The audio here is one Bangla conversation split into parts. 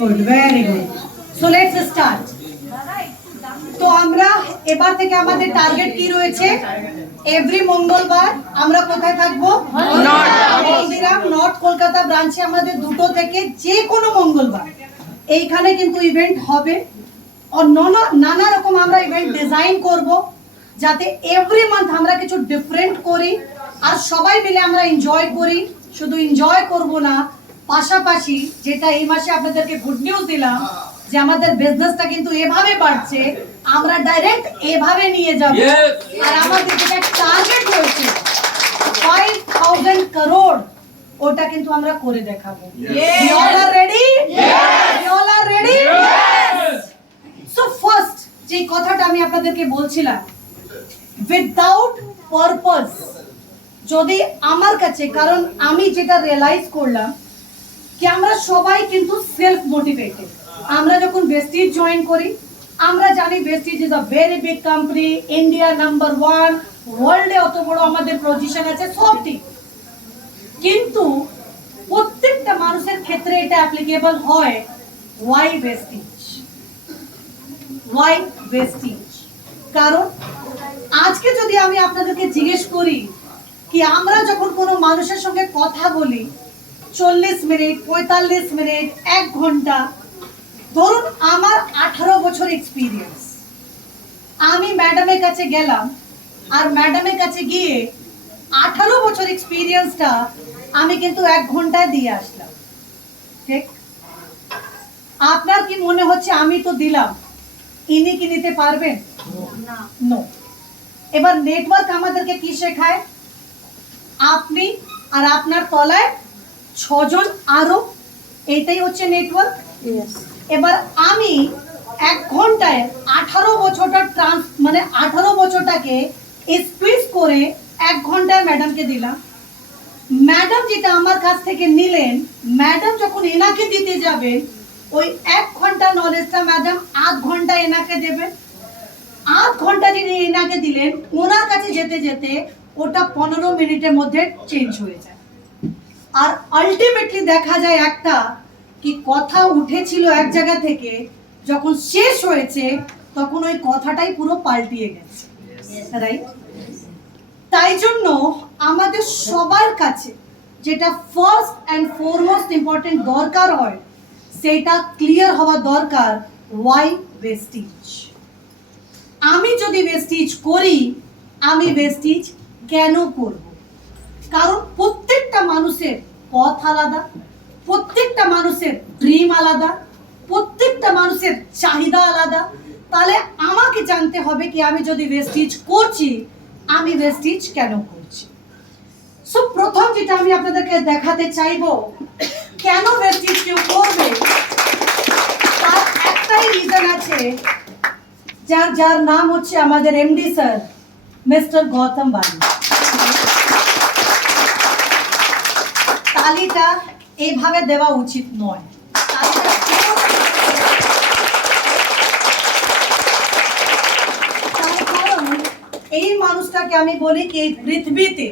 Good, very good. So let's start. তো আমরা এবার থেকে আমাদের টার্গেট কি রয়েছে? এভরি মঙ্গলবার আমরা কোথায় থাকবো? হলদিরাম নর্থ কলকাতা ব্রাঞ্চে আমাদের 2টো থেকে যে কোনো মঙ্গলবার এইখানে কিন্তু ইভেন্ট হবে। আর নানা রকম আমরা ইভেন্ট ডিজাইন করব যাতে এভরি মান্থ আমরা কিছু ডিফারেন্ট করি আর সবাই মিলে আমরা এনজয় করি। শুধু এনজয় করব না, পাশাপাশি যেটা এই মাসে আপনাদেরকে গুড নিউজ দিলাম যে আমাদের বিজনেসটা কিন্তু এভাবে বাড়ছে, আমরা ডাইরেক্ট এভাবে নিয়ে যাব। আর আমাদের যেটা টার্গেট রয়েছে 5000 crore, ওটা কিন্তু আমরা করে দেখাবো। You all are ready? You all are ready? So first যে কথাটা আমি আপনাদেরকে বলছিলাম, উইদাউট পারপাস যদি আমার কাছে, কারণ আমি যেটা রিয়েলাইজ করলাম কি আমরা সবাই কিন্তু সেলফ মোটিভেটেড। আমরা যখন ভেস্টিজ জয়েন করি আমরা জানি Vestige is a very big company, India number 1, ওয়ার্ল্ডে অত বড় আমাদের পজিশন আছে, সব ঠিক। কিন্তু প্রত্যেকটা মানুষের ক্ষেত্রে এটা অ্যাপ্লিকেবল হয়। Why Vestige? Why Vestige? কারণ আজকে যদি আমি আপনাদেরকে জিজ্ঞেস করি কি আমরা যখন কোনো মানুষের সঙ্গে কথা বলি 40 মিনিট, 45 মিনিট, 1 ঘন্টা, ধরুন আমার 18 বছর এক্সপিরিয়েন্স, আমি ম্যাডামের কাছে গেলাম আর ম্যাডামের কাছে গিয়ে 18 বছর এক্সপিরিয়েন্সটা আমি কিন্তু 1 ঘন্টায় দিয়ে আসলাম, ঠিক? আপনার কি মনে হচ্ছে আমি তো দিলাম, ইনি কি নিতে পারবেন? না, নো। এবার নেটওয়ার্ক আমাদেরকে কি শেখায়? আপনি আর আপনার তলায় 6 জন আরো, এইটাই হচ্ছে নেটওয়ার্ক। এবার আমি 1 ঘন্টায় 18 বছরটা মানে 18 বছরটাকে স্কুইজ করে 1 ঘন্টায় ম্যাডামকে দিলাম। ম্যাডাম যেটা আমার কাছ থেকে নিলেন, ম্যাডাম যখন এনাকে দিতে যাবেন ওই 1 ঘন্টা নলেজটা ম্যাডাম 8 ঘন্টা এনাকে দেবেন। 8 ঘন্টা যিনি এনাকে দিলেন ওনার কাছে যেতে যেতে ওটা 15 মিনিটের মধ্যে চেঞ্জ হয়ে যায়। আর আলটিমেটলি দেখা যায় একটা কি কথা উঠেছিল এক জায়গা থেকে, যখন শেষ হয়েছে তখন ওই কথাটাই পুরো পাল্টিয়ে গেছে, রাইট? তাই জন্য আমাদের সবার কাছে যেটা ফার্স্ট অ্যান্ড ফরমোস্ট ইম্পর্টেন্ট দরকার হয় সেটা ক্লিয়ার হওয়া দরকার। Why Vestige? আমি যদি ভেস্টিজ করি, আমি ভেস্টিজ কেন করব? কারণ প্রত্যেকটা মানুষের পথ আলাদা, প্রত্যেকটা মানুষের ড্রিম আলাদা, প্রত্যেকটা মানুষের চাহিদা আলাদা। তাহলে আমাকে জানতে হবে কি আমি যদি ভেস্টিজ করছি, আমি ভেস্টিজ কেন করছি। সো প্রথম যেটা আমি আপনাদেরকে দেখাতে চাইবো কেন ভেস্টিজ কেউ করবে, তার একটাই রিজন আছে, যার নাম হচ্ছে আমাদের এমডি স্যার মিস্টার গৌতম বালি। তালিটা এইভাবে দেওয়া উচিত নয়। এই মানুষটাকে আমি বলি কি এই পৃথিবীতে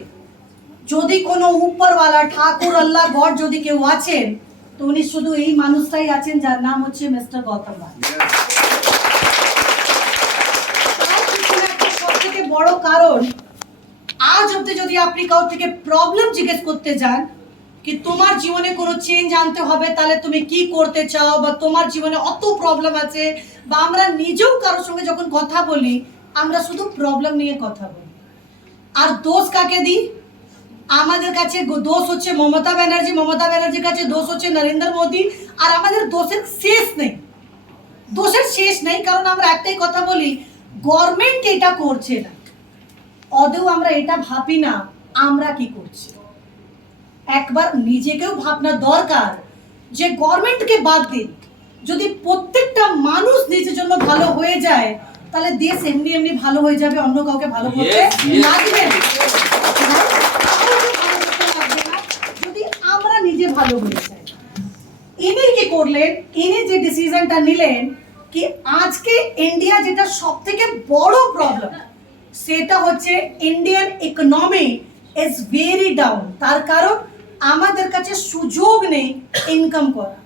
যদি কোনো উপরওয়ালা ঠাকুর আল্লাহ গড যদি কেউ আছেন তো উনি শুধু এই মানুষটাই আছেন যার নাম হচ্ছে মিস্টার গৌতম বালি। সব থেকে বড় কারণ, আজ অব্দি যদি আপনি কারো থেকে প্রবলেম জিজ্ঞেস করতে যান কি তোমার জীবনে কোনো চেঞ্জ আনতে হবে তাহলে তুমি কি করতে চাও, বা তোমার জীবনে অত প্রবলেম আছে, বা আমরা নিজেও কারোর সঙ্গে যখন কথা বলি আমরা শুধু প্রবলেম নিয়ে কথা বলি। আর দোষ কাকে দিই? আমাদের কাছে দোষ হচ্ছে মমতা ব্যানার্জি, মমতা ব্যানার্জির কাছে দোষ হচ্ছে নরেন্দ্র মোদী। আর আমাদের দোষের শেষ নেই, দোষের শেষ নেই, কারণ আমরা একটাই কথা বলি গভর্নমেন্ট এটা করছে না, অদেও আমরা এটা ভাবি না আমরা কি করছি। একবার নিজেকেও ভাবনা দরকার যে গভর্নমেন্টকে বাদ দিন, যদি প্রত্যেকটা মানুষ নিজের জন্য ভালো হয়ে যায় তাহলে দেশ এমনি এমনি ভালো হয়ে যাবে, অন্য কাউকে ভালো করতে লাগবে না। যদি আমরা নিজে ভালো হয়ে যাই। ইনি কি করলেন, ইনি যে ডিসিশনটা নিলেন কি আজকে ইন্ডিয়া যেটা সব থেকে বড় প্রবলেম সেটা হচ্ছে Indian economy is very down. তার কারণ আমাদের কাছে সুযোগ নেই ইনকাম করা।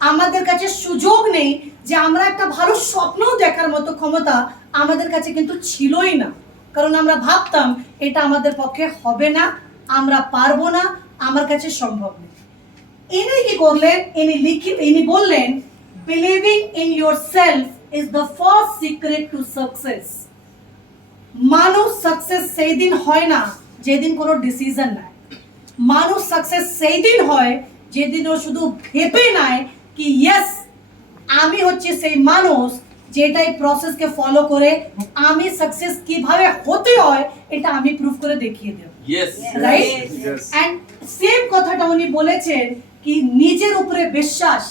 আমাদের কাছে সুযোগ নেই যে আমরা একটা ভালো স্বপ্ন দেখার মতো ক্ষমতা আমাদের কাছে কিন্তু ছিলই না, কারণ আমরা ভাবতাম এটা আমাদের পক্ষে হবে না, আমরা পারবো না, আমার কাছে সম্ভব নেই। ইনি কি করলেন, ইনি বললেন believing in yourself is the first secret to success. মানুষ সাকসেস সেই দিন হয় না যেদিন কোনো ডিসিশন নেয়, মানুষ সাকসেস সেই দিন হয় যেদিন ও শুধু ভেবে নেয় কি ইয়েস আমি হচ্ছে সেই মানুষ যেটা এই প্রসেসকে ফলো করে আমি সাকসেস কিভাবে হতে হয় এটা আমি প্রুফ করে দেখিয়ে দেব। রাইট? এন্ড সেম কথাটা উনি বলেছেন কি নিজের উপরে বিশ্বাস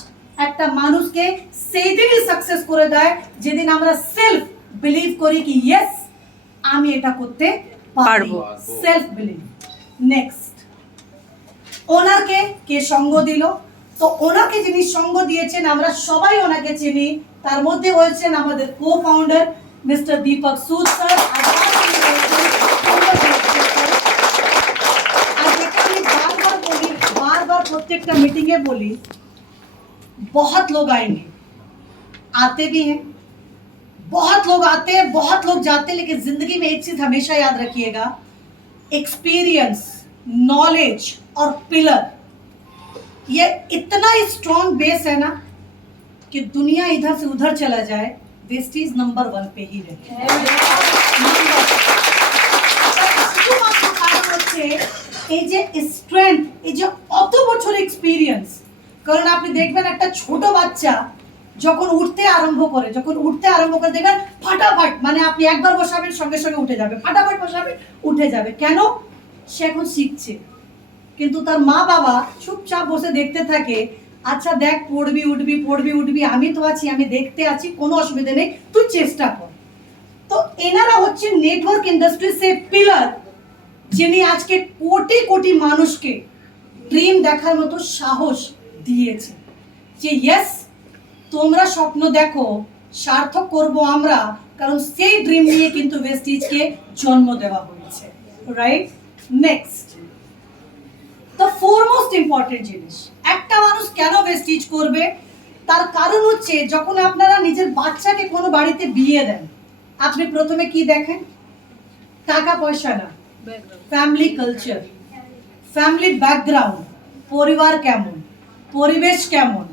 একটা মানুষকে সেই দিনই সাকসেস করে দেয় যেদিন আমরা সেলফ বিলিভ করি কি ইয়েস আমি এটা করতে পারবো। Self believe. নেক্সট, ওনাকে কে সঙ্গ দিল? তো ওনাকে যিনি সঙ্গ দিয়েছেন আমরা সবাই ওনাকে চিনি, তার মধ্যে হয়েছেন আমাদের কো ফাউন্ডার মিস্টার দীপক সুদ স্যার। बार-बार प्रत्येक मीटिंग में बोली बहुत लोग आएंगे, आते भी हैं, बहुत लोग आते हैं, बहुत लोग जाते हैं, लेकिन जिंदगी में एक चीज हमेशा याद रखिएगा, एक्सपीरियंस, नॉलेज और पिलर, ये इतना ही स्ट्रॉन्ग बेस है ना कि दुनिया इधर से उधर चला जाए वेस्टीज नंबर 1 पे ही रहे। এই যে স্ট্রেংথ, এই যে অত বছর এক্সপেরিয়েন্স, কারণ আপনি দেখবেন একটা ছোট বাচ্চা যখন উঠতে আরম্ভ করে দেখবেন ফাটাফাট, মানে আপনি একবার বসাবেন সঙ্গে সঙ্গে উঠে যাবে, ফাটাফাট বসাবেন উঠে যাবে। কেন? সে এখন শিখছে, কিন্তু তার মা বাবা চুপচাপ বসে দেখতে থাকে, আচ্ছা দেখ পড়বি উঠবি, আমি তো আছি, আমি দেখতে আছি, কোনো অসুবিধা নেই, তুই চেষ্টা কর। তো এনারা হচ্ছে নেটওয়ার্ক ইন্ডাস্ট্রি সে পিলার যিনি আজকে কোটি কোটি মানুষকে ড্রিম দেখার মতো সাহস দিয়েছে যে ইয়েস তোমরা স্বপ্ন দেখো, সার্থক করব আমরা, কারণ সেই ড্রিম নিয়ে কিন্তু ওয়েস্টিজকে জন্ম দেওয়া হয়েছে। Right? Next, the foremost important জিনিস, একটা মানুষ কেন ওয়েস্টিজ করবে তার কারণ হচ্ছে যখন আপনারা নিজের বাচ্চাকে কোনো বাড়িতে বিয়ে দেন, আপনি প্রথমে কি দেখেন? টাকা পয়সা না, ফ্যামিলি কালচার, ফ্যামিলি ব্যাকগ্রাউন্ড, পরিবার কেমন, পরিবেশ কেমন,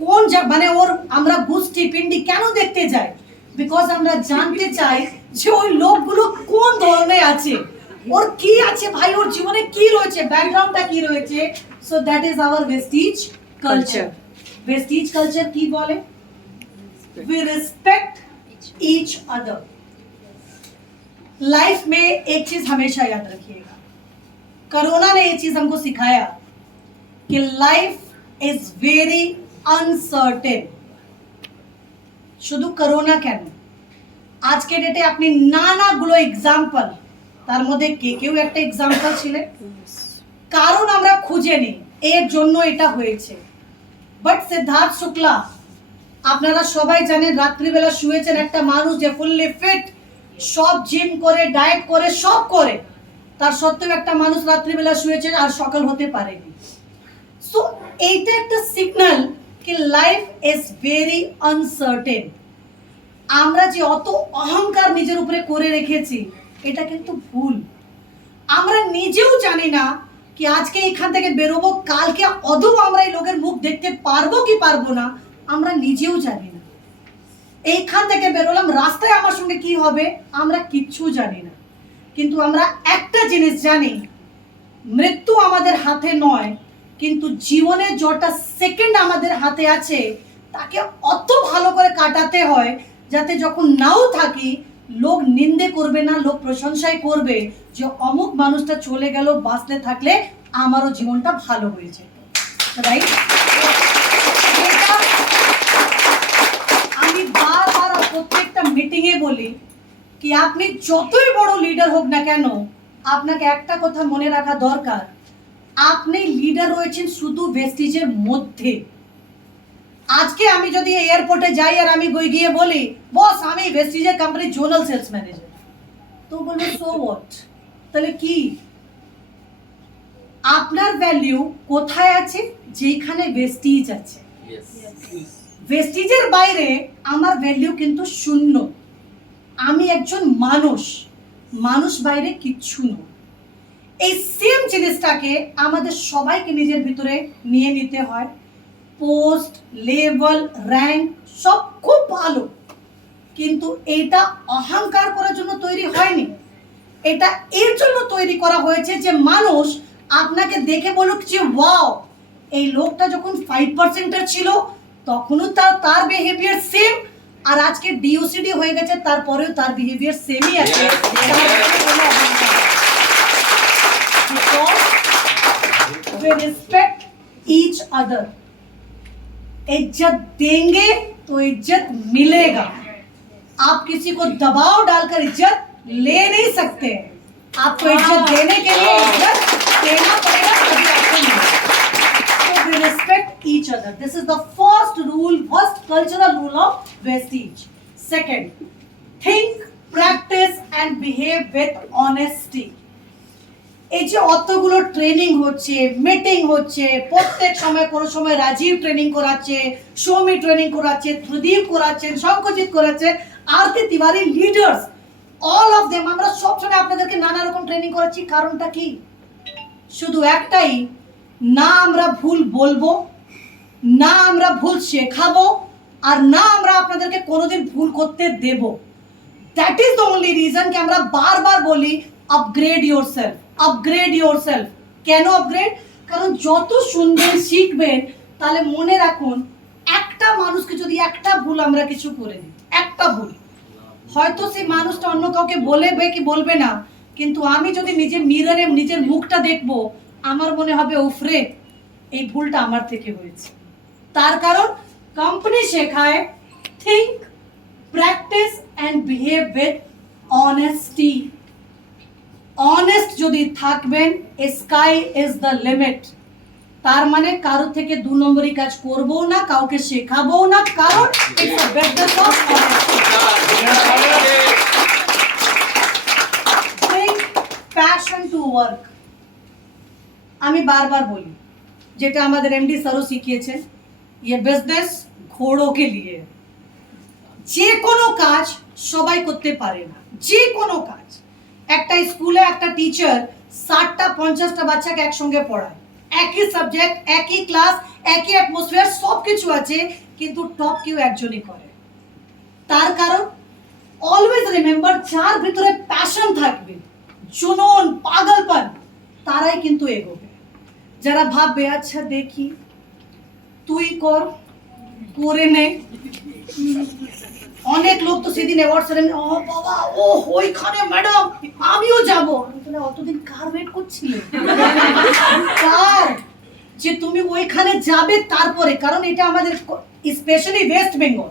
কোন মানে ওর আমরা গোষ্ঠী পিন্ডি কেন দেখতে যাই? বিকজ আমরা জানতে চাই যে ওই লোকগুলো কোন ধরনের আছে, ওর কি আছে ভাই, ওর জীবনে কি রয়েছে, ব্যাকগ্রাউন্ডটা কি রয়েছে। So that is our Vestige culture. Vestige culture কি বলে? we respect each other। Life में एक चीज हमेशा याद रखिएगा, कोरोना ने ये चीज हमको सिखाया कि लाइफ इज वेरी अनसर्टेन। শুধু করোনা কেন, আজকে ডেটে আপনি নানাগুলো এক্সাম্পল, তার মধ্যে কেউ একটা এক্সাম্পল ছিলেন, কারণ আমরা খুঁজে নিই এর জন্য এটা হয়েছে। বাট সিদ্ধার্থ শুক্লা আপনারা সবাই জানেন রাত্রিবেলা শুয়েছেন একটা মানুষ যে ফুললি ফিট, সব জিম করে ডায়েট করে সব করে, তার সত্ত্বেও একটা মানুষ রাত্রিবেলা শুয়েছে আর সকাল হতে পারেনি। সো এইটা একটা সিগন্যাল কি লাইফ ইজ ভেরি আনসার্টেন। আমরা যে অত অহংকার নিজের উপরে করে রেখেছি এটা কিন্তু ভুল। আমরা নিজেও জানি না কি আজকে এখান থেকে বেরোবো, কালকে অদৌ আমরা এই লোকের মুখ দেখতে পারবো কি পারবো না, আমরা নিজেও জানি না। এইখান থেকে বেরোলাম, রাস্তায় আমার সঙ্গে কি হবে আমরা কিচ্ছু জানি না, কিন্তু আমরা একটা জিনিস জানি, মৃত্যু আমাদের হাতে নয়, কিন্তু জীবনের যটা সেকেন্ড আমাদের হাতে আছে তাকে অত ভালো করে কাটাতে হয় যাতে যখন নাও থাকি লোক নিন্দে করবে না, লোক প্রশংসাই করবে যে অমুক মানুষটা চলে গেল, বাঁচতে থাকলে আমারও জীবনটা ভালো হয়ে যেত। রাইট? আমি বারবার প্রত্যেকটা মিটিংয়ে বলি কি আপনি যতই বড় লিডার হোক না কেন, আপনাকে একটা কথা মনে রাখা দরকার, আপনি লিডার রয়েছেন শুধু ওয়েস্টিজের মধ্যে। আজকে আমি যদি এয়ারপোর্টে যাই আর আমি গিয়ে বলি বস আমি ওয়েস্টিজের কোম্পানির জোনাল সেলস ম্যানেজার, তো বলবে সো হোয়াট, তাহলে কি? আপনার ভ্যালিউ কোথায় আছে? যেখানে ওয়েস্টিজ আছে। ভেস্টিজের বাইরে আমার ভ্যালু কিন্তু শূন্য। আমি একজন মানুষ, মানুষ বাইরে কিচ্ছু নয়। এই সেম জিনিসটাকে আমাদের সবাইকে নিজের ভিতরে নিয়ে নিতে হয়। পোস্ট, লেভেল, র্যাঙ্ক সব খুব ভালো, কিন্তু এটা অহংকার করার জন্য তৈরি হয়নি। এটা এর জন্য তৈরি করা হয়েছে যে মানুষ আপনাকে দেখে বলুক যে ওয়াও, এই লোকটা যখন 5% ছিল তখনও তার বিহেভিয়ার সেম, আর আজকে ডিওসিডি হয়ে গেছে তারপরেও তার বিহেভিয়ার সেমই আছে। We respect each other. इज्जत देंगे तो इज्जत मिलेगा। आप किसी को दबाव डालकर इज्जत ले नहीं सकते। आपको इज्जत देने के लिए इज्जत देना पड़ेगा, तभी आपको मिलेगा। So we respect each other. This is the first rule, first cultural rule of Vestige. Second, think, practice and behave with honesty. এই যে অতগুলো ট্রেনিং হচ্ছে, মিটিং হচ্ছে, প্রত্যেক সময় কোনো সময় রাজীব ট্রেনিং করাচ্ছে, সৌমি ট্রেনিং করাচ্ছে, ত্রিদীপ করাচ্ছেন, শঙ্কজিৎ করাচ্ছে, Arati Tiwari, leaders, all of them. আমরা সবসময় আপনাদেরকে নানা রকম ট্রেনিং করাচ্ছি। কারণটা কি? শুধু একটাই, না আমরা ভুল বলবো, না আমরা ভুল শেখাবো, আর না আমরা আপনাদেরকে কোনোদিন ভুল করতে দেব। That is the only reason কি আমরা বারবার বলি আপগ্রেড ইয়োরসেলফ, আপগ্রেড ইয়োরসেলফ। কেন আপগ্রেড? কারণ যত শুনবেন, শিখবেন, তাহলে মনে রাখুন একটা মানুষকে যদি একটা ভুল আমরা কিছু করে দিই, একটা ভুল, হয়তো সেই মানুষটা অন্য কাউকে বলবে কি বলবে না, কিন্তু আমি যদি নিজে মিররে নিজের মুখটা দেখবো, আমার মনে হবে উফরে, এই ভুলটা আমার থেকে হয়েছে। তার কারণ কোম্পানি শেখায় think, practice and behave with honesty. Honest যদি থাকবেন, স্কাই ইজ দ্য লিমিট। তার মানে কারো থেকে 2 নম্বরই কাজ করবো না, কাউকে শেখাবো না, কারণ it's a business of honesty. Bring passion to work. আমি বারবার বলি, যেটা আমাদের এমডি স্যারও শিখিয়েছেন, ये बिजनेस ঘোড়ো কে লিয়ে। যে কোনো কাজ সবাই করতে পারে না, যে কোনো কাজ। একটা স্কুলে একটা টিচার 60টা 50টা বাচ্চাকে একসঙ্গে পড়ায়, একই সাবজেক্ট, একই ক্লাস, একই অ্যাটমসফিয়ার, সব কিছু আছে, কিন্তু টপ কেউ একজনই করে। তার কারণ অলওয়েজ রিমেম্বার, যার ভিতরে প্যাশন থাকবে, জুনুন, পাগলপন, তারাই কিন্তু এগোবে। যারা ভাববে আচ্ছা দেখি, তুই কর, করে নে। অনেক লোক তো সেদিন অ্যাওয়ার্ড সেরেমনি, ও বাবা, ও ওইখানে ম্যাডাম আমিও যাব। তাহলে অতদিন কার ওয়েট করছিলে? কার যে তুমি ওইখানে যাবে তারপরে? কারণ এটা আমাদের স্পেশালি ওয়েস্ট বেঙ্গল,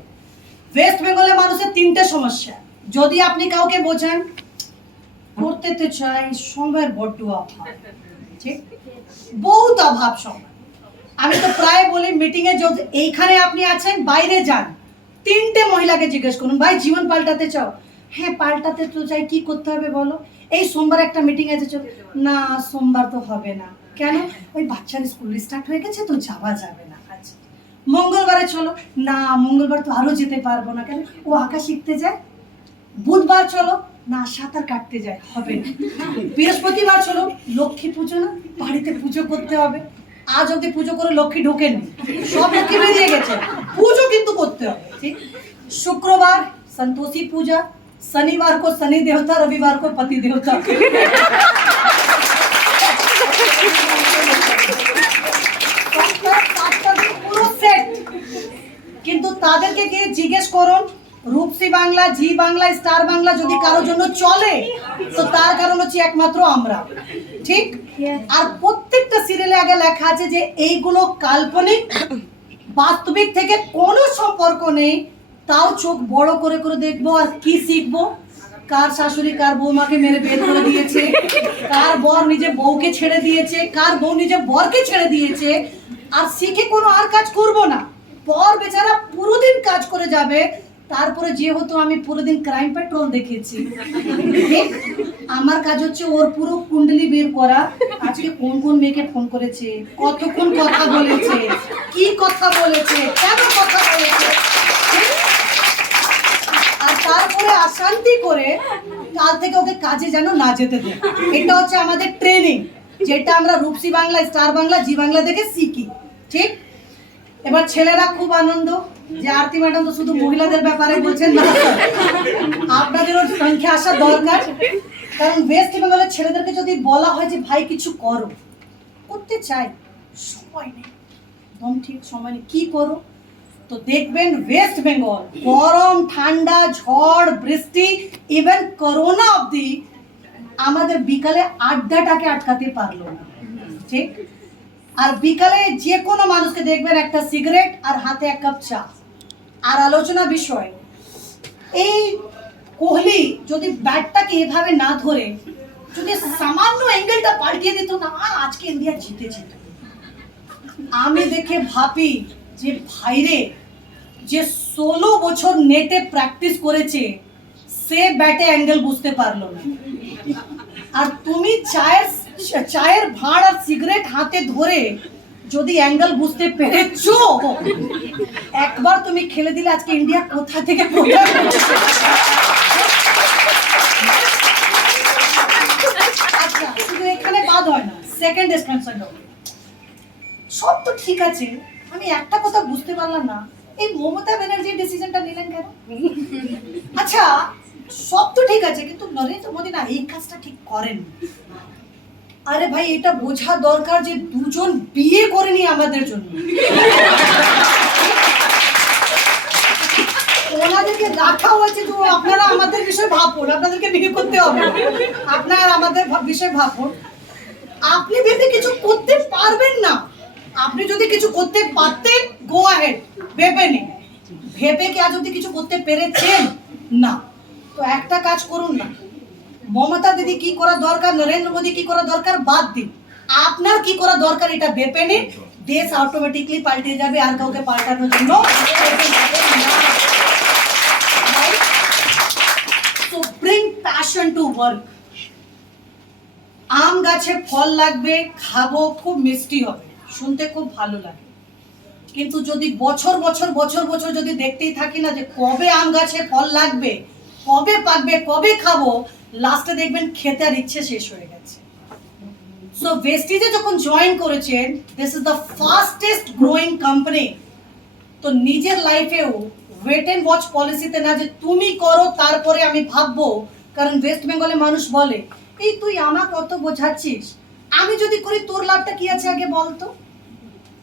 ওয়েস্ট বেঙ্গলে মানুষের 3টে সমস্যা। যদি আপনি কাউকে বোঝান করতে তো চাই, সময়ের বড্ড অভাব, ঠিক, বহুত অভাব সময়। আমি তো প্রায় বলি মিটিং এ, যদি এইখানে আপনি আছেন, বাইরে যান, 3টে মহিলাকে জিজ্ঞেস করুন, ভাই জীবন পাল্টাতে চাও? হ্যাঁ পাল্টাতে তো চাই, কি করতে হবে বলো? এই সোমবার একটা মিটিং আছে, চলো না। সোমবার তো হবে না, কেন? ওই বাচ্চার স্কুল স্টার্ট হয়ে গেছে তো যাওয়া যাবে না। আচ্ছা মঙ্গলবারে চলো না, মঙ্গলবার তো আরো যেতে পারবো না, কেন? ও আঁকা শিখতে যায়। বুধবার চলো না, সাঁতার কাটতে যায়, হবে না। বৃহস্পতিবার চলো, লক্ষ্মী পুজো না, বাড়িতে পুজো করতে হবে। আজ অব্দি পুজো করে লক্ষ্মী ঢোকেননি, সব লক্ষ্মী বেরিয়ে গেছে, পুজো কিন্তু করতে হবে, ঠিক। শুক্রবার संतोषी पूजा, शनिवार को शनि देवता, रविवार को पति देवता। পুরো সেট। কিন্তু তাদেরকে গিয়ে জিজ্ঞেস করুন, রূপসী বাংলা, জি বাংলা, স্টার বাংলা যদি কারোর জন্য চলে, তো তার কারণ হচ্ছে একমাত্র আমরা, ঠিক। আর প্রত্যেকটা সিরিয়ালে আগে লেখা আছে যে এইগুলো কাল্পনিক, বাস্তবিক থেকে কোনো সম্পর্ক নেই। তাও চোখ বড় করে করে দেখবো, আর কি শিখবো? কার শাশুড়ি কার বৌমাকে মেরে বের করে দিয়েছে, কার বর নিজে বউকে ছেড়ে দিয়েছে, কার বউ নিজে বরকে ছেড়ে দিয়েছে। আর শিখে কোনো আর কাজ করবো না। বর বেচারা পুরো দিন কাজ করে যাবে, তারপরে যেহেতু আমি পুরোদিন ক্রাইম পেট্রোল দেখেছি, ঠিক? আমার কাজ হচ্ছে ওর পুরো কুণ্ডলি বের করা, আজকে কোন কোন মেয়েকে ফোন করেছে, কতক্ষণ কথা বলেছে, কি কথা বলেছে, কেন কথা বলেছে, ঠিক? আর তারপরে অশান্তি করে কাল থেকে ওকে কাজে যেন না যেতে দেয়। এটা হচ্ছে আমাদের ট্রেনিং, যেটা আমরা রূপসী বাংলা, স্টার বাংলা, জি বাংলা থেকে শিখি, ঠিক? এবার ছেলেরা খুব আনন্দ যে আরতি ম্যাডাম তো শুধু মহিলাদের ব্যাপারে বলছেন না, আপনাদেরও সংখ্যা আসা দরকার। কারণ ওয়েস্ট বেঙ্গলের ছেলেদেরকে যদি বলা হয় যে ভাই কিছু করো, করতে চাই, সময় নেই, একদম ঠিক সময় নেই, কি করো? তো দেখবেন ওয়েস্ট বেঙ্গল গরম ঠান্ডা ঝড় বৃষ্টি ইভেন করোনা অবধি আমাদের বিকালে আড্ডাটাকে আটকাতে পারলো না, ঠিক? আর বিকালে যে কোনো মানুষকে দেখবেন একটা সিগারেট আর হাতে এক কাপ চা, আর আলোচনা বিষয় এই কোহলি যদি ব্যাটটাকে এভাবে না ধরে যদি সামান্য অ্যাঙ্গেলটা পাল্টিয়ে দিত না, আজকে ইন্ডিয়া জিতে যেত। আমি দেখে ভাবি যে ভাইরে, যে 16 বছর নেটে প্র্যাকটিস করেছে সে ব্যাটে অ্যাঙ্গেল বুঝতে পারলো না, আর তুমি চায়ের ভাঁড় আর সিগারেট হাতে ধরে যদি অ্যাঙ্গেল বুঝতে পেরেছো, একবার তুমি খেলে দিলে আজকে ইন্ডিয়া কোথা থেকে কোথায়। আচ্ছা, শুধু এখানে বাদ হয় না, সেকেন্ড এক্সটেনশন সব তো ঠিক আছে, আমি একটা কথা বুঝতে পারলাম না, এই মমতা ব্যানার্জির ডিসিশনটা নিলেন কেন? আচ্ছা সব তো ঠিক আছে, কিন্তু নরেন্দ্র মোদী না এই কাজটা ঠিক করেন। আরে ভাই, এটা বোঝা দরকার যে দুজন বিয়ে করেনি আমাদের জন্য, ওনাদেরকে রাখা হয়েছে যে আপনারা আমাদের বিষয়ে ভাবুন, আপনাদেরকে বিয়ে করতে হবে, আপনারা আমাদের বিষয়ে ভাবুন। আপনি ভেবে কিছু করতে পারবেন না, আপনি যদি কিছু করতে পারতেন গো আহেড, ভেবে নিন। ভেবে কি আজ অব্দি কিছু করতে পেরেছেন না? তো একটা কাজ করুন না, মমতা দিদি কি করা দরকার, নরেন্দ্র মোদী কি করা দরকার বাদ দিন, আপনার কি করা দরকার এটা ভেবে নিন, দেশ অটোমেটিকলি পাল্টে যাবে, আর কাউকে পাল্টানোর জন্য। So bring passion to work. আম গাছে ফল লাগবে, খাবো, খুব মিষ্টি হবে, শুনতে খুব ভালো লাগে, কিন্তু যদি বছর বছর বছর বছর যদি দেখতেই থাকি না যে কবে আম গাছে ফল লাগবে, কবে পাকবে, কবে খাবো, লাস্টে দেখবেন খেতে আর ইচ্ছে শেষ হয়ে গেছে। সো ভেস্টিজে যখন জয়েন করেছেন, this is the fastest growing company. তো নিজের লাইফেও ওয়েট এন্ড ওয়াচ পলিসিতে না যে তুমি করো তারপরে আমি ভাববো, কারণ ওয়েস্ট বেঙ্গলে মানুষ বলে এই তুই আমাকে কত বোঝাচ্ছিস, আমি যদি করি তোর লাভটা কি আছে আগে বলতো।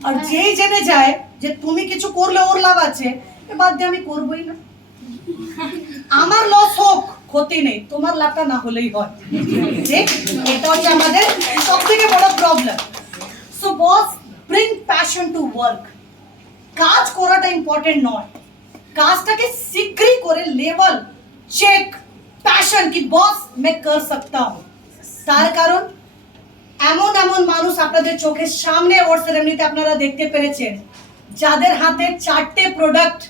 আর যেই জেনে যায় যে তুমি কিছু করলে ওর লাভ আছে, বাদ দিয়ে আমি করবোই না, আমার লস হোক ক্ষতি নেই, তোমার লাভটা না হলেই হয়, ঠিক? এটা হচ্ছে আমাদের সবথেকে বড় problem. So boss, bring passion to work. কাজ করাটা ইম্পর্টেন্ট নয়, কাজটাকে শীঘ্রই করে লেভেল চেক, প্যাশন কি বস मैं कर सकता हूं। তার কারণ এমন এমন মানুষ আপনাদের চোখের সামনে ওর সেরেমনিতে আপনারা দেখতে পেরেছেন, যাদের হাতে 4টে প্রোডাক্ট,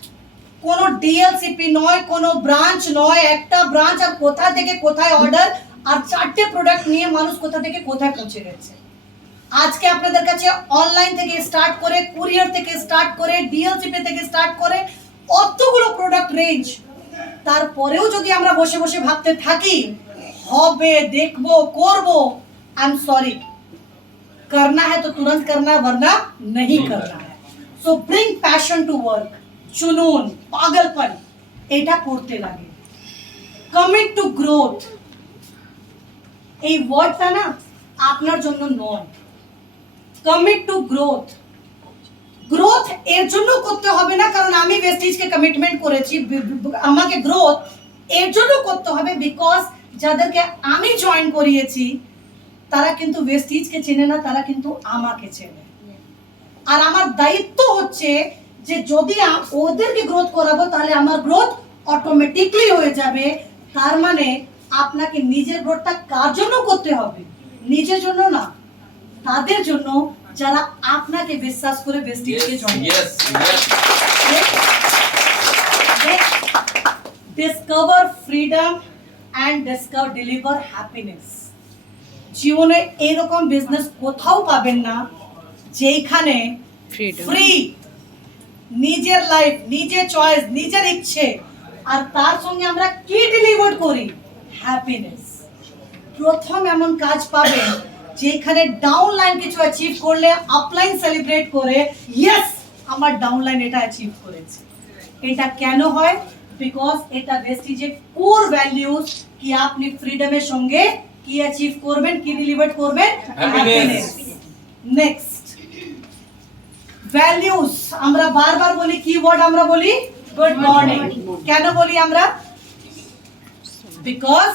কোনো ডিএলসিপি নয়, কোনো ব্রাঞ্চ নয়, একটা ব্রাঞ্চ আর কোথা থেকে কোথায় অর্ডার, আর 4টে প্রোডাক্ট নিয়ে মানুষ কোথা থেকে কোথায় পৌঁছে গেছে। আজকে আপনাদের কাছে অনলাইন থেকে স্টার্ট করে, কুরিয়ার থেকে স্টার্ট করে, ডিএলসিপি থেকে স্টার্ট করে অতগুলো প্রোডাক্ট রেঞ্জ, তারপরেও যদি আমরা বসে বসে ভাবতে থাকি হবে, দেখবো, করব, आई एम सॉरी, करना है तो तुरंत करना, वरना नहीं करना है। So bring passion to work. जुनून, पागलपन এটা করতে লাগে। কমিট টু গ্রোথ, এই ওয়ার্ডটা না আপনার জন্য নয়। কমিট টু গ্রোথ, গ্রোথ এর জন্য করতে হবে না কারণ আমি ওয়েস্টিজকে কমিটমেন্ট করেছি, আমাকে গ্রোথ এর জন্য করতে হবে বিকজ যাদেরকে আমি জয়েন করিয়েছি তারা কিন্তু ওয়েস্টিজকে চেনে না, তারা কিন্তু আমাকে চেনে। আর আমার দায়িত্ব হচ্ছে যে যদি ওদেরকে গ্রোথ করাবো তাহলে আমার গ্রোথ অটোমেটিকলি হয়ে যাবে। তার মানে আপনাকে নিজের গ্রোথটা কার জন্য করতে হবে? নিজের জন্য না, তাদের জন্য যারা আপনাকে বিশ্বাস করে ওয়েস্টিজকে join. Discover freedom and deliver happiness. জীবনে এরকম বিজনেস কোথাও পাবেন না যেখানে ফ্রি, নিজের লাইফ, নিজের চয়েস, নিজের ইচ্ছে, আর তার সঙ্গে আমরা কি ডেলিভার করি? হ্যাপিনেস। প্রথম এমন কাজ পাবেন যেখানে ডাউনলাইন কিছু অ্যাচিভ করলে আপলাইন সেলিব্রেট করে, ইয়েস আমার ডাউনলাইন এটা অ্যাচিভ করেছে। এটা কেন হয়? বিকজ এটা ভেস্টিজের কোর ভ্যালিউজ কি আপনি ফ্রিডমের সঙ্গে কি অ্যাচিভ করবেন, কি ডেলিভার করবেন? হ্যাপিনেস। Next, values. আমরা বারবার বলি, কি ওয়ার্ড আমরা বলি? Good morning. কেন বলি আমরা? বিকজ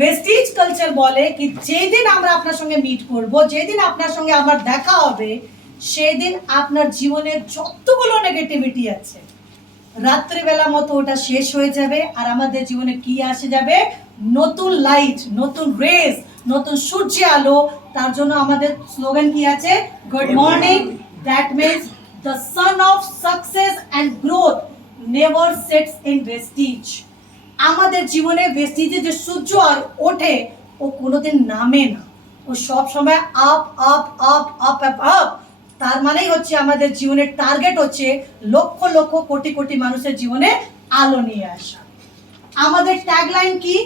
ভেস্টিজ কালচার বলে কি যেদিন আমরা আপনার সঙ্গে মিট করব, যেদিন আপনার সঙ্গে আমার দেখা হবে, সেদিন আপনার জীবনের যতগুলো নেগেটিভিটি আছে রাত্রিবেলা মতো ওটা শেষ হয়ে যাবে, আর আমাদের জীবনে কি আসে যাবে? নতুন লাইট, নতুন রেজ, নতুন সূর্যের আলো। তার জন্য আমাদের স্লোগান কি আছে? Good morning. That means the son of success and growth never sets in Vestige. আমাদের জীবনে ভেস্টিজে যে সূর্য ওঠে ও কোনোদিন নামে না, ও সব সময় up up up up up up. তার মানেই হচ্ছে আমাদের জীবনের টার্গেট হচ্ছে লক্ষ লক্ষ কোটি কোটি মানুষের জীবনে আলো নিয়ে আসা। আমাদের ট্যাগলাইন কি?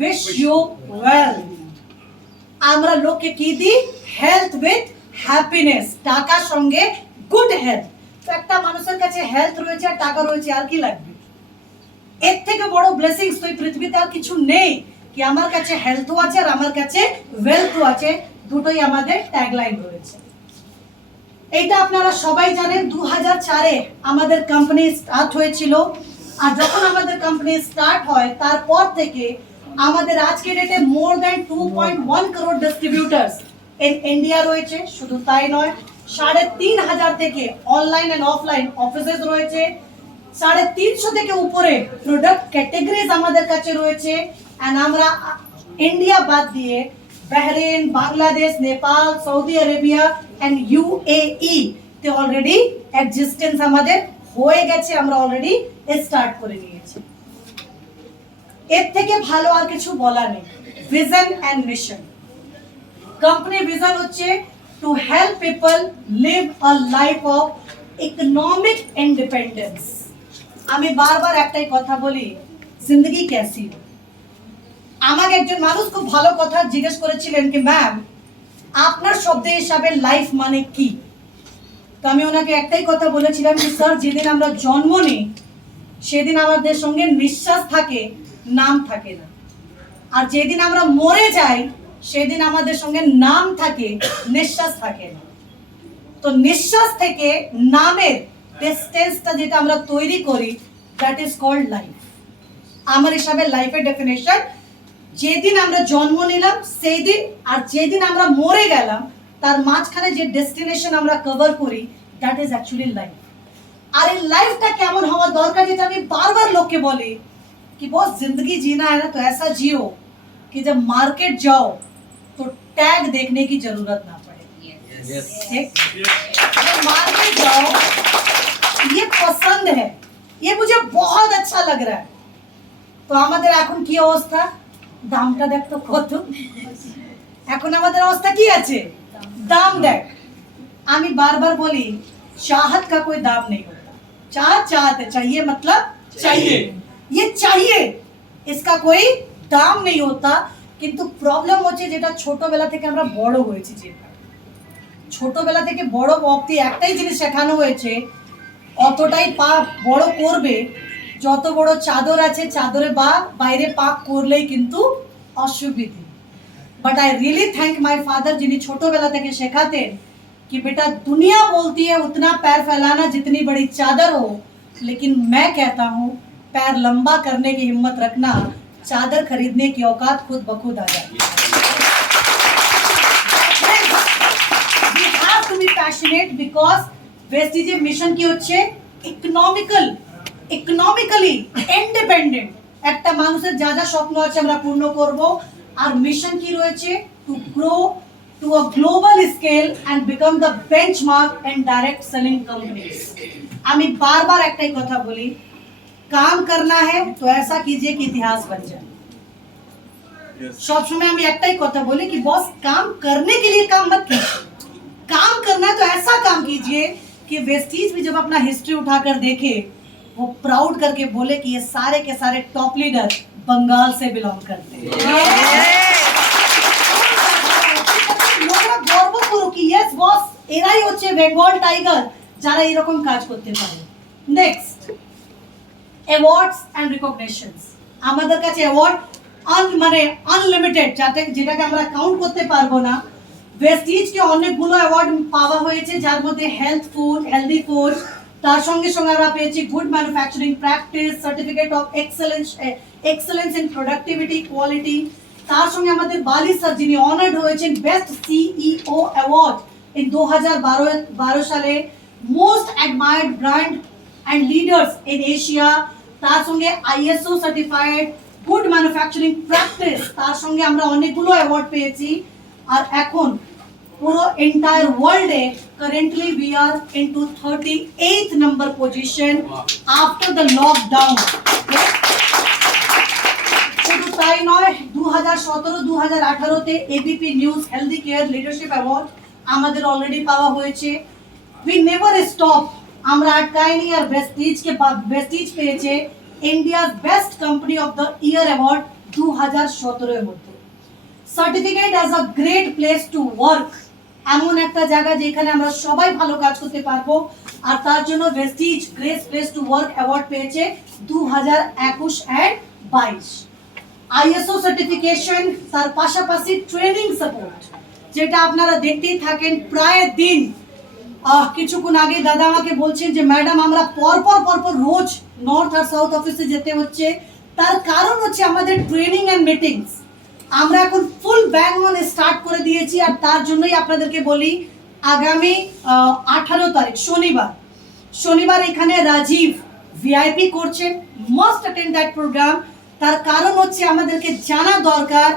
Wish you well. আমরা লোককে কি দিই? Health with happiness. টাকার সঙ্গে গুড হেলথ। তো একটা মানুষের কাছে হেলথ রয়েছে আর টাকা রয়েছে, আর কি লাগবে? এর থেকে বড় ব্লেসিংস তো এই পৃথিবীতে আর কিছু নেই কি আমার কাছে হেলথও আছে আর আমার কাছে ওয়েলথও আছে। দুটোই আমাদের ট্যাগলাইন রয়েছে। এইটা আপনারা সবাই জানেন। 2004-এ আমাদের কোম্পানি স্টার্ট হয়েছিল, আর যখন আমাদের কোম্পানি স্টার্ট হয় তারপর থেকে আমাদের আজকের ডেটে more than 2.1 crore distributors in India রয়েছে। শুধু তাই নয়, 3,500 থেকে অনলাইন এন্ড অফলাইন অফিসেস রয়েছে। 350 থেকে উপরে প্রোডাক্ট ক্যাটাগরিজ আমাদের কাছে রয়েছে। এন্ড আমরা ইন্ডিয়া বাদ দিয়ে Bahrain, Bangladesh, Nepal, Saudi Arabia and UAE তে অলরেডি এক্সিস্টেন্স আমাদের হয়ে গেছে, আমরা অলরেডি স্টার্ট করে নিয়েছি। এর থেকে ভালো আর কিছু বলা নেই। Vision and mission. কোম্পানির ভিশন হচ্ছে to help people live a life of economic independence. আমি বারবার একটাই কথা বলি, জিন্দগি कैसी हो। আমাকে একজন মানুষ খুব ভালো কথা জিজ্ঞেস করেছিলেন কি ম্যাম আপনার শব্দ হিসাবে লাইফ মানে কি? তো আমি ওনাকে একটাই কথা বলেছিলাম যে স্যার, যেদিন আমরা জন্ম নিই সেদিন আমাদের সঙ্গে নিঃশ্বাস থাকে, নাম থাকে না। আর যেদিন আমরা মরে যাই সেদিন আমাদের সঙ্গে নাম থাকে, নিঃশ্বাস থাকে না। তো নিঃশ্বাস থেকে নামের ডিসটেন্সটা যেটা আমরা তৈরি করি, দ্যাট ইজ কল্ড লাইফ। আমার হিসাবে লাইফের ডেফিনেশন যেদিন আমরা জন্ম নিলাম সেই দিন, আর যেদিন আমরা মরে গেলাম তার মাঝখানে যে ডেস্টিনেশন আমরা কভার করি, দ্যাট ইজ অ্যাকচুয়ালি লাইফ। আর এই লাইফটা কেমন হওয়া দরকার, যেটা আমি বারবার লোককে বলি कि बहुत जिंदगी जीना है ना तो ऐसा जियो कि जब मार्केट जाओ तो टैग देखने की जरूरत ना पड़े। ठीक? जब मार्केट जाओ ये पसंद है, ये मुझे बहुत अच्छा लग रहा है, তো আমাদের এখন কি অবস্থা? দামটা দেখ তো কত। এখন আমাদের অবস্থা কি আছে? দাম দেখ। আমি বারবার বলি चाहत का कोई दाम नहीं होता। चाहत चाहत है, चाहिए मतलब चाहिए, ये चाहिए, इसका कोई দাম নেই होता। কিন্তু প্রবলেম হচ্ছে যেটা ছোটবেলা থেকে আমরা বড় হয়েছি, যেটা ছোটবেলা থেকে বড় অবধি একটাই জিনিস শেখানো হয়েছে, অতটাই পা বড় করবে যত বড় চাদর আছে চাদরে বা বাইরে পাক করলেই কিন্তু অসুবিধে। But I really thank my father যিনি ছোটবেলা থেকে শেখাতেন कि बेटा दुनिया बोलती है उतना पैर फैलाना जितनी बड़ी चादर हो, लेकिन मैं कहता हूँ पैर लंबा करने की हिम्मत रखना, चादर खरीदने की औकात खुद ब खुद आ जाती है। We have to be passionate because Vestige mission কি হচ্ছে ইকোনমিক্যালি ইন্ডিপেন্ডেন্ট। একটা মানুষের যা যা স্বপ্ন আছে আমরা পূর্ণ করব, আর মিশন কি রয়েছে? To grow to a global scale and become the benchmark in direct selling companies. আমি বারবার একটাই কথা বলি, काम करना है तो ऐसा कीजिए कि इतिहास बन जाए। सब समय हम एकटाई কথা বলি कि बॉस काम करने के लिए काम मत कीजिए, काम करना है तो ऐसा काम कीजिए कि वेस्टीज भी जब अपना हिस्ट्री उठाकर देखे वो प्राउड करके बोले कि ये सारे के सारे टॉप लीडर बंगाल से बिलोंग करते हैं। লোকরা গর্ব করুক कि यस बॉस এরাই হচ্ছে বেঙ্গল টাইগার যারা এরকম কাজ করতে পারে। Next awards and recognitions. আমাদের কাছে অ্যাওয়ার্ড মানে আনলিমিটেড, যেটাকে আমরা কাউন্ট করতে পারবো না। ভেস্টিজকে অনেকগুলো অ্যাওয়ার্ড পাওয়া হয়েছে, যার মধ্যে হেলদি ফুড, তার সঙ্গে সঙ্গে আমরা পেয়েছি good manufacturing practice, certificate of excellence in productivity quality. তার সঙ্গে আমাদের বালি স্যার যিনি অনার্ড হয়েছেন বেস্ট সিইও অ্যাওয়ার্ড ইন 2012 সালে, most admired brand and leaders in Asia, তার সঙ্গে ISO certified good manufacturing practice, তার সঙ্গে আমরা অনেকগুলো অ্যাওয়ার্ড পেয়েছি। আর এখন পুরো এন্টায়ার ওয়ার্ল্ডে currently we are into 38th number position after the lockdown. শুধু তাই নয়, 2017-2018 ABP news healthy care leadership award আমাদের অলরেডি পাওয়া হয়েছে। উই নেভার স্টপ, আমরা আটকাইনি। আর বেস্টিজ পেয়েছে India's best company of the year award 2017 এর মধ্যে। Certificate as a great place to work, এমন একটা জায়গা যেখানে আমরা সবাই ভালো কাজ করতে পারবো, আর তার জন্য Vestige great place to work award পেয়েছে 2021 and 22। আইএসও সার্টিফিকেশন, তার পাশাপাশি ট্রেনিং সাপোর্ট, যেটা আপনারা দেখতেই থাকেন প্রায় দিন। কিছুক্ষণ আগে দাদা আমাকে বলছেন যে ম্যাডাম আমরা পরপর রোজ নর্থ আর সাউথ অফিসে যেতে হচ্ছে। তার কারণ হচ্ছে আমাদের ট্রেনিং অ্যান্ড মিটিংস আমরা এখন ফুল ব্যাং অন স্টার্ট করে দিয়েছি। আর তার জন্যই আপনাদেরকে বলি আগামী 18 তারিখ শনিবার এখানে রাজীব ভিআইপি করছেন, মাস্ট অ্যাটেন্ড দ্যাট প্রোগ্রাম। তার কারণ হচ্ছে আমাদেরকে জানা দরকার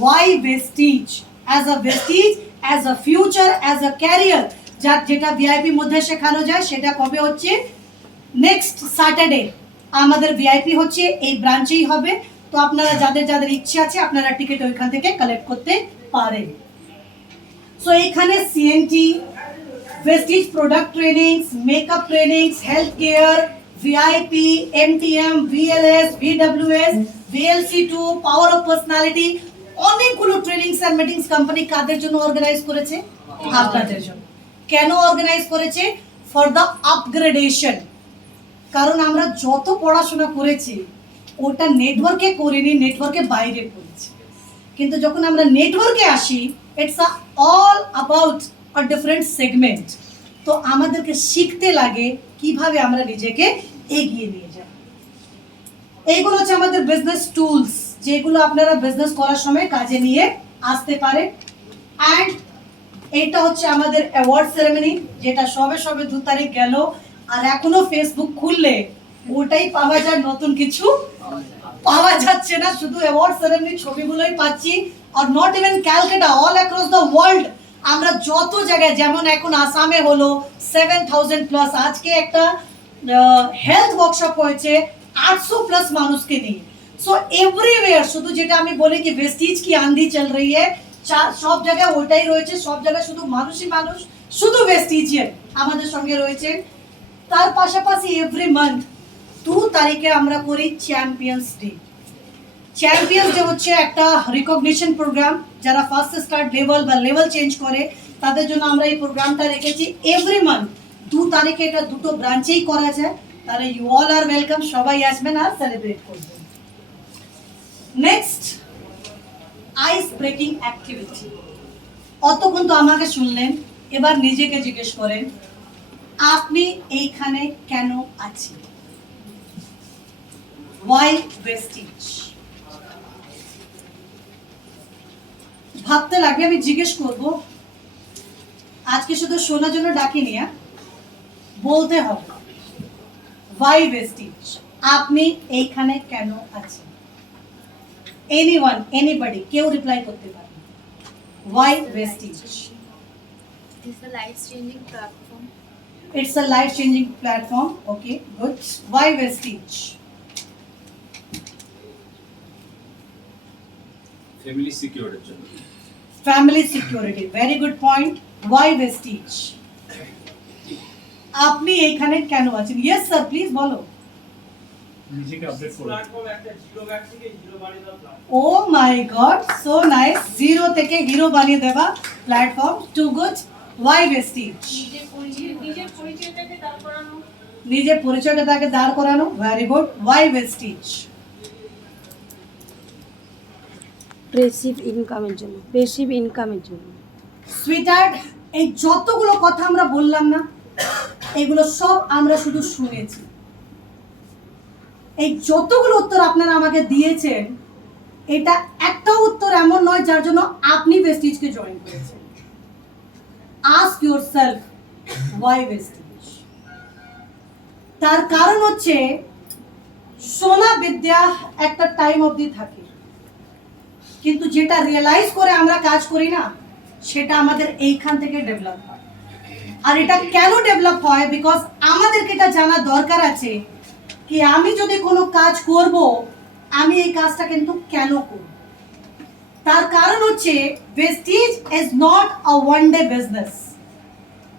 why Vestige as a future, as a career, যেটা ভিআইপি মধ্যে শেখানো যায়। সেটা কবে হচ্ছে? নেক্সট স্যাটারডে আমাদের ভিআইপি হচ্ছে, এই ব্রাঞ্চেই হবে। তো আপনারা যাদের ইচ্ছে আছে আপনারা টিকিট ওইখান থেকে কালেক্ট করতে পারেন। সো এখানে CNT, Vestige product trainings, makeup trainings, health care, VIP, MTM, VLS, VWS, VLC two, power of personality, অনেকগুলো ট্রেনিংস এন্ড মিটিংস কোম্পানি কাদের জন্য অর্গানাইজ করেছে? আপনাদের জন্য। কেন অর্গানাইজ করেছে? For the upgradation. কারণ আমরা যত পড়াশোনা করেছি ওটা নেটওয়ার্কে করিনি, নেটওয়ার্কে বাইরে করেছি। কিন্তু যখন আমরা নেটওয়ার্কে আসি it's all about a different segment. তো আমাদেরকে শিখতে লাগে কিভাবে আমরা নিজেকে এগিয়ে নিয়ে যাই। এইগুলো হচ্ছে আমাদের বিজনেস টুলস, যেগুলো আপনারা বিজনেস করার সময় কাজে নিয়ে আসতে পারে। অ্যান্ড এটা হচ্ছে আমাদের অ্যাওয়ার্ড সেরেমনি, যেটা সবে 2 তারিখ গেল। আর এখনো ফেসবুক খুললে ওটাই পাওয়া যায়, নতুন কিছু পাওয়া যাচ্ছে না, শুধু অ্যাওয়ার্ড সেরেমনি ছবিগুলোই পাচ্ছি। Are not even Calcutta, all across the world আমরা যত জায়গায়, যেমন এখন আসামে হলো 7000+, আজকে একটা হেলথ ওয়ার্কশপ হয়েছে 800+ মানুষকে নিয়ে। সো এভরিওয়্যার, শুধু যেটা আমি বলি কি ভেস্টিজ কি আন্ধি চল রही है, সব জায়গায় ওটাই রয়েছে। সব জায়গায় শুধু মানুষই মানুষ, শুধু ভেস্টিজিয়ান আমাদের সঙ্গে রয়েছে। তার পাশাপাশি এভরি মান্থ 2 তারিখে আমরা করি চ্যাম্পিয়ন্স ডে। চ্যাম্পিয়ন্স ডে হচ্ছে একটা রিকগনিশন প্রোগ্রাম, যারা ফার্স্ট স্টার লেভেল চেঞ্জ করে তাদের জন্য আমরা এই প্রোগ্রামটা রেখেছি। এভরি মান্থ 2 তারিখে এটা দুটো ব্রাঞ্চেই করা যায়। তাহলে ইউ অল আর ওয়েলকাম, সবাই আসবেন আর সেলিব্রেট করবেন। Next, ice breaking activity. অতক্ষণ তো আমাকে শুনলেন, এবার নিজেকে জিজ্ঞেস করেন আপনি এইখানে কেন আছেন? Why Vestige? ভাবতে লাগবে, আমি জিজ্ঞেস করব। আজকে শুধু শোনার জন্য ডাকিনি, বলতে হবে ওয়াই ভেস্টিজ, আপনি এইখানে কেন আছেন? এনিওয়ান, এনিবডি, কেউ রিপ্লাই করতে পারে। Why Vestige? It's a life-changing platform. It's a life-changing platform. Okay, good. Why Vestige? Family সিকিউরিটির জন্য। Family security, very good point. Why Vestige? আপনি এখানে কেন আছেন? ইয়েস স্যার, প্লিজ বলো। নিজেকে আপডেট করো। Oh my god, so nice. Zero থেকে হিরো বানিয়ে দেওয়া platform, too good. Why Vestige? নিজের পরিচয়টা তাকে দাঁড় করানো, very good. Why Vestige? Passive ইনকামের জন্য, প্যাসিভ ইনকামের জন্য। সুইটার্ট, এই যতগুলো কথা আমরা বললাম না, এগুলো সব আমরা শুধু শুনেছি। এই যতগুলো উত্তর আপনারা আমাকে দিয়েছেন, এটা একটা উত্তর এমন নয় যার জন্য আপনি ভেস্টিজকে জয়েন করেছেন। Ask yourself, why Vestige? তার কারণ হচ্ছে সোনা বিদ্যা একটা টাইম অবধি থাকে, কিন্তু যেটা রিয়েলাইজ করে আমরা কাজ করি না, সেটা আমাদের এইখান থেকে ডেভেলপ হয়। আর এটা কেন ডেভেলপ হয়? বিকজ আমাদেরকে এটা জানা দরকার আছে কি আমি যদি কোনো কাজ করব, আমি এই কাজটা কিন্তু কেন করব। তার কারণ হচ্ছে Vestige is not a one day business.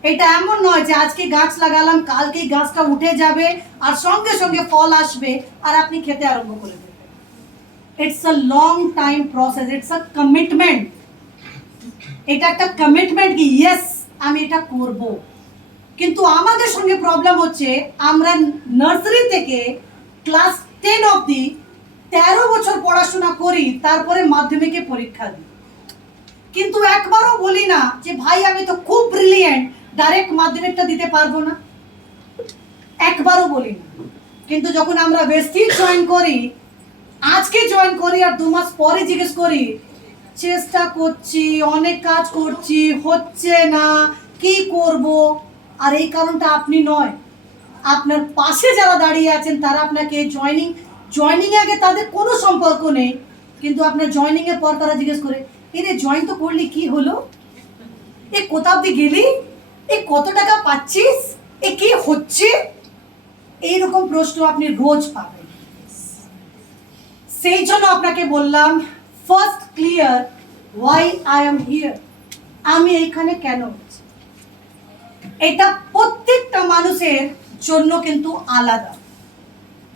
এটা এমন নয় যে আজকে গাছ লাগালাম, কালকেই গাছটা উঠে যাবে আর সঙ্গে সঙ্গে ফল আসবে আর আপনি খেতে আরম্ভ করে দেবেন। It's a long time process, it's a commitment. এটা একটা কমিটমেন্ট কি ইয়েস আমি এটা করব। কিন্তু আমাদের সঙ্গে প্রবলেম হচ্ছে আমরা নার্সারি থেকে ক্লাস 10 অবধি 13 বছর পড়াশোনা করি, তারপরে মাধ্যমিকে পরীক্ষা দিই। কিন্তু একবারও বলি না যে ভাই আমি তো খুব ব্রিলিয়েন্ট, ডাইরেক্ট মাধ্যমিকটা দিতে পারবো না। একবারও বলি না। কিন্তু যখন আমরা ভেস্টিজ জয়েন করি, আজকে জয়েন করি আর 2 মাস পরে জিজ্ঞেস করি চেষ্টা করছি, অনেক কাজ করছি, হচ্ছে না, কি করব। আর এই কারণটা আপনি নয়, আপনার পাশে যারা দাঁড়িয়ে আছেন তারা আপনাকে জয়েনিং আগে তাদের কোনো সম্পর্ক নেই, কিন্তু আপনার জয়েনিং এর পর তারা জিজ্ঞেস করে এরে জয়েন তো করলি, কি হলো, এ কোথা অব্দি গেলি, এ কত টাকা পাচ্ছিস, এ কি হচ্ছে। এইরকম প্রশ্ন আপনি রোজ পাবেন। সেই জন্য আপনাকে বললাম first clear why I am here, আমি এখানে কেন আছি। এটা প্রত্যেকটা মানুষের জন্য কিন্তু আলাদা।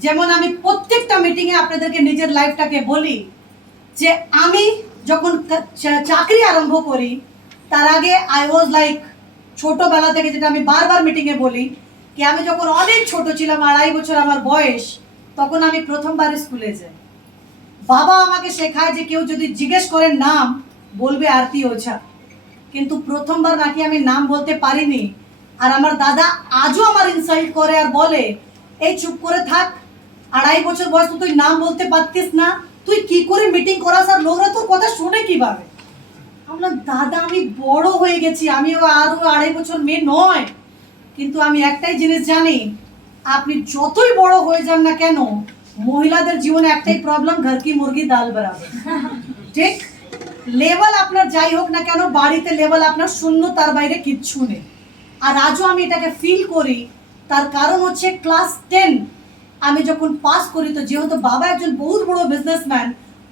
যেমন আমি প্রত্যেকটা মিটিংয়ে আপনাদেরকে নিজের লাইফটাকে বলি যে আমি যখন চাকরি আরম্ভ করি, তার আগে আই ওয়াজ লাইক, ছোটবেলা থেকে যেটা আমি বারবার মিটিংয়ে বলি কি আমি যখন অনেক ছোট ছিলাম, 2.5 বছর আমার বয়স, তখন আমি প্রথমবার স্কুলে যাই। বাবা আমাকে শেখায় যে কেউ যদি জিজ্ঞেস করে নাম, বলবে আরতি ওঝা। কিন্তু প্রথমবার নাকি আমি নাম বলতে পারিনি। আর আমার দাদা আজও আমার ইনসাল্ট করে আর বলে এই চুপ করে থাক, 2.5 বছর বয়স তুই নাম বলতে পারতিস না, তুই কি করে মিটিং করাস আর লোকরা তোর কথা শুনে কিভাবে। আমরা দাদা আমি বড় হয়ে গেছি, আমিও আরও 2.5 বছর মেয়ে নয়। কিন্তু আমি একটাই জিনিস জানি, আপনি যতই বড় হয়ে যান না কেন, মহিলাদের জীবনে একটাই প্রবলেম, ঘর কি মুরগি ডাল বরাবর। ঠিক লেভেল আপনার যাই হোক না কেন, বাড়িতে লেভেল আপনার শূন্য, তার বাইরে কিচ্ছু নেই। আর আজও আমি এটাকে ফিল করি। তার কারণ হচ্ছে ক্লাস 10 আমি যখন পাস করি, তো যেহেতু বাবা একজন বহুত বড় বিজনেসম্যান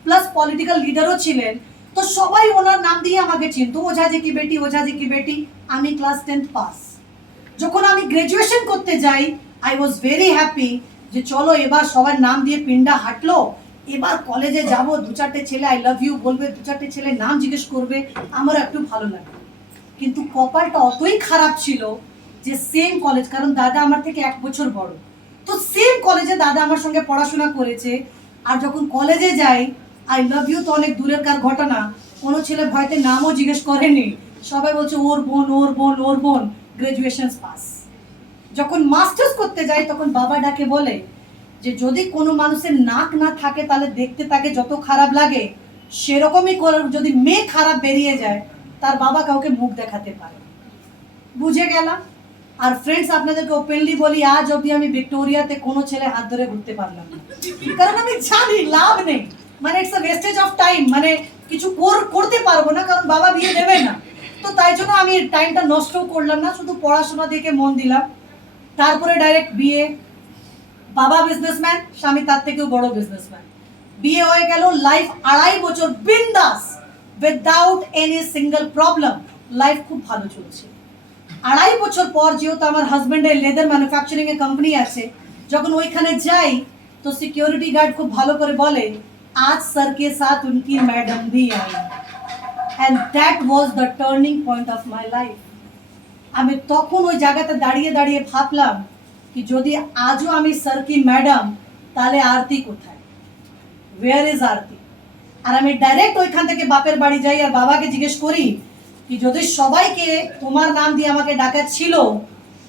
প্লাস পলিটিক্যাল লিডারও ছিলেন, তো সবাই ওনার নাম দিয়ে আমাকে চিনতো, ওঝাজি কি বেটি, ওঝাজি কি বেটি। আমি ক্লাস 10 পাস। যখন আমি গ্রাজুয়েশন করতে যাই, আই ওয়াজ ভেরি হ্যাপি যে চলো এবার সবার নাম দিয়ে পিন্ডা হাঁটলো, এবার কলেজে যাব, 2-4টে ছেলে আই লাভ ইউ বলবে, 2-4টে ছেলে নাম জিজ্ঞেস করবে, আমারও একটু ভালো লাগবে। কিন্তু কপালটা অতই খারাপ ছিল যে সেম কলেজ, কারণ দাদা আমার থেকে 1 বছর বড়, তো সেম কলেজে দাদা আমার সঙ্গে পড়াশোনা করেছে। আর যখন কলেজে যাই, আই লাভ ইউ তো অনেক দূরের কার ঘটনা, কোনো ছেলে ভয়তে নামও জিজ্ঞেস করেনি, সবাই বলছে ওর বোন, ওর বোন, ওর বোন, গ্রাজুয়েশন পাস। যখন মাস্টার্স করতে যাই, তখন বাবা ডাকে বলে যে যদি কোনো মানুষের নাক না থাকে তাহলে দেখতে তাকে যত খারাপ লাগে, সেরকমই যদি মেয়ে খারাপ বেরিয়ে যায়, তার বাবা কাউকে মুখ দেখাতে পারে। বুঝে গেলাম। আর ফ্রেন্ডস আপনাদেরকে ওপেনলি বলি, আজ অবধি আমি ভিক্টোরিয়াতে কোনো ছেলে হাত ধরে ঘুরতে পারলাম না, কারণ আমি জানি লাভ নেই, মানে it's a wastage of time, মানে কিছু করতে পারবো না, কারণ বাবা বিয়ে দেবে না। তো তাই জন্য আমি টাইমটা নষ্টও করলাম না, শুধু পড়াশোনা দিকে মন দিলাম। তারপরে ডাইরেক্ট বিয়ে, বাবা বিজনেসম্যান, স্বামী তার থেকেও বড় বিজনেসম্যান। বিয়ে হয়ে গেল, লাইফ 2.5 বছর বিন্দাস, without any single problem, life খুব ভালো চলছে। 2.5 বছর পর যেহেতু আমার হাজবেন্ডের লেদার ম্যানুফ্যাকচারিং এর কোম্পানি আছে, যখন ওইখানে যাই তো সিকিউরিটি গার্ড খুব ভালো করে বলে, আজ স্যার কে সাথ উনকি ম্যাডাম ভি আই। And that was the turning point of my life. আমি তখন ওই জায়গাতে দাঁড়িয়ে দাঁড়িয়ে ভাবলাম কি যদি আজও আমি স্যার কি ম্যাডাম, তাহলে আরতি কোথায়, ওয়্যার ইজ আরতি? আর আমি ডাইরেক্ট ওইখান থেকে বাপের বাড়ি যাই আর বাবাকে জিজ্ঞেস করি কি যদি সবাইকে তোমার নাম দিয়ে আমাকে ডাকা ছিল,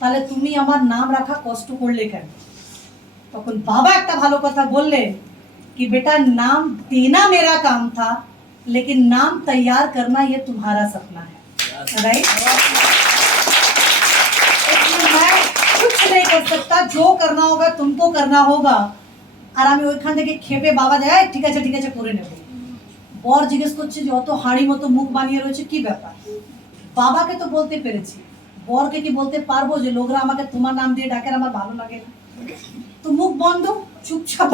তাহলে তুমি আমার নাম রাখা কষ্ট করলে কেন? তখন বাবা একটা ভালো কথা বললেন कि बेटा नाम देना मेरा काम था, लेकिन नाम तैयार करना ये तुम्हारा सपना है, राइट? मैं कुछ नहीं कर सकता, जो करना होगा तुमको करना होगा। আর আমি ওইখান থেকে খেপে বাবা যায়, ঠিক আছে করে নেব। বর জিজ্ঞেস করছে যে অত হাঁড়ি মতো মুখ বানিয়ে রয়েছে, কি ব্যাপার? বাবাকে তো বলতে পেরেছি, বরকে কি বলতে পারবো যে লোকরা আমাকে তোমার নাম দিয়ে ডাকে, আমার ভালো লাগে না? তো মুখ বন্ধ, চুপচাপ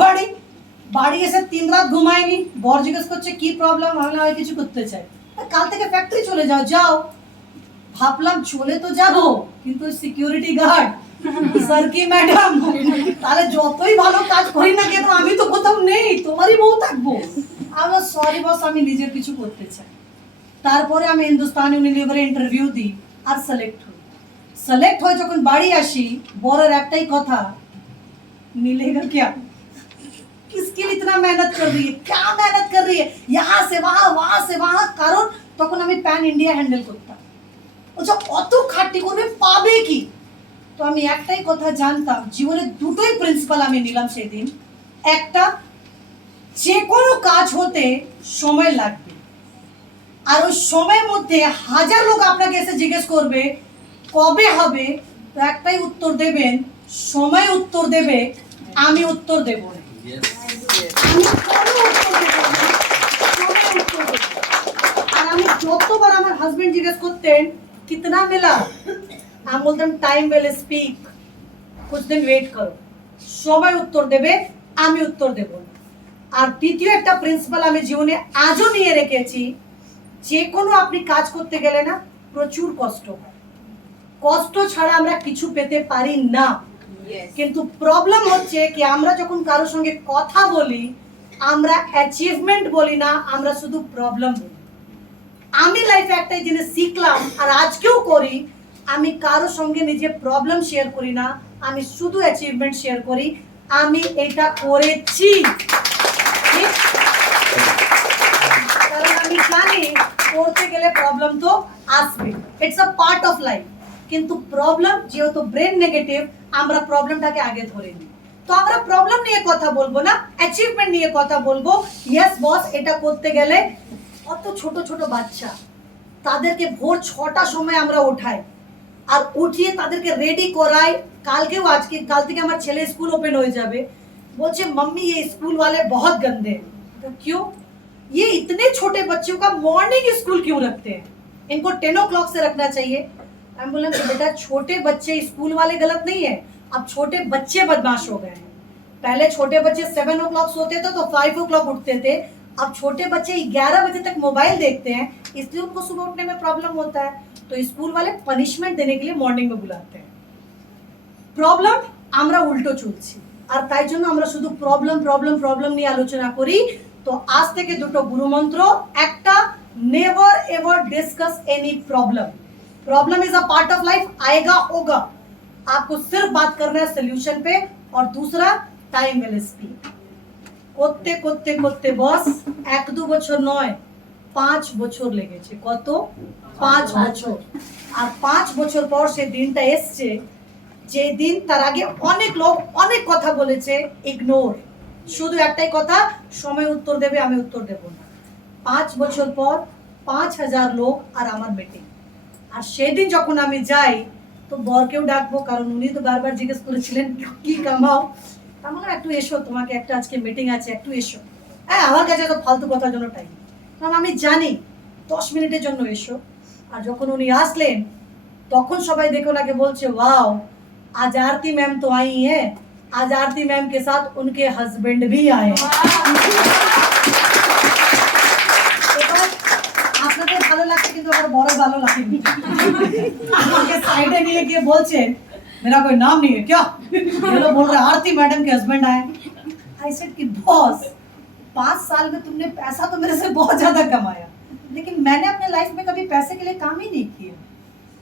বাড়ি এসে 3 রাত ঘুমায়নি। বর জিজ্ঞেস করছে কি প্রবলেম, আমি আর কিছু করতে চাই, কাল থেকে ফ্যাক্টরি চলে যাও। ভাবলাম চলে তো যাব, কিন্তু সিকিউরিটি গার্ড স্যার কি ম্যাডাম, তাহলে যতই ভালো কাজ করি না কেন আমি তো কোথাও নেই, তোমারই বউ থাকবো। আমি সরি বস, আমি নিজের কিছু করতে চাই। তারপরে আমি হিন্দুস্তান ইউনিলিভারে ইন্টারভিউ দিই আর সিলেক্ট হয়ে যখন বাড়ি আসি, বরের একটাই কথা, मिलेगा क्या, किसके लिए इतना मेहनत कर रही है, क्या मेहनत कर रही है, यहाँ से वहाँ। কারণ তখন আমি প্যান ইন্ডিয়া হ্যান্ডেল করতাম। বলছে অত খাটি করবে, পাবে কি? তো আমি একটাই কথা জানতাম, জীবনে দুটোই প্রিন্সিপাল আমি নিলাম সেদিন। একটা, যে কোনো কাজ হতে সময় লাগবে, আর ওই সময়ের মধ্যে 1000 লোক আপনাকে এসে জিজ্ঞেস করবে কবে হবে, তো একটাই উত্তর দেবেন, সময় উত্তর দেবে, আমি উত্তর দেব না। আমি কোনো উত্তর দেব না, সময় উত্তর দেবে। আর আমি যতবার আমার হাজবেন্ড জিজ্ঞেস করতেন কিতনা মিলা, আমি বলতাম টাইম উইল স্পিক, कुछ दिन ওয়েট করো, সময় উত্তর দেবে, আমি উত্তর দেব না। আর দ্বিতীয় একটা প্রিন্সিপাল আমি জীবনে আজও নিয়ে রেখেছি, যে কোনো আপনি কাজ করতে গেলে না প্রচুর কষ্ট হয়, কষ্ট ছাড়া আমরা কিছু পেতে পারি না। কিন্তু প্রবলেম হচ্ছে কি আমরা যখন কারোর সঙ্গে কথা বলি, আমরা অ্যাচিভমেন্ট বলি না, আমরা শুধু প্রবলেম বলি। আমি লাইফে একটাই জিনিস শিখলাম আর আজকেও করি, আমি কারোর সঙ্গে নিজে প্রবলেম শেয়ার করি না, আমি শুধু অ্যাচিভমেন্ট শেয়ার করি, আমি এটা করেছি। কারণ আমি জানি করতে গেলে প্রবলেম তো আসবে, it's a part of life. কিন্তু প্রবলেম যেহেতু ব্রেন নেগেটিভ, আমরা প্রবলেমটাকে আগে ধরে নিই। তো আমরা প্রবলেম নিয়ে কথা বলবো না, অ্যাচিভমেন্ট নিয়ে কথা বলবো। ইয়েস বস, এটা করতে গেলে কত ছোট ছোট বাচ্চা, তাদেরকে ভোর 6টার সময় আমরা উঠাই আর উঠিয়ে তাদেরকে রেডি করাই। কালকেও আজকে কাল থেকে আমার ছেলে স্কুল ওপেন হয়ে যাবে, বলছে मम्मी ये स्कूल वाले बहुत गंदे हैं। तो क्यों? ये इतने छोटे बच्चों का मॉर्निंग स्कूल क्यों रखते हैं, इनको 10 o'clock से रखना चाहिए। हम बोले बेटा छोटे बच्चे स्कूल वाले गलत नहीं है, अब छोटे बच्चे बदमाश हो गए हैं। पहले छोटे बच्चे 7 o'clock सोते थे तो 5 o'clock उठते थे, अब छोटे बच्चे 11 बजे तक मोबाइल देखते हैं, इसलिए उनको सुबह उठने में प्रॉब्लम होता है। तो स्कूल वाले पनिशमेंट देने के लिए मॉर्निंग में बुलाते हैं। প্রবলেম আমরা উল্টো চলছি, আর তাই জন্য আমরা শুধু প্রবলেম নিয়ে আলোচনা করি। তো আজ থেকে দুটো গুরুমন্ত্র, একটা never ever discuss any problem is a part of life, आएगा होगा, आपको सिर्फ बात करना है सोल्यूशन पे। और दूसरा टाइम विल स्पीक। করতে করতে করতে বস 1-2 বছর নয় 5 বছর লেগেছে। কত? 5 বছর। আর 5 বছর পর সে দিনটা এসছে, যে দিন তার আগে অনেক লোক অনেক কথা বলেছে, ইগনোর, শুধু একটাই কথা, সময় উত্তর দেবে, আমি উত্তর দেব না। 5 বছর পর 5000 লোক আর আমার মিটিং। আর সেদিন যখন আমি যাই তো বরকেও ডাকবো, কারণ উনি তো বারবার জিজ্ঞেস করেছিলেন কি কামাও। আমি বললাম একটু এসো, তোমাকে একটা আজকে মিটিং আছে, একটু এসো। হ্যাঁ, আমার কাছে তো ফালতু কথার জন্য টাইম, কারণ আমি জানি 10 মিনিটের জন্য এসো। আর যখন উনি আসলেন তখন সবাই দেখে ওনাকে বলছে, ওয়াও आज आरती मैम तो आई है, आज आरती मैम के साथ उनके हस्बैंड भी आए हैं। এবার আপনাদের ভালো লাগছে কিন্তু আমার বড় ভালো লাগেনি। আমাকে সাইডে নিয়ে গিয়ে বলছেন मेरा कोई नाम नहीं है क्या, ये लोग बोल रहे आरती मैडम के हस्बैंड आए। आई सेड कि बॉस 5 साल में तुमने पैसा तो मेरे से बहुत ज्यादा कमाया, लेकिन मैंने अपने लाइफ में कभी पैसे के लिए काम ही नहीं किया।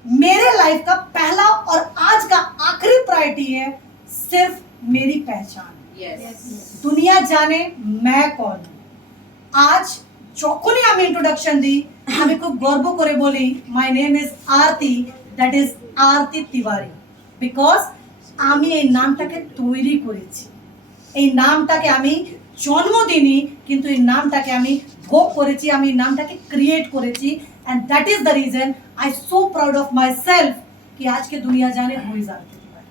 मेरे लाइफ का पहला और आज का आखिरी प्रायोरिटी है सिर्फ मेरी पहचान। दुनिया जाने मैं कौन हूँ। आज যখনই আমি ইন্ট্রোডাকশন দিই আমি খুব গর্ব করে বলি my name is Aarti, that is Aarti Tiwari, because আমি এই নামটাকে তৈরি করেছি। এই নামটাকে আমি জন্ম দিইনি, কিন্তু এই নামটাকে আমি ভোগ করেছি, আমি এই নামটাকে ক্রিয়েট করেছি। And that is the reason I so proud of myself कि आज के दुनिया जाने हो ही जाती है।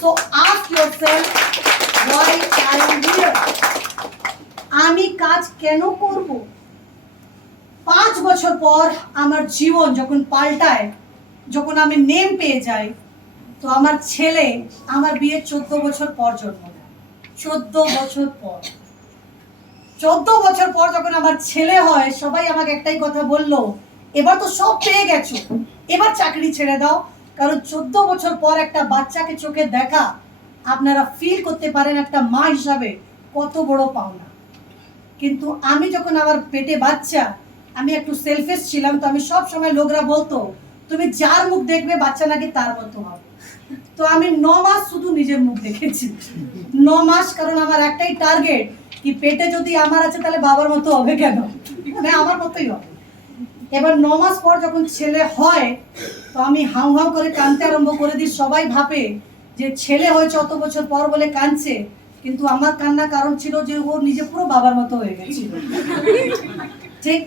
So ask yourself why I am here. আমি কাজ কেন করব? 5 বছর পর আমার জীবন যখন পাল্টায়, যখন আমি নেম পেয়ে যাই, তো আমার ছেলে আমার বিয়ের 14 বছর পর জন্ম নেয়। 14 বছর পর 14 বছর পর যখন আমার ছেলে হয়, সবাই আমাকে একটাই কথা বললো, এবার তো সব পেয়ে গেছো, এবার চাকরি ছেড়ে দাও। কারণ 14 বছর পর একটা বাচ্চাকে চোখে দেখা আপনারা ফিল করতে পারেন একটা মা হিসাবে কত বড় পাওনা। কিন্তু আমি যখন আমার পেটে বাচ্চা, আমি একটু সেলফিশ ছিলাম, তো আমি সব সময় লোকরা বলতো তুমি যার মুখ দেখবে বাচ্চা নাকি তার মতো হবে। তো আমি 9 মাস শুধু নিজের মুখ দেখেছি, 9 মাস, কারণ আমার একটাই টার্গেট কি পেটে যদি আমার আছে তাহলে বাবার মতো হবে কেন, মানে আমার মতোই হবে। এবার 9 মাস পর যখন ছেলে হয়, তো আমি হাউ হাউ করে কাঁদতে আরম্ভ করে দিই। সবাই ভাবে যে ছেলে হয়েছে অত বছর পর বলে কাঁদছে, কিন্তু আমার কান্না কারণ ছিল যে ও নিজে পুরো বাবার মতো হয়ে গেছিল। ঠিক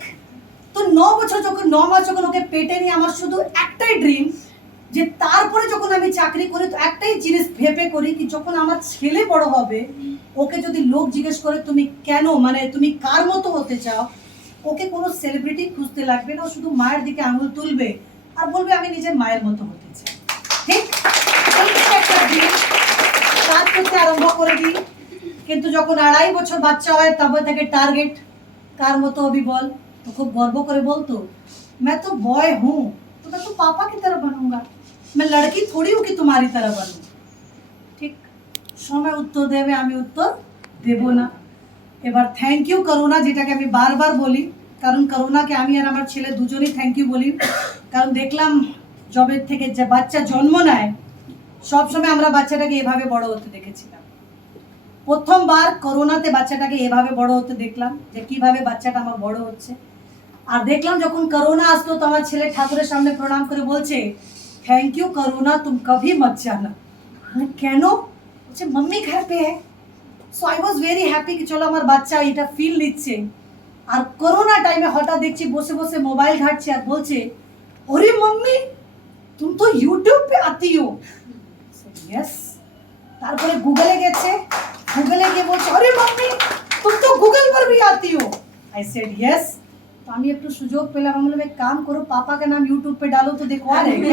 তো 9 বছর যখন 9 মাস যখন ওকে পেটে নিয়ে আমার শুধু একটাই ড্রিম যে তারপরে যখন আমি চাকরি করি তো একটাই জিনিস ভেবে করি কি যখন আমার ছেলে বড় হবে ওকে যদি লোক জিজ্ঞেস করে তুমি কেন, মানে তুমি কার মতো হতে চাও, ওকে কোনো সেলিব্রিটি খুঁজতে লাগবে না, ও শুধু মায়ের দিকে আঙুল তুলবে আর বলবে আমি নিজের মায়ের মতো হতে চাই। ঠিক একটা ড্রিম কাজ করতে আরম্ভ করে দিই। কিন্তু যখন 2.5 বছর বাচ্চা হয় তবে থেকে টার্গেট কার মতো হবি বল, তো খুব গর্ব করে বলতো मैं तो बॉय हूँ तो मैं तो पापा की तरह बनूंगा, मैं लड़की थोड़ी हूँ कि तुम्हारी तरह बनूं। ঠিক সময় উত্তর দেবে, আমি উত্তর দেব না। এবার থ্যাংক ইউ করোনা, যেটাকে আমি বারবার বলি, কারণ করোনাকে আমি আর আমার ছেলে দুজনেই থ্যাংক ইউ বলি। কারণ দেখলাম জবে থেকে যে বাচ্চা জন্ম নেয় সবসময় আমরা বাচ্চাটাকে এভাবে বড় হতে দেখেছিলাম। প্রথমবার করোনাতে বাচ্চাটাকে এভাবে বড় হতে দেখলাম যে কিভাবে বাচ্চাটা আমার বড় হচ্ছে। আর দেখলাম যখন করোনা আসতো তো আমার ছেলে ঠাকুরের সামনে প্রণাম করে বলছে থ্যাংক ইউ করোনা তুম কভি মত জানা। কেন? বলছে মম্মি ঘর পে হ্যায়। So I was very happy কি চলো আমার বাচ্চা এটা ফিল নিচ্ছে। আর করোনা টাইমে হঠাৎ দেখছি বসে বসে মোবাইল ঘাটছে আর বলছে ওরে মম্মি তুম তো ইউটিউব पे आती हो। यस। তারপরে গুগলে গেছে, গুগলে গিয়ে বলছে আরে মাম্মি तुम तो गूगल पर भी आती हो। I said yes. तो আমি একটু সুযোগ পেলাম, আমি বললাম এক কাম করো পাপা का नाम यूट्यूब पे डालो तो देखो आ रहेगा।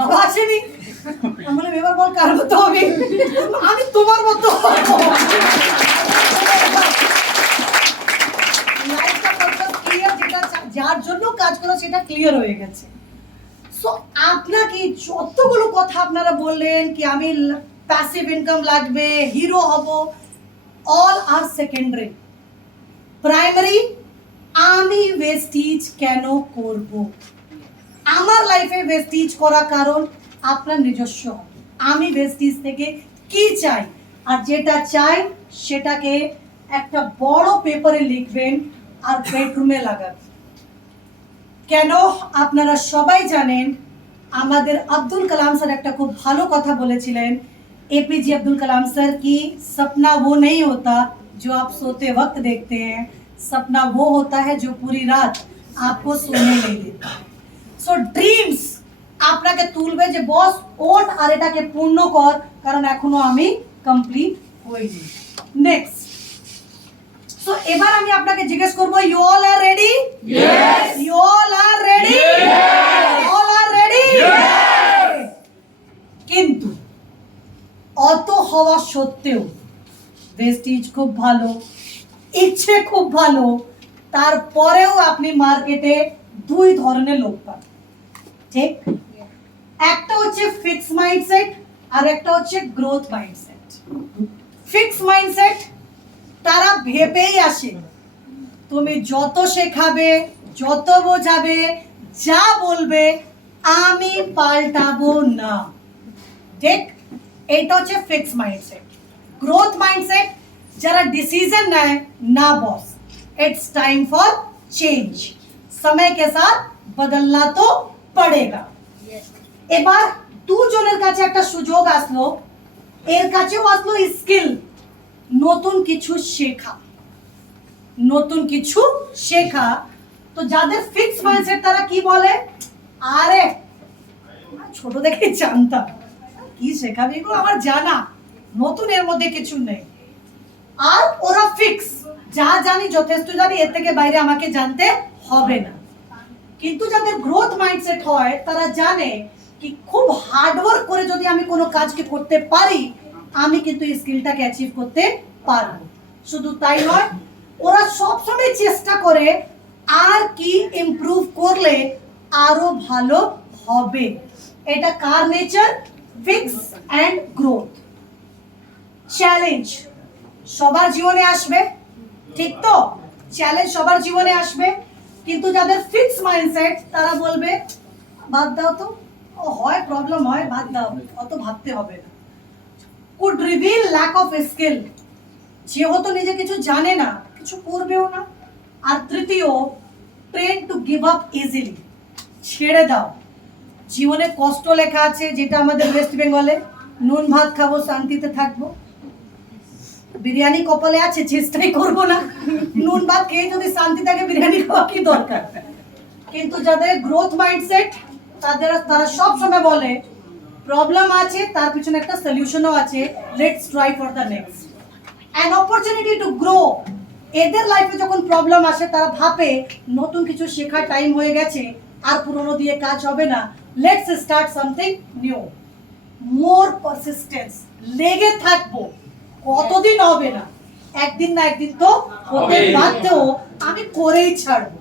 বাবা আসেনি, আমি বললাম এবার বল কার মতো হবে, আমি তোমার মতো হবো। লাইফটা পারপাস ক্লিয়ার, যেটা যার জন্য কাজ করো সেটা ক্লিয়ার হয়ে গেছে। সো আপনাকে যতগুলো কথা আপনারা বললেন কি আমি প্যাসিভ ইনকাম লাগবে, হিরো হব, অল আর সেকেন্ডারি। প্রাইমারি আমি ওয়েস্টিজ কেন করব? আমার লাইফে ওয়েস্টিজ করা কারণ আপনার নিজস্ব। আমি ওয়েস্টিজ থেকে কি চাই আর যেটা চাই সেটাকে একটা বড় পেপারে লিখবেন আর বেডরুমে লাগাবেন। কেন? আপনারা সবাই জানেন আমাদের আব্দুল কালাম স্যার একটা খুব ভালো কথা বলেছিলেন, एपीजे अब्दुल कलाम सर की सपना वो नहीं होता जो आप सोते वक्त देखते हैं, सपना वो होता है जो पूरी रात आपको सोने नहीं देता। सो ड्रीम्स আপনাকে তুলবে যে বস ওট আর এটাকে পূর্ণ কর, কারণ এখনো আমি কমপ্লিট হইনি। নেক্সট। সো এবার আমি আপনাকে জিজ্ঞেস করব you all are ready? Yes. You all are ready? Yes. All are ready? Yes. কিন্তু অত হওয়া সত্ত্বেও ভেস্টিজ খুব ভালো, ইচ্ছে খুব ভালো, তারপরেও আপনি মার্কেটে দুই ধরনের লোক পান, ঠিক? একটা হচ্ছে ফিক্স মাইন্ডসেট আর একটা হচ্ছে গ্রোথ মাইন্ডসেট। ফিক্স মাইন্ডসেট তারা ভেবেই আসে তুমি যত শেখাবে, যত বোঝাবে, যা বলবে আমি পাল্টাবো না, ঠিক? এটা হচ্ছে ফিক্স মাইন্ডসেট। গ্রোথ মাইন্ডসেট যারা ডিसीजन নেয়, না বস इट्स टाइम फॉर चेंज, समय के साथ बदलना तो पड़ेगा। এবার দুজনের কাছে একটা সুযোগ আসলো, এর কাছেও আসলো স্কিল, নতুন কিছু শেখা, নতুন কিছু শেখা। তো যাদের ফিক্স মাইন্ডসেট তারা কি বলে, আরে ছোট থেকে জানতাম, কি শেখাবে এগুলো আমার জানা, নতুন এর মধ্যে কিছু নেই। আর ওরা ফিক্স, যা জানি যথেষ্ট জানি, এর থেকে বাইরে আমাকে জানতে হবে না। কিন্তু যাদের গ্রোথ মাইন্ডসেট হয় তারা জানে কি খুব হার্ড ওয়ার্ক করে যদি আমি কোনো কাজকে করতে পারি, আমি কিন্তু এই স্কিলটাকে অ্যাচিভ করতে পারবো। শুধু তাই নয়, ওরা সবসময় চেষ্টা করে আর কি ইমপ্রুভ করলে আরো ভালো হবে। এটা কার nature? Fix and growth. Challenge সবার জীবনে আসবে, ঠিক তো? চ্যালেঞ্জ সবার জীবনে আসবে, কিন্তু যাদের ফিক্স মাইন্ডসেট তারা বলবে বাদ দাও তো, ও হয় প্রবলেম হয়, বাদ দাও, অত ভাবতে হবে না। Could reveal lack of skill, যেহেতু নিজে কিছু জানে না, কিছু করবেও না। আর তৃতীয়, train to give up easily, ছেড়ে দাও। জীবনে কষ্ট লেখা আছে, যেটা আমাদের ওয়েস্ট বেঙ্গলে নুন ভাত খাবো শান্তিতে থাকবো, বিরিয়ানি কপালে আছে চেষ্টাই করবো না, নুন ভাত খেয়ে যদি শান্তি থাকে বিরিয়ানি খাওয়া কি দরকার। কিন্তু যাদের গ্রোথ মাইন্ডসেট তারা সব সময় বলে প্রবলেম আছে, তার পিছনে একটা সলিউশনও আছে, let's try for the next an opportunity to grow. এদের লাইফে যখন প্রবলেম আসে তারা ভাবে নতুন কিছু শেখার টাইম হয়ে গেছে, আর পুরনো দিয়ে কাজ হবে না, let's start something new. More persistence, লেগে থাকবো, কতদিন হবে না, একদিন না একদিন তো হতে বাধ্য, আমি করেই ছাড়বো।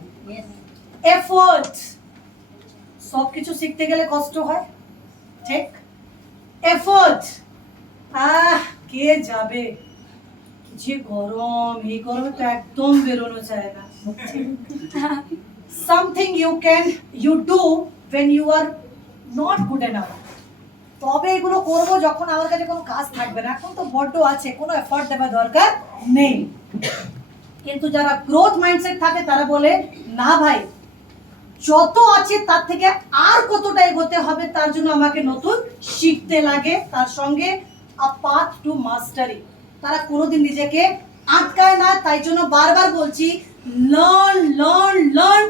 এফোর্ট, সবকিছু শিখতে গেলে কষ্ট হয়, ঠিক? এফোর্ট, কে যাবে, যে গরম, এই গরমে তো একদম বেরোনো যায় না। Something you do when you are not good enough, তবে এগুলো করব যখন আমার কাছে কোনো কাজ থাকবে না, এখন তো বড্ড আছে, কোনো এফর্ট দেওয়ার দরকার নেই। কিন্তু যারা গ্রোথ মাইন্ডসেট থাকে তারা বলে না ভাই, যত আছে তার থেকে আর কতটা এগোতে হবে, তার জন্য আমাকে নতুন শিখতে লাগে, তার সঙ্গে আ পাথ টু মাস্টারি। তারা কোনোদিন নিজেকে আটকায় না, তাই জন্য বারবার বলছি লার্ন লার্ন লার্ন,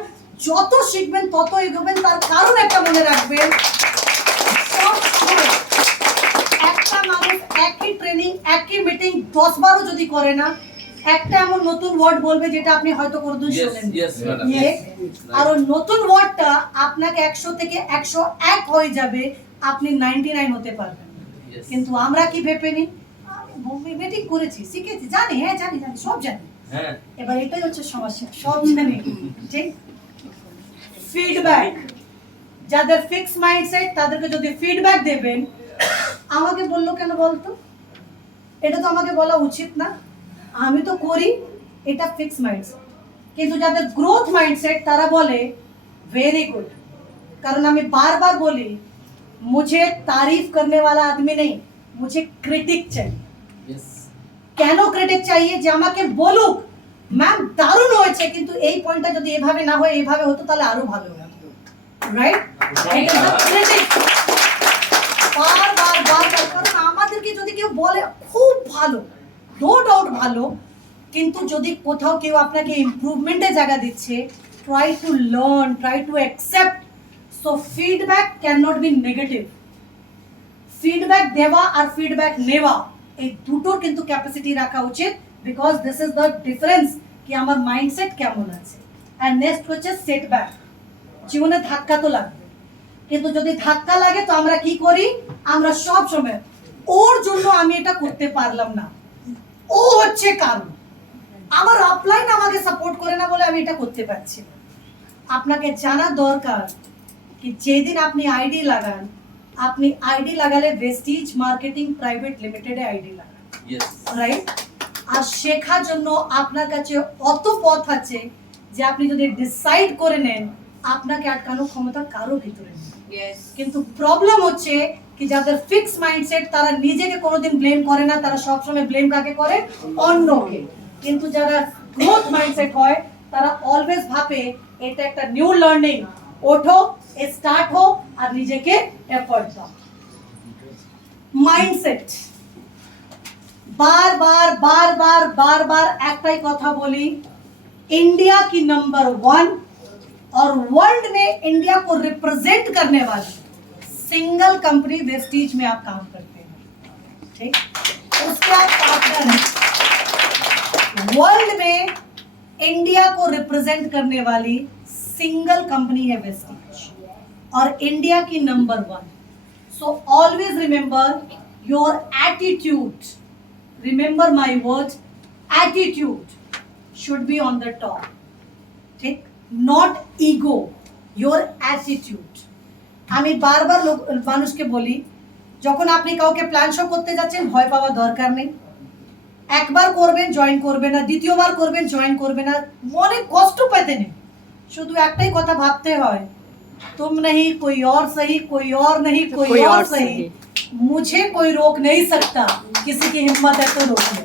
যত শিখবেন তত এগোবেন। তার কারণ একটা মনে রাখবেন, একটা মানুষ একই ট্রেনিং একই মিটিং 10-12 যদি করে না, একটা এমন নতুন ওয়ার্ড বলবে যেটা আপনি হয়তো কোনোদিন শুনেন, আর ওই নতুন ওয়ার্ডটা আপনাকে 100 থেকে 101 হয়ে যাবে, আপনি 99 হতে পারবেন। কিন্তু আমরা কি ভেবে নিই, মিটিং করেছি, শিখেছি, জানি, হ্যাঁ জানি জানি সব জানি। এবার এটাই হচ্ছে সমস্যা, সব জানি, ঠিক? ফিডব্যাক, যাদের ফিক্স মাইন্ডসেট তাদেরকে যদি ফিডব্যাক দেবেন, আমাকে বললো কেন বলতো, এটা তো আমাকে বলা উচিত না, আমি তো করি, এটা ফিক্স মাইন্ডসেট। কিন্তু যাদের গ্রোথ মাইন্ডসেট তারা বলে ভেরি গুড, কারণ আমি বারবার বলি मुझे तारीफ करने वाला आदमी नहीं, मुझे क्रिटिक चाहिए। কেন ক্রিটিক চাইয়ে, যে আমাকে বলুক ম্যাম দারুণ হয়েছে, কিন্তু এই পয়েন্টটা যদি এভাবে না হয় এইভাবে হতো তাহলে আরো ভালো হতো, রাইট? এটা ক্রিটিক বারবার বারবার, কারণ আমাদেরকে যদি কেউ বলে খুব ভালো, নো ডাউট ভালো, কিন্তু যদি কোথাও কেউ আপনাকে ইমপ্রুভমেন্টের জায়গা দিচ্ছে, try to learn, try to accept. So feedback can not be negative. Feedback দেওয়া আর ফিডব্যাক নেওয়া এই দুটোর কিন্তু ক্যাপাসিটি রাখা উচিত, because this is the difference কি আমার মাইন্ডসেট কেমন আছে। অ্যান্ড নেক্সট হচ্ছে সেটব্যাক, জীবনে ধাক্কা তো লাগবে, কিন্তু যদি ধাক্কা লাগে তো আমরা কি করি, আমরা সব সময় ওর জন্য আমি এটা করতে পারলাম না, ও হচ্ছে কারণ। আমার আপলাইন আমাকে সাপোর্ট করে না বলে আমি এটা করতে পারছি না। আপনাকে জানা দরকার কি যেদিন আপনি আইডি লাগান, আপনি আইডি লাগালে ভেস্টিজ মার্কেটিং প্রাইভেট লিমিটেডে আইডি লাগান, রাইট? আর শেখার জন্য আপনার কাছে অত পথ আছে যে আপনি যদি ডিসাইড করে নেন, আপনাকে আটকানোর ক্ষমতা কারো ভিতরে নেই। কিন্তু প্রবলেম হচ্ছে কি যাদের ফিক্স মাইন্ডসেট, তারা নিজেকে কোনোদিন ব্লেম করে না, তারা সবসময় ব্লেম কাকে করে? অন্যকে। কিন্তু যারা গ্রোথ মাইন্ডসেট হয়, তারা অলওয়েজ ভাবে এটা একটা নিউ লার্নিং, ওঠো, স্টার্ট হো আর নিজেকে এফর্ট দাও। মাইন্ডসেট बार একটাই কথা বলি, इंडिया की नंबर 1 और वर्ल्ड में इंडिया को रिप्रेजेंट करने वाली सिंगल कंपनी वेस्टीज में आप काम करते हैं, ठीक? उसके आप पार्टनर हैं। वर्ल्ड में इंडिया को रिप्रेजेंट करने वाली सिंगल कंपनी है वेस्टीज और इंडिया की number 1। So always remember your attitude, remember my words, attitude should be on the top, ঠিক? not ego, your attitude। আমি বারবার মানুষকে বলি, যখন আপনি কাউকে প্ল্যান শো করতে যাচ্ছেন, ভয় পাওয়ার দরকার নেই। একবার করবেন, জয়েন করবে না, দ্বিতীয়বার করবেন, জয়েন করবে না, মনে কষ্ট পেতে নেই। শুধু একটাই কথা ভাবতে হয়, तुम नहीं कोई और सही, कोई और नहीं कोई और सही, मुझे कोई रोक नहीं सकता, किसी की हिम्मत है तो रोक ले।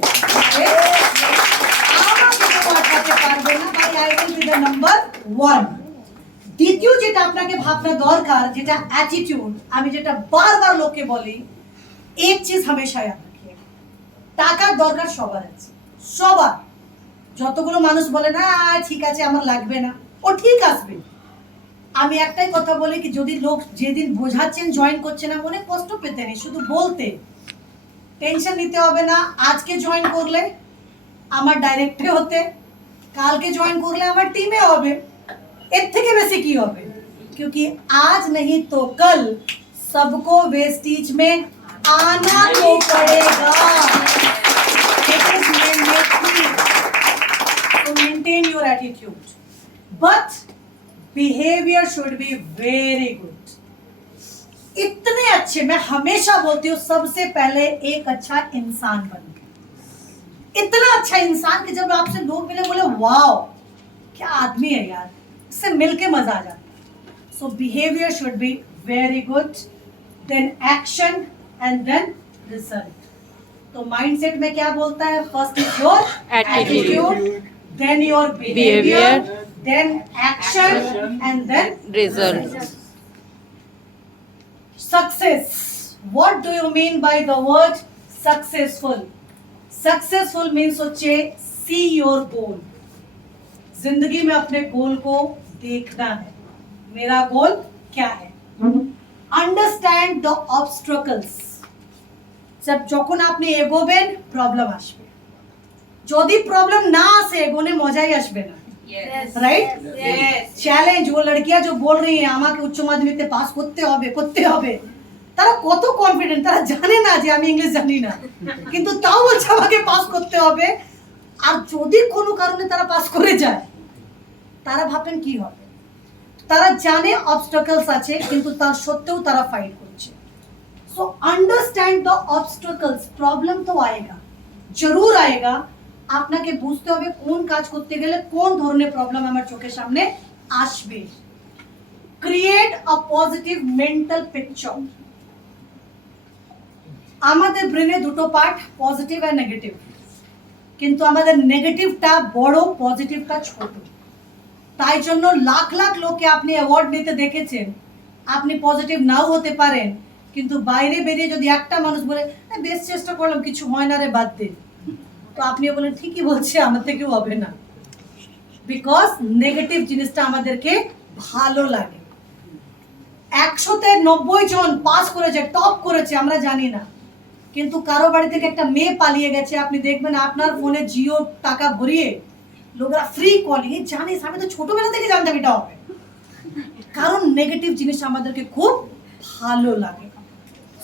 নাম্বার 1। দ্বিতীয় যেটা আপনাকে ভাবনা দরকার, যেটা অ্যাটিটিউড, আমি যেটা বারবার লোককে বলি, এক চিজ হামেশা याद रखिए, টাকার দরকার সবার আছে, সবার। যতগুলো মানুষ বলে না ঠিক আছে আমার লাগবে না, ও ঠিক আসবে। আমি একটাই কথা বলি কি যদি লোক যেদিন বোঝাচ্ছেন জয়েন করছে না, মনে কষ্ট পেতে নেই, শুধু বলতে, টেনশন নিতে হবে না। আজকে জয়েন করলে আমার ডাইরেক্টে হতে, কালকে জয়েন করলে আমার টিমে হবে, এর থেকে বেশি কি হবে? क्योंकि आज नहीं तो कल सबको वेस्टीज में आना तो पड़ेगा। It is mandatory to maintain your attitude, but behavior should be very good। इतने अच्छे, मैं हमेशा बोलती हूँ, सबसे पहले एक अच्छा इंसान बन, इतना अच्छा इंसान कि जब आपसे लोग मिले बोले वाओ क्या आदमी है यार, इससे मिलके मजा आ जाता है। So behaviour should be very good, then action and then result. तो माइंडसेट में क्या बोलता है? First is your attitude, then your behaviour, then action and then result। Success, what do you mean by the word successful? Successful means होचे see your goal। जिंदगी में अपने गोल को देखना है, मेरा गोल क्या है। Understand the obstacles। जब যখন আপনি এগোবেন প্রবলেম আসবে, যদি প্রবলেম না আসে এগোনে মজাই আসবে না, রাইট? চ্যালেঞ্জ, वो लड़कियां जो बोल रही हैं আমাকে উচ্চ মাধ্যমিকে পাস করতে হবে, তারা কত কনফিডেন্ট, তারা জানে না যে আমি ইংলিশ জানি না, কিন্তু তাও বলছে আমাকে পাস করতে হবে। আর যদি কোনো কারণে তারা পাস করে যায়, তারা ভাবেন কি হবে? তারা জানে অবস্টাকলস আছে, কিন্তু তার সত্ত্বেও তারা ফাইট করছে। So understand the obstacles. Problem তো আয়েগা, জরুর আয়েগা। আপনাকে বুঝতে হবে কোন কাজ করতে গেলে কোন ধরনের প্রবলেম আমার চোখের সামনে আসবে। Create a positive mental picture. আমাদের ব্রেনে দুটো পার্ট, পজিটিভ আর নেগেটিভ, কিন্তু আমাদের নেগেটিভটা বড়, পজিটিভটা ছোট। তাই জন্য লাখ লাখ লোককে আপনি অ্যাওয়ার্ড নিতে দেখেছেন, আপনি পজিটিভ নাও হতে পারেন, কিন্তু বাইরে বেরিয়ে যদি একটা মানুষ বলে বেশ চেষ্টা করলাম কিছু হয় না রে, বাদ দে, তো আপনিও বলেন ঠিকই বলছে, আমার থেকেও হবে না। বিকজ নেগেটিভ জিনিসটা আমাদেরকে ভালো লাগে। 100-তে 90 জন পাস করেছে, টপ করেছে, আমরা জানি না, কিন্তু কারো বাড়ি থেকে একটা মেয়ে পালিয়ে গেছে, আপনি দেখবেন আপনার ফোনে জিও টাকা ভরিয়ে লোকরা ফ্রি কলিং, জানিস আমি তো ছোটবেলা থেকে জানতাম এটা হবে। কারণ নেগেটিভ জিনিস আমাদেরকে খুব ভালো লাগে।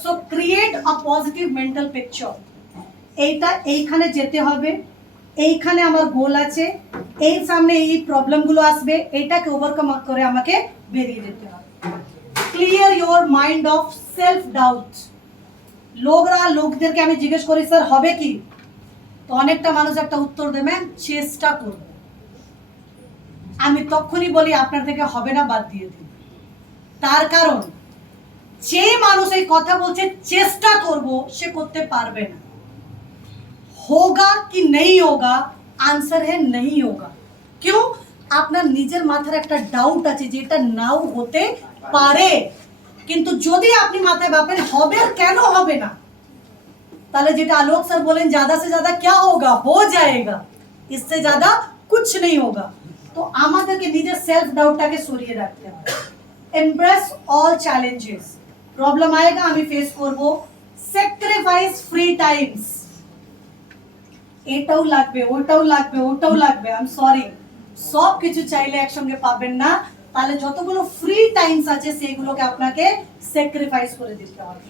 So so create a positive mental picture. এইখানে যেতে হবে, এইখানে আমার গোল আছে, এই সামনে এই প্রবলেমগুলো আসবে, এইটাকে ওভারকাম করে আমাকে বেরিয়ে যেতে হবে। Clear your mind of self doubt. লোকদেরকে আমি জিজ্ঞেস করি স্যার হবে কি, তো অনেকটা মানুষ একটা উত্তর দেবে চেষ্টা করব। আমি তখনই বলি আপনার থেকে হবে না, বাদ দিয়ে দিন। তার কারণ যে মানুষ এই কথা বলছে চেষ্টা করব, সে করতে পারবে না। होगा कि नहीं होगा, आंसर है नहीं होगा। क्यों? আপনার নিজের মাথার একটা ডাউট আছে যে এটা নাও হতে পারে, কিন্তু যদি আপনি মাথায় ভাবেন হবে আর কেন হবে না, তাহলে যেটা আলোক স্যার বলেন ज्यादा से ज्यादा क्या होगा, हो जाएगा, इससे ज्यादा कुछ नहीं होगा। তো আমাদেরকে নিজের সেলফ ডাউটটাকে সরিয়ে রাখতে হবে। Embrace all challenges. প্রবলেম আएगा, আমি ফেস করব। Sacrifice free Times. এটাও লাগবে, ওটাও লাগবে, ওটাও লাগবে, আই এম সরি, সব কিছু চাইলে একসঙ্গে পাবেন না। তাহলে যতগুলো ফ্রি টাইমস আছে সেগুলোকে আপনাকে স্যাক্রিফাইস করে দিতে হবে।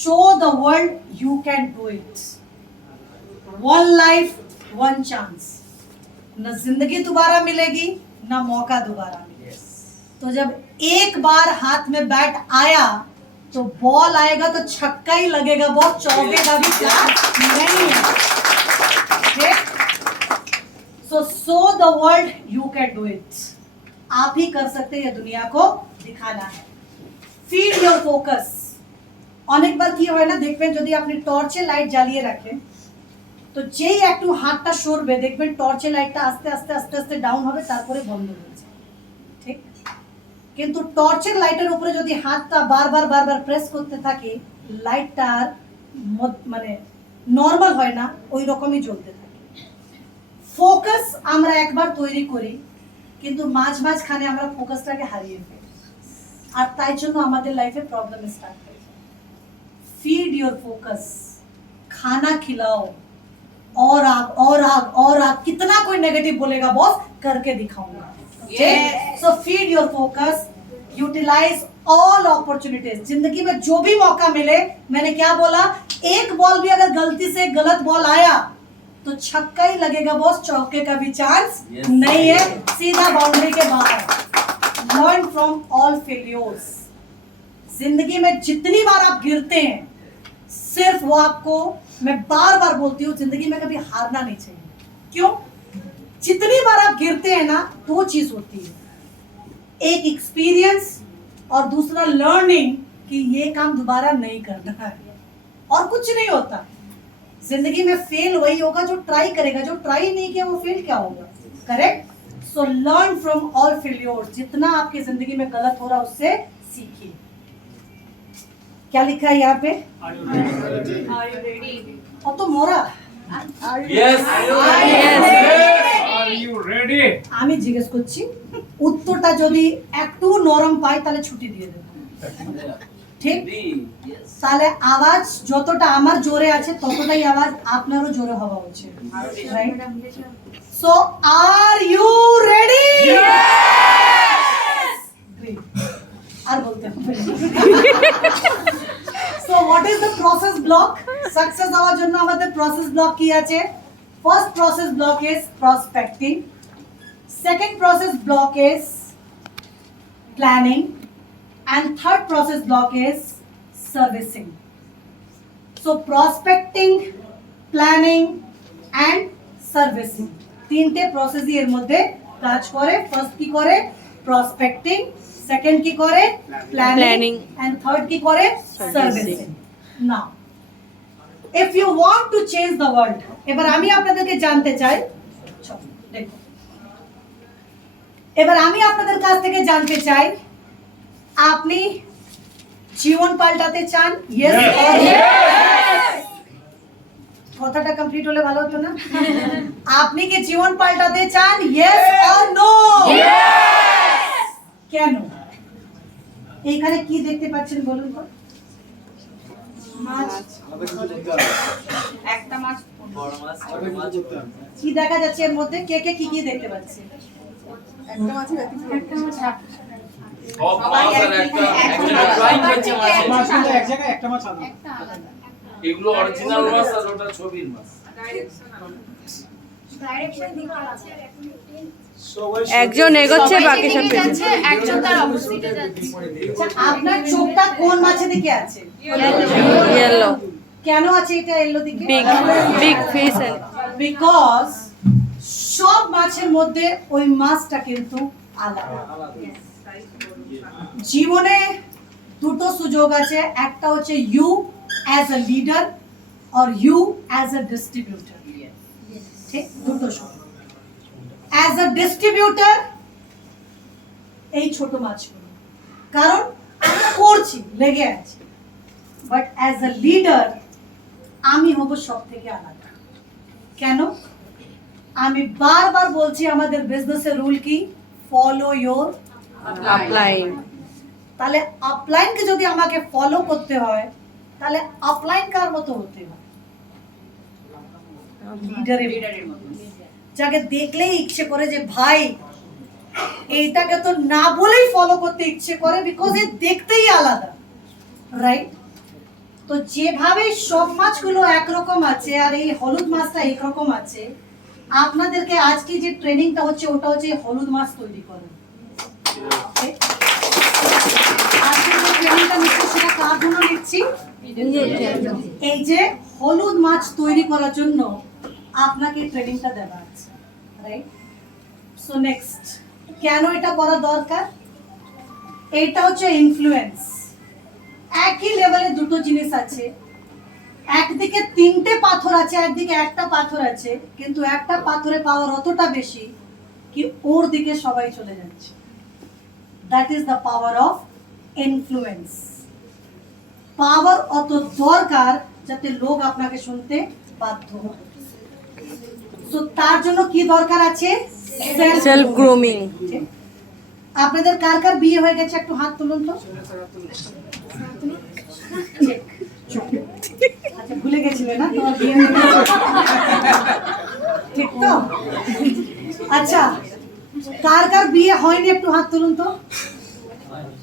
Show the world you can do it. One life one chance. न जिंदगी दोबारा मिलेगी, न मौका दोबारा मिलेगा। तो जब एक बार हाथ में बैट आया तो बॉल आएगा तो छक्का ही लगेगा, बहुत चौके का भी चांस नहीं है। So the world you can do it. आप ही कर सकते हैं, ये दुनिया को दिखाना है। Feed your focus. অনেকবার কি হয় না, দেখবেন যদি আপনি টর্চে লাইট জ্বালিয়ে রাখেন, তো যেই একটু হাতটা সরবে দেখবেন টর্চের লাইটটা আস্তে আস্তে আস্তে আস্তে ডাউন হবে, তারপরে বন্ধ হয়ে যায়, ঠিক? কিন্তু টর্চের লাইটের উপরে যদি হাতটা বারবার বারবার প্রেস করতে থাকে, লাইটটা মানে নর্মাল হয় না, ওই রকমই জ্বলতে থাকে। ফোকাস আমরা একবার তৈরি করি, কিন্তু মাঝখানে আমরা ফোকাসটাকে হারিয়ে ফেলি, আর তাই জন্য আমাদের লাইফে প্রবলেম স্টার্ট হয়। Feed your focus. खाना खिलाओ, और आग और आग और आग। कितना कोई नेगेटिव बोलेगा बॉस, करके दिखाऊंगा। So feed your focus, utilise all opportunities. जिंदगी में जो भी मौका मिले, मैंने क्या बोला, एक बॉल भी अगर गलती से गलत बॉल आया तो छक्का ही लगेगा बॉस, चौके का भी चांस नहीं है, सीधा बाउंड्री के बाहर। Learn from all failures. जिंदगी में जितनी बार आप गिरते हैं, सिर्फ वो आपको, मैं बार बार बोलती हूँ, जिंदगी में कभी हारना नहीं चाहिए। क्यों? जितनी बार आप गिरते हैं ना, दो चीज होती है, एक एक्सपीरियंस और दूसरा लर्निंग कि ये काम दोबारा नहीं करना है, और कुछ नहीं होता। जिंदगी में फेल वही होगा जो ट्राई करेगा, जो ट्राई नहीं किया वो फेल क्या होगा, correct? So learn from all failure. जितना आपकी जिंदगी में गलत हो रहा उससे सीखिए। क्या लिखा है यहाँ पे? और तो मोरा আমি জিজ্ঞেস করছি, উত্তরটা যদি একটু নরম পাই তাহলে ছুটি দিয়ে দেব, ঠিক? তাহলে আওয়াজ যতটা আমার জোরে আছে ততটাই আওয়াজ আপনারও জোরে হওয়া উচিত, right? So are you ready? আর বলতে হবে। So what is the process block? Success হওয়ার জন্য আমাদের process block কি আছে? First process block is prospecting. Second process block is planning. And third process block is servicing. So prospecting, planning and servicing. তিনটে process এর মধ্যে কাজ করে। First কি করে? Prospecting. সেকেন্ড কি করে? প্ল্যানিং। এন্ড থার্ড কি করে? Servicing. Now if you want to change the world, এবার আমি আপনাদেরকে জানতে চাই, দেখো, এবার আমি আপনাদের কাছ থেকে জানতে চাই, আপনি জীবন পাল্টাতে চান? Yes or no? কথাটা কমপ্লিট হলে ভালো হতো না? আপনি কি জীবন পাল্টাতে চান? Yes or no? কেন? এখানে কি দেখতে পাচ্ছেন বলুন তো? মাছ। একটা মাছ, বড় মাছ, ছোট মাছ। কি দেখা যাচ্ছে এর মধ্যে? কে কে কি কি দেখতে পাচ্ছে? একটা মাছ, একটা মাছ। সব মাছ আর একটা ড্রয়িং করছে মাছের। মাছগুলো এক জায়গায়, একটা মাছ আলাদা। এগুলো অরিজিনাল মাছ আর ওটা ছবির মাছ। একজন এগোচ্ছে বাকি সব পেছনে। যাচ্ছে, একজন তার অপোজিটে যাচ্ছে। আচ্ছা, আপনার চোখটা কোন মাছের দিকে আছে? ইয়েলো কেন আছে এটা এলো দিকে? বিগ বিগ ফিশ বিকজ সব মাছের মধ্যে ওই মাছটা কিন্তু আলাদা। জীবনে দুটো সুযোগ আছে, একটা হচ্ছে ইউ অ্যাজ আ লিডার আর ইউ অ্যাজ আ ডিস্ট্রিবিউটর। ঠিক, দুটো সুযোগ। অ্যাজ আ ডিস্ট্রিবিউটর এই ছোট মাছগুলো, কারণ আমরা করছি, লেগে আছে। বাট অ্যাজ আ লিডার আমি হব সব থেকে আলাদা। কেন? আমি বারবার বলছি আমাদের বিজনেসের রুল কি? Follow your upline. তাহলে আপলাইনকে যদি আমাকে ফলো করতে হয়, তাহলে আপলাইন কার মতো হতে হয়? লিডারের মতো, যাকে দেখলেই ইচ্ছে করে যে ভাই এইটাকে তো না বলেই ফলো করতে ইচ্ছে করে, বিকজ এ দেখতেই আলাদা, রাইট? তো যেভাবে সব মাছগুলো একরকম আছে আর এই হলুদ মাছটা একরকম আছে, আপনাদেরকে আজকে যে ট্রেনিংটা হচ্ছে ওটা হচ্ছে হলুদ মাছ তৈরি করা। Okay? আজকে যে ট্রেনিংটা নিচ্ছি সেটা কার জন্য নিচ্ছি? এই যে হলুদ মাছ তৈরি করার জন্য আপনাকে ট্রেনিংটা দেওয়া আছে, রাইট? সো নেক্সট, কেন এটা করা দরকার? এটা হচ্ছে ইনফ্লুয়েন্স। একই লেভেলে দুটো জিনিস আছে, একদিকে তিনটে পাথর আছে, একদিকে একটা পাথর আছে, কিন্তু একটা পাথরে পাওয়ার অতটা বেশি কি ওর দিকে সবাই চলে যাচ্ছে। That is the power of influence. Power অত দরকার যাতে লোক আপনাকে শুনতে বাধ্য হয়। তো তার জন্য কি দরকার আছে? Self grooming. আপনাদের কার কার বিয়ে হয়ে গেছে একটু হাত তুলুন তো। আচ্ছা, ভুলে গেছিলে না তোমার বিয়ে হয়ে গেছে? ঠিক তো? আচ্ছা, কার কার বিয়ে হয়নি একটু হাত তুলুন তো।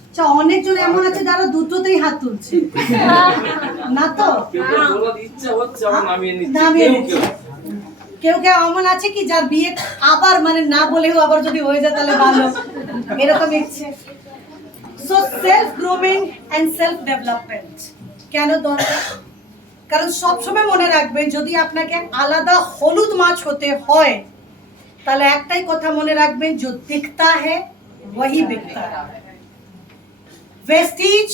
আচ্ছা, অনেকজন এমন আছে যারা দুটোতেই হাত তুলছে না তো? কেউ কেউ বলার ইচ্ছা হচ্ছে আবার নামিয়ে নিচ্ছে। নামিয়ে কেউ নিচ্ছে। কেউ। কেউ কেউ এমন আছে কি যার বিয়ে আবার মানে না বলেও আবার যদি হয়ে যায় তাহলে ভালো, এরকম ইচ্ছে। So self grooming and self development কেন দরকার? কারণ সবসময় মনে রাখবেন, যদি আপনাকে আলাদা হলুদ মাছ হতে হয় তাহলে একটাই কথা মনে রাখবেন, जो दिखता है वही बिकता है। ভেস্টিজ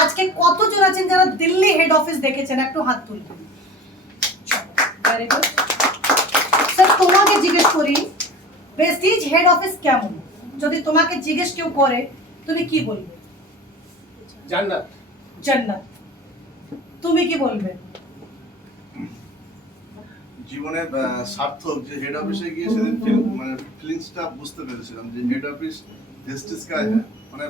আজকে কতজন আছেন যারা দিল্লি হেড অফিস দেখেছেন একটু হাত তুলবেন। ভেরি গুড স্যার, তোমাকে জিজ্ঞেস করি ভেস্টিজ হেড অফিস কেমন? যদি তোমাকে জিজ্ঞেস কেউ করে তুমি কি বলবে? জান্নাত। জান্নাত। তুমি কি বলবে? জীবনে সার্থক যে হেড অফিসে গিয়ে সেদিন মানে ফিলিংসটা বুঝতে পেরেছিলাম যে হেড অফিস ভেস্টিজ মানে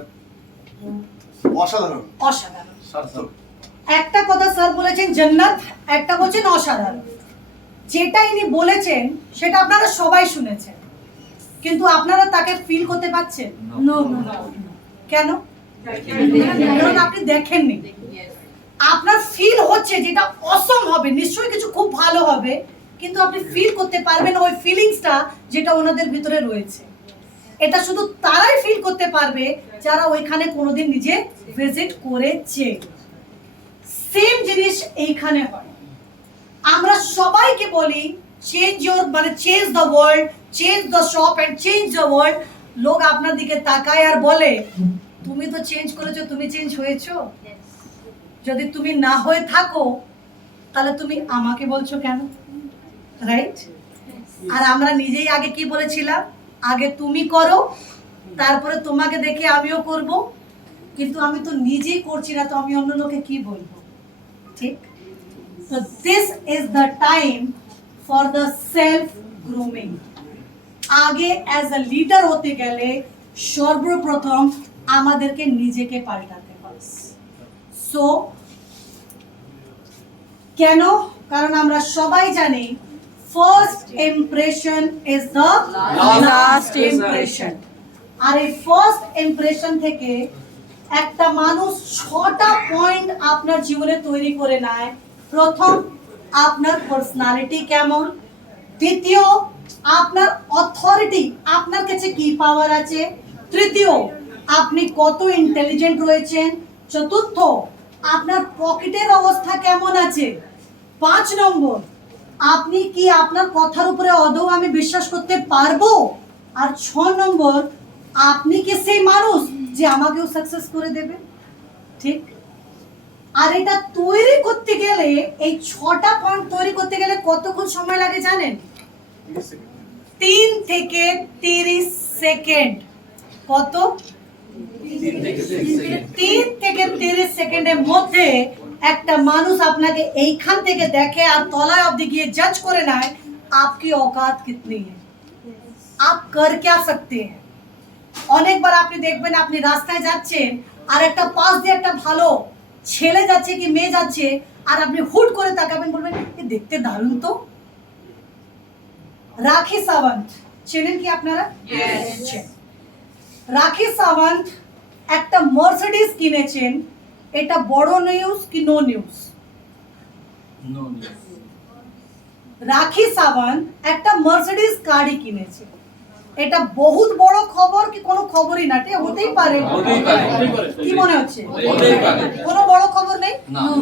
অসাধারণ অসাধারণ। সার্থক। একটা কথা স্যার বলেছেন জান্নাত, একটা বলছেন অসাধারণ। যেটা ইনি বলেছেন সেটা আপনারা সবাই শুনেছেন, কিন্তু আপনারা তাকে ফিল করতে পারছেন? কেন? কারণ আপনি দেখেননি। আপনার ফিল হচ্ছে যেটা অসম হবে, নিশ্চয়ই কিছু খুব ভালো হবে, কিন্তু আপনি ফিল করতে পারবেন ওই ফিলিংসটা যেটা ওনাদের ভিতরে রয়েছে। এটা শুধু তারাই ফিল করতে পারবে যারা ওইখানে কোনোদিন নিজে ভিজিট করেছে। সেম জিনিস এইখানে হয়। আমরা সবাইকে বলি চেঞ্জ ইওর মানে change the world, change the shop and change the world. লোক আপনার দিকে তাকায় আর বলে তুমি তো চেঞ্জ করেছো, তুমি চেঞ্জ হয়েছো। যদি তুমি না হয়ে থাকো তাহলে তুমি আমাকে বলছো কেন, রাইট? আর আমরা নিজেই আগে কি বলেছিলাম, আগে তুমি করো তারপরে তোমাকে দেখে আমিও করব, কিন্তু আমি তো নিজেই করছি না, তো আমি অন্য লোকে কি বলবো? ঠিক? So this is the time for the self grooming. আগে অ্যাজ আ লিডার হতে গেলে সর্বপ্রথম আমাদেরকে নিজেকে পাল্টাতে হবে। সো কেন? কারণ আমরা সবাই জানি first impression is the last impression. আর এই ফার্স্ট ইমপ্রেশন থেকে একটা মানুষ 6টা পয়েন্ট আপনার জীবনে তৈরি করে নেয়। প্রথম, আপনার পার্সোনালিটি কেমন। দ্বিতীয়, আপনার অথরিটি, আপনার কাছে কি পাওয়ার আছে। তৃতীয়, আপনি কত ইন্টেলিজেন্ট রয়েছেন। চতুর্থ, আপনার পকেটের অবস্থা কেমন আছে। 5 নম্বর, আপনি কি আপনার কথার উপরে আদৌ আমি বিশ্বাস করতে পারবো। আর 6 নম্বর, আপনি কি সেই মানুষ যে আমাকেও সাকসেস করে দেবে। ঠিক। আর এটা তৈরি করতে গেলে, এই 6টা পয়েন্ট তৈরি করতে গেলে কতক্ষণ সময় লাগে জানেন? 3 থেকে 30 সেকেন্ড। কত? 3 থেকে 30 সেকেন্ডের মধ্যে একটা মানুষ আপনাকে এইখান থেকে দেখে আর তলায় অবধি গিয়ে জাজ করে নেয় आपकी औकात कितनी है, आप कर क्या सकते हैं। অনেকবার আপনি দেখবেন আপনি রাস্তায় যাচ্ছেন আর একটা পাশ দিয়ে একটা ভালো ছেলে যাচ্ছে কি মেয়ে যাচ্ছে আর আপনি হুট করে তাকাবেন, বলবেন এ দেখতে দারুণ তো। রাখি সাওয়ান্ত চেনেন কি আপনারা? রাখি সাওয়ান্ত একটা মার্সিডিজ কিনেছেন। এটা বড় নিউজ কি নো নিউজ? No news. রাখি সাওয়ান্ত একটা মার্সিডিজ গাড়ি কিনেছে। এটা বহুত বড় খবর কি কোনো খবরই না? এটা হতেই পারে। কি মনে হচ্ছে? কোনো বড় খবর নেই,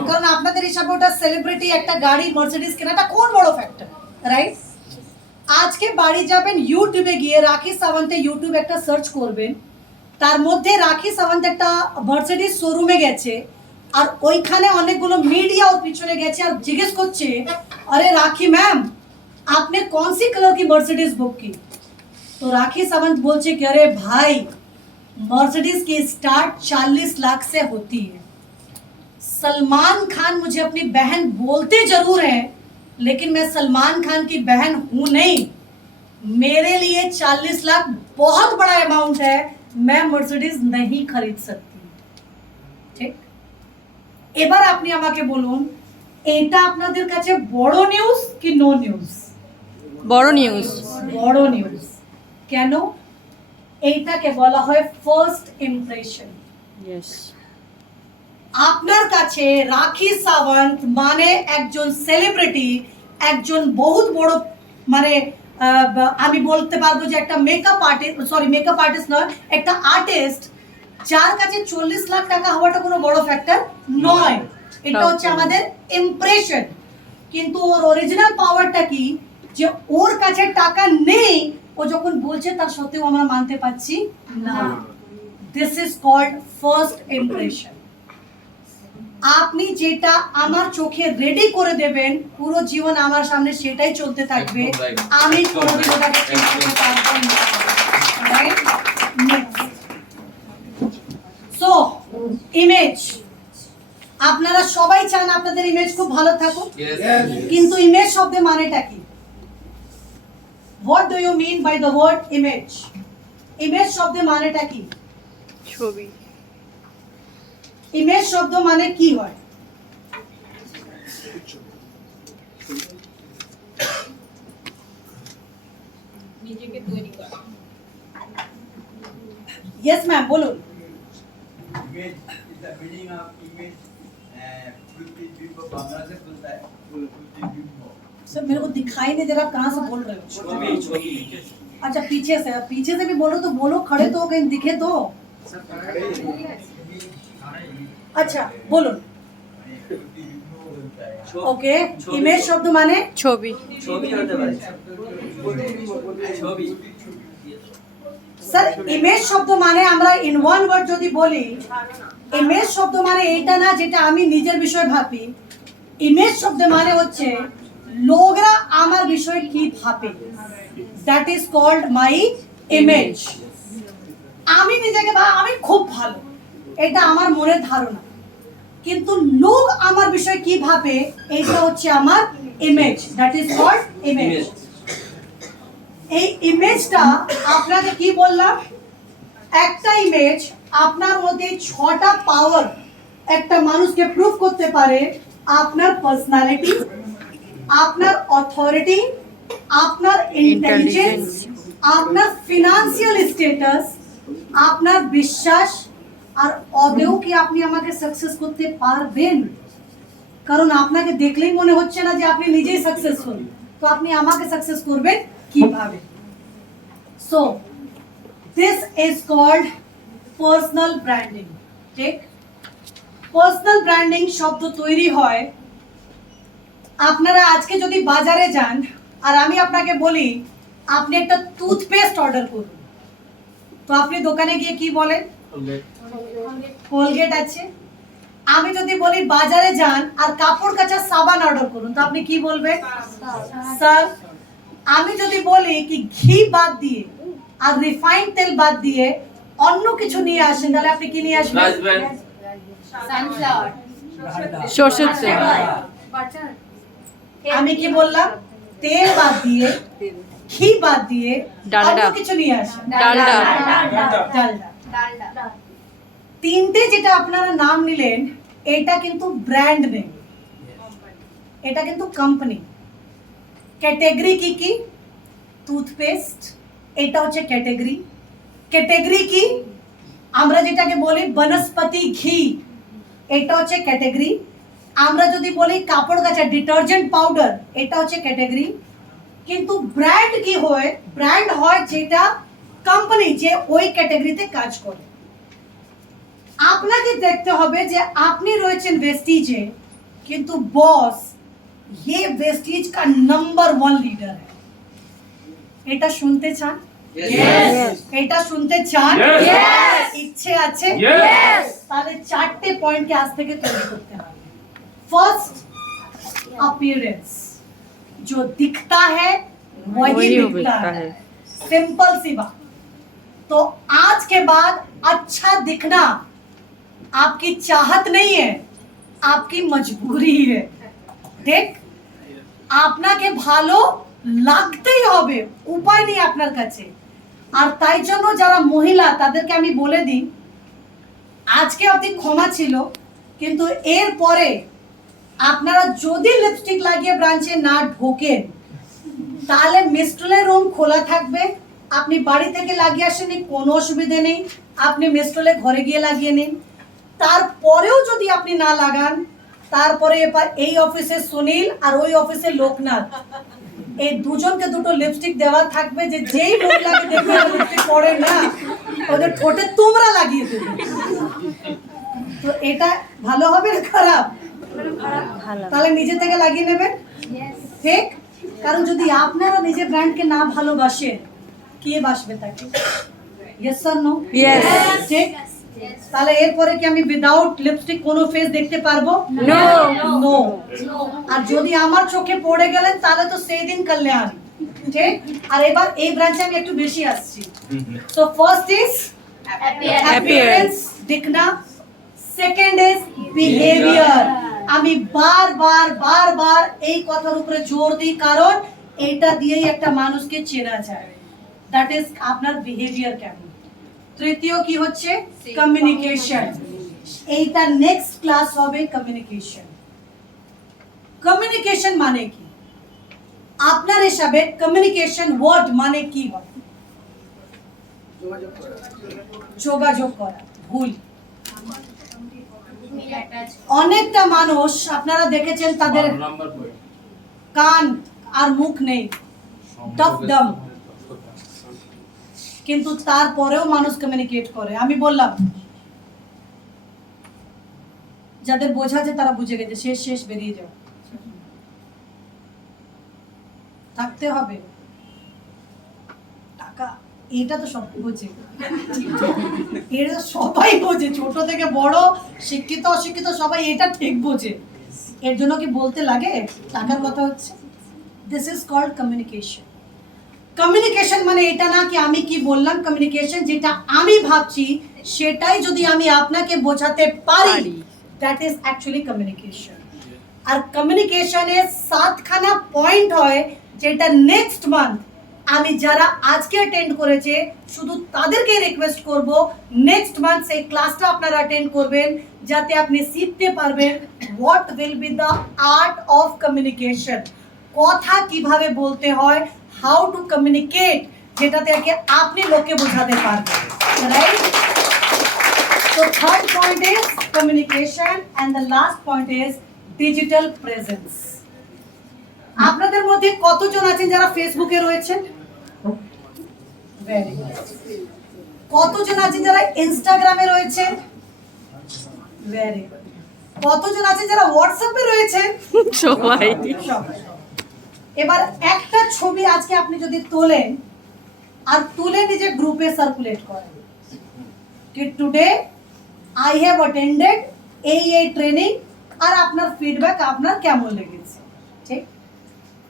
কারণ আপনাদের হিসাবে ওটা সেলিব্রিটি একটা গাড়ি মার্সিডিজ কেনাটা কোন বড় ফ্যাক্টর, রাইট? আজকে বাড়ি যাবেন, ইউটিউবে গিয়ে রাখি সাওয়ান্তে ইউটিউব একটা সার্চ করবেন, তার মধ্যে রাখি সাওয়ান্ত একটা মার্সিডিজ শোরুমে গেছে আর ওইখানে অনেকগুলো মিডিয়া ওর পিছনে গেছে আর জিজ্ঞেস করছে, अरे राखी मैम आपने कौन सी कलर की मर्सिडीज बुक की? तो राखी सावंत बोलছে कि अरे भाई मर्सिडीज की स्टार्ट 40 लाख से होती है। सलमान खान मुझे अपनी बहन बोलते जरूर हैं, लेकिन मैं सलमान खान की बहन हूं नहीं। मेरे लिए 40 लाख बहुत बड़ा अमाउंट है, मैं मर्सिडीज नहीं खरीद सकती। ठीक। এবার আপনি আমাকে বলুন, এটা আপনাদের কাছে বড় নিউজ কি নো নিউজ? বড় নিউজ। বড় নিউজ। কেন? এইটাকে বলা হয় ফার্স্ট ইমপ্রেশন। ইয়েস। আপনার কাছে রাখি সাওয়ান্ত মানে একজন সেলিব্রিটি, একজন বহুত বড়, মানে আমি বলতে পারবো যে একটা মেকআপ আর্টিস্ট নয়, একটা আর্টিস্ট যার কাছে 40 লাখ টাকা হওয়াটা কোনো বড় ফ্যাক্টর নয়। এটা হচ্ছে আমাদের ইমপ্রেশন। কিন্তু ওর অরিজিনাল পাওয়ারটা কি, যে ওর কাছে টাকা নেই, ও যখন বলছে তার সত্ত্বেও আমরা মানতে পারছি না। This is called first impression. আপনি যেটা আমার চোখে রেডি করে দেবেন, পুরো জীবন আমার সামনে সেটাই চলতে থাকবে, আমি কোনোদিন ওটাকে চেঞ্জ করতে পারবো না। রাইট? সো ইমেজ, আপনারা সবাই চান আপনাদের ইমেজ খুব ভালো থাকুক, কিন্তু ইমেজ শব্দের মানেটা কি? What do you mean by the word image? Image শব্দের মানেটা কি? ছবি। ইমেজ শব্দ মানে কি হয়? নিজেকে তৈরি করা। ইয়েস ম্যাম, বলুন। Image is the meaning of image. Frutti bimbo Bangla से बोलता है. Frutti bimbo. सर मेरे को दिखाई नहीं दे रहा, कहाँ से बोल रहे हो? अच्छा पीछे से भी बोलो तो बोलो, खड़े तो हो, कहीं दिखे तो। अच्छा बोलो। Frutti bimbo बोलता है. ओके, इमेज शब्द माने ছবি। স্যার ইমেজ শব্দ মানে আমরা ইন ওয়ান ওয়ার্ড যদি বলি, ইমেজ শব্দ মানে এইটা না যেটা আমি নিজের বিষয়ে ভাবি। ইমেজ শব্দ মানে হচ্ছে লোকরা আমার বিষয়ে কি ভাবে, that is called my image. আমি নিজেকে আমি খুব ভালো, এটা আমার মনের ধারণা, কিন্তু লোক আমার বিষয়ে কি ভাবে এটা হচ্ছে আমার image, that is called image. এই ইমেজটা আপনাকে কি বললাম, একটা ইমেজ আপনার মধ্যে 6টা পাওয়ার একটা মানুষকে প্রুভ করতে পারে। আপনার পার্সোনালিটি, আপনার অথরিটি, আপনার ইন্টেলিজেন্স, আপনার ফিনান্সিয়াল স্ট্যাটাস, আপনার বিশ্বাস আর অদেও কি আপনি আমাকে সাকসেস করতে পারবেন? কারণ আপনাকে দেখলেই মনে হচ্ছে না যে আপনি নিজেই সাকসেসফুল, তো আপনি আমাকে সাকসেস করবেন কিভাবে? So this is called personal branding. ঠিক, পার্সোনাল ব্র্যান্ডিং শব্দ তৈরি হয়, আপনারা আজকে যদি বাজারে যান আর আমি আপনাকে বলি আপনি একটা টুথপেস্ট অর্ডার করুন, তো আপনি দোকানে গিয়ে কি বলেন? কোলগেট আছে। আমি যদি বলি বাজারে যান আর কাপড় কাচার সাবান অর্ডার করুন, তো আপনি কি বলবেন? স্যার। আমি যদি বলি কি ঘি বাদ দিয়ে আর রিফাইন্ড তেল বাদ দিয়ে অন্য কিছু নিয়ে আসেন, তাহলে আপনি কি নিয়ে আসবেন? রাজবেন সানফ্লাওয়ার, সর্ষের তেল, আমি কি বললাম? তেল বাদ দিয়ে, ঘি বাদ দিয়ে ডালডা। অন্য কিছু নিয়ে আসেন। ডালডা। ডালডা। তিনটে যেটা আপনারা নাম নিলেন এটা কিন্তু ব্র্যান্ড নেম, এটা কিন্তু কোম্পানি। ক্যাটাগরি কি কি? টুথপেস্ট, এটা হচ্ছে ক্যাটাগরি। ক্যাটাগরি কি? আমরা যেটাকে বলি বনস্পতি ঘি, এটা হচ্ছে ক্যাটাগরি। আমরা যদি বলি কাপড় কাচা ডিটারজেন্ট পাউডার, এটা হচ্ছে ক্যাটাগরি। কিন্তু ব্র্যান্ড কি হয়? ব্র্যান্ড হয় যেটা কোম্পানি যে ওই ক্যাটাগরিতে কাজ করে। আপনাকে দেখতে হবে যে আপনি রয়েছেন वेस्टिजे, কিন্তু বস ये वेस्टिज का नंबर 1 लीडर है। এটা শুনতে চান? এটা শুনতে চান? ইচ্ছে আছে? তাহলে চারটে পয়েন্টকে আজ থেকে তৈরি করতে হবে। फर्स्ट, अपीयरेंस, जो दिखता है वही बिकता है। सिंपल सी बात। तो आज के बाद अच्छा दिखना आपकी चाहत नहीं है, आपकी मजबूरी है। ঠিক, আপনাকে ভালো লাগতেই হবে, উপায় নেই আপনার কাছে। আর তাই জন্য যারা মহিলা তাদেরকে আমি বলে দিই, আজকে অবধি ক্ষমা ছিল, কিন্তু এর পরে আপনারা যদি লিপস্টিক লাগিয়ে ব্রাঞ্চে না ঢোকেন তাহলে মিস্টলের রুম খোলা থাকবে। আপনি বাড়ি থেকে লাগিয়ে আসেন, কোনো অসুবিধে নেই, আপনি মিস্টলে ঘরে গিয়ে লাগিয়ে নিন। তারপরেও যদি আপনি না লাগান, তারপরে এবার এই অফিসে সুনীল আর ওই অফিসে লোকনাথ, এই দুজনকে দুটো লিপস্টিক দেওয়া থাকবে, যে যেই মহিলাকে দেখবে লিপস্টিক পরে না ওদের ঠোঁটে তোমরা লাগিয়ে দেবে। তো এটা ভালো হবে না খারাপ? তাহলে নিজে থেকে লাগিয়ে নেবেন। ঠিক, কারণ যদি আপনারা নিজের ব্র্যান্ডকে না ভালোবাসেন, কে বাসবে তাকে? Yes sir, no? ঠিক, তাহলে এরপরে কি আমি উইদাউট লিপস্টিক কোনো ফেস দেখতে পারবো? নো। আর যদি আমার চোখে পড়ে গেলেন তাহলে তো সেই দিন কল্যাণ। ঠিক, আর এবার এই ব্রাঞ্চে আমি একটু বেশি আসছি। সো ফার্স্ট ইজ অ্যাপিয়ারেন্স, দিখনা। Second is behaviour. আমি বারবার এই কথার উপরে জোর দিই, কারণ এটা দিয়েই একটা মানুষকে চেনা যায়, দ্যাট ইজ আপনার বিহেভিয়ার কেমন। তৃতীয় কি হচ্ছে? কমিউনিকেশন। এইটা নেক্সট ক্লাস হবে কমিউনিকেশন। কমিউনিকেশন মানে কি? আপনার হিসাবে কমিউনিকেশন ওয়ার্ড মানে কি হয়? যোগাযোগ করা। ভুল। অনেকটা মানুষ আপনারা দেখেছেন তাদের কান আর মুখ নেই, ডফ ডাম, কিন্তু তারপরেও মানুষ কমিউনিকেট করে। আমি বললাম যাদের বোঝা আছে তারা বুঝে গেছে, শেষ বেরিয়ে যাও, থাকতে হবে টাকা। এটা তো সব বোঝে, এটা সবাই বোঝে, ছোট থেকে বড়, শিক্ষিত অশিক্ষিত সবাই এটা ঠিক বোঝে। এর জন্য কি বলতে লাগে টাকার কথা হচ্ছে? This is called communication. Communication মানে এটা না কি আমি কি বললাম, কমিউনিকেশন যেটা আমি ভাবছি সেটাই যদি আমি আপনাকে বোঝাতে পারি, দ্যাট ইজ অ্যাকচুয়ালি কমিউনিকেশন। আর কমিউনিকেশনের 7খানা পয়েন্ট হয়, যেটা নেক্সট মান্থ আমি যারা আজকে অ্যাটেন্ড করেছে শুধু তাদেরকে রিকোয়েস্ট করব নেক্সট মান্থ সেই ক্লাসটা আপনারা অ্যাটেন্ড করবেন, যাতে আপনি শিখতে পারবেন what will be the art of communication. কথা কিভাবে বলতে হয়, হাউ টু কমিউনিকেট যেটাতে আর কি আপনি লোককে বোঝাতে পারবেন, right? So third point is communication and the last point is digital presence. আপনাদের মধ্যে কতজন আছেন যারা ফেসবুকে রয়েছেন? Very good. কতজন আছেন যারা ইনস্টাগ্রামে রয়েছেন? Very good. কতজন আছেন যারা হোয়াটসঅ্যাপে রয়েছেন? সবাই। সবাই। এবার একটা ছবি আজকে আপনি যদি তোলেন আর তুলে নিজে গ্রুপে সার্কুলেট করেন কি টুডে আই হ্যাভ অ্যাটেন্ডেড এই ট্রেনিং, আর আপনার ফিডব্যাক আপনার কেমন লেগেছে, ঠিক?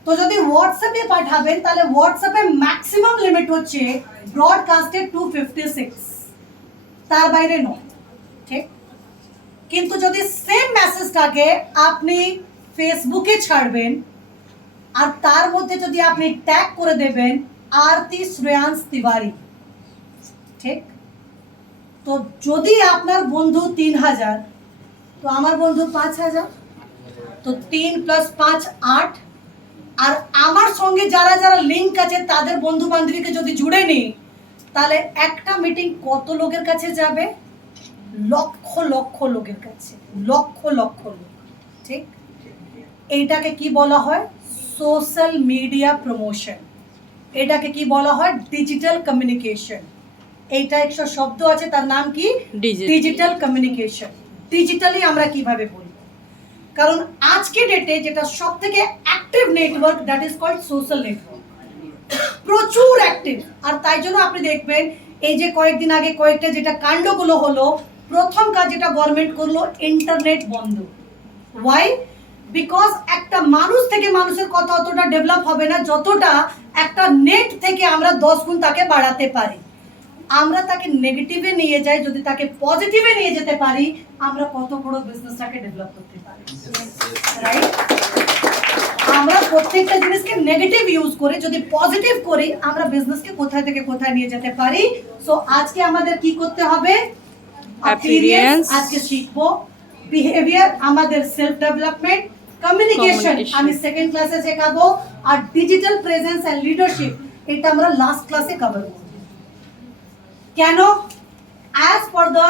তো যদি হোয়াটসঅ্যাপে পাঠাবেন তাহলে হোয়াটসঅ্যাপে ম্যাক্সিমাম লিমিট হচ্ছে ব্রডকাস্টে 256, তার বাইরে নয়, ঠিক? কিন্তু যদি সেম মেসেজটাকে আপনি ফেসবুকে ছাড়বেন আর তার মধ্যে যদি আপনি ট্যাগ করে দেবেন আরতি শ্রেয়াংশ তিওয়ারি, ঠিক? তো যদি আপনার বন্ধু 3000, তো আমার বন্ধু 5000, তো 3 + 5 8, আর আমার সঙ্গে যারা যারা লিংক আছে তাদের বন্ধু বান্ধবীকে যদি জুড়ে নিই তাহলে একটা মিটিং কত লোকের কাছে যাবে? লক্ষ লক্ষ লোকের কাছে, লক্ষ লক্ষ লোক, ঠিক? এইটাকে কি বলা হয়? Social media promotion. এটাকে কি বলা হয়? Digital communication. এইটা একটা শব্দ আছে, তার নাম কি? Digital communication. ডিজিটালি আমরা কিভাবে বলবো? কারণ আজকে ডেটে যেটা সবথেকে active network, that is called social network, প্রচুর অ্যাক্টিভ। আর তাই জন্য আপনি দেখবেন এই যে কয়েকদিন আগে কয়েকটা যেটা কাণ্ডগুলো হলো, প্রথম কাজ যেটা গভর্নমেন্ট করলো, ইন্টারনেট বন্ধ। ওয়াই? বিকজ একটা মানুষ থেকে মানুষের কথা অতটা ডেভেলপ হবে না যতটা একটা নেট থেকে আমরা 10 গুণ তাকে বাড়াতে পারি। আমরা তাকে নেগেটিভে নিয়ে যাই, যদি তাকে পজিটিভে নিয়ে যেতে পারি আমরা কত বড় বিজনেসটাকে ডেভেলপ করতে পারি, রাইট? আমরা প্রত্যেকটা জিনিসকে নেগেটিভ ইউজ করে যদি পজিটিভ করি আমরা বিজনেসকে কোথায় থেকে কোথায় নিয়ে যেতে পারি। সো আজকে আমাদের কি করতে হবে? অ্যাপিয়ারেন্স আজকে শিখবো, বিহেভিয়ার আমাদের সেলফ ডেভেলপমেন্ট, কমিউনিকেশন আমি সেকেন্ড ক্লাসে শেখাবো, আর ডিজিটাল প্রেজেন্স এন্ড লিডারশিপ এটা আমরা লাস্ট ক্লাসে কভার করব। কেন? অ্যাজ পার দ্য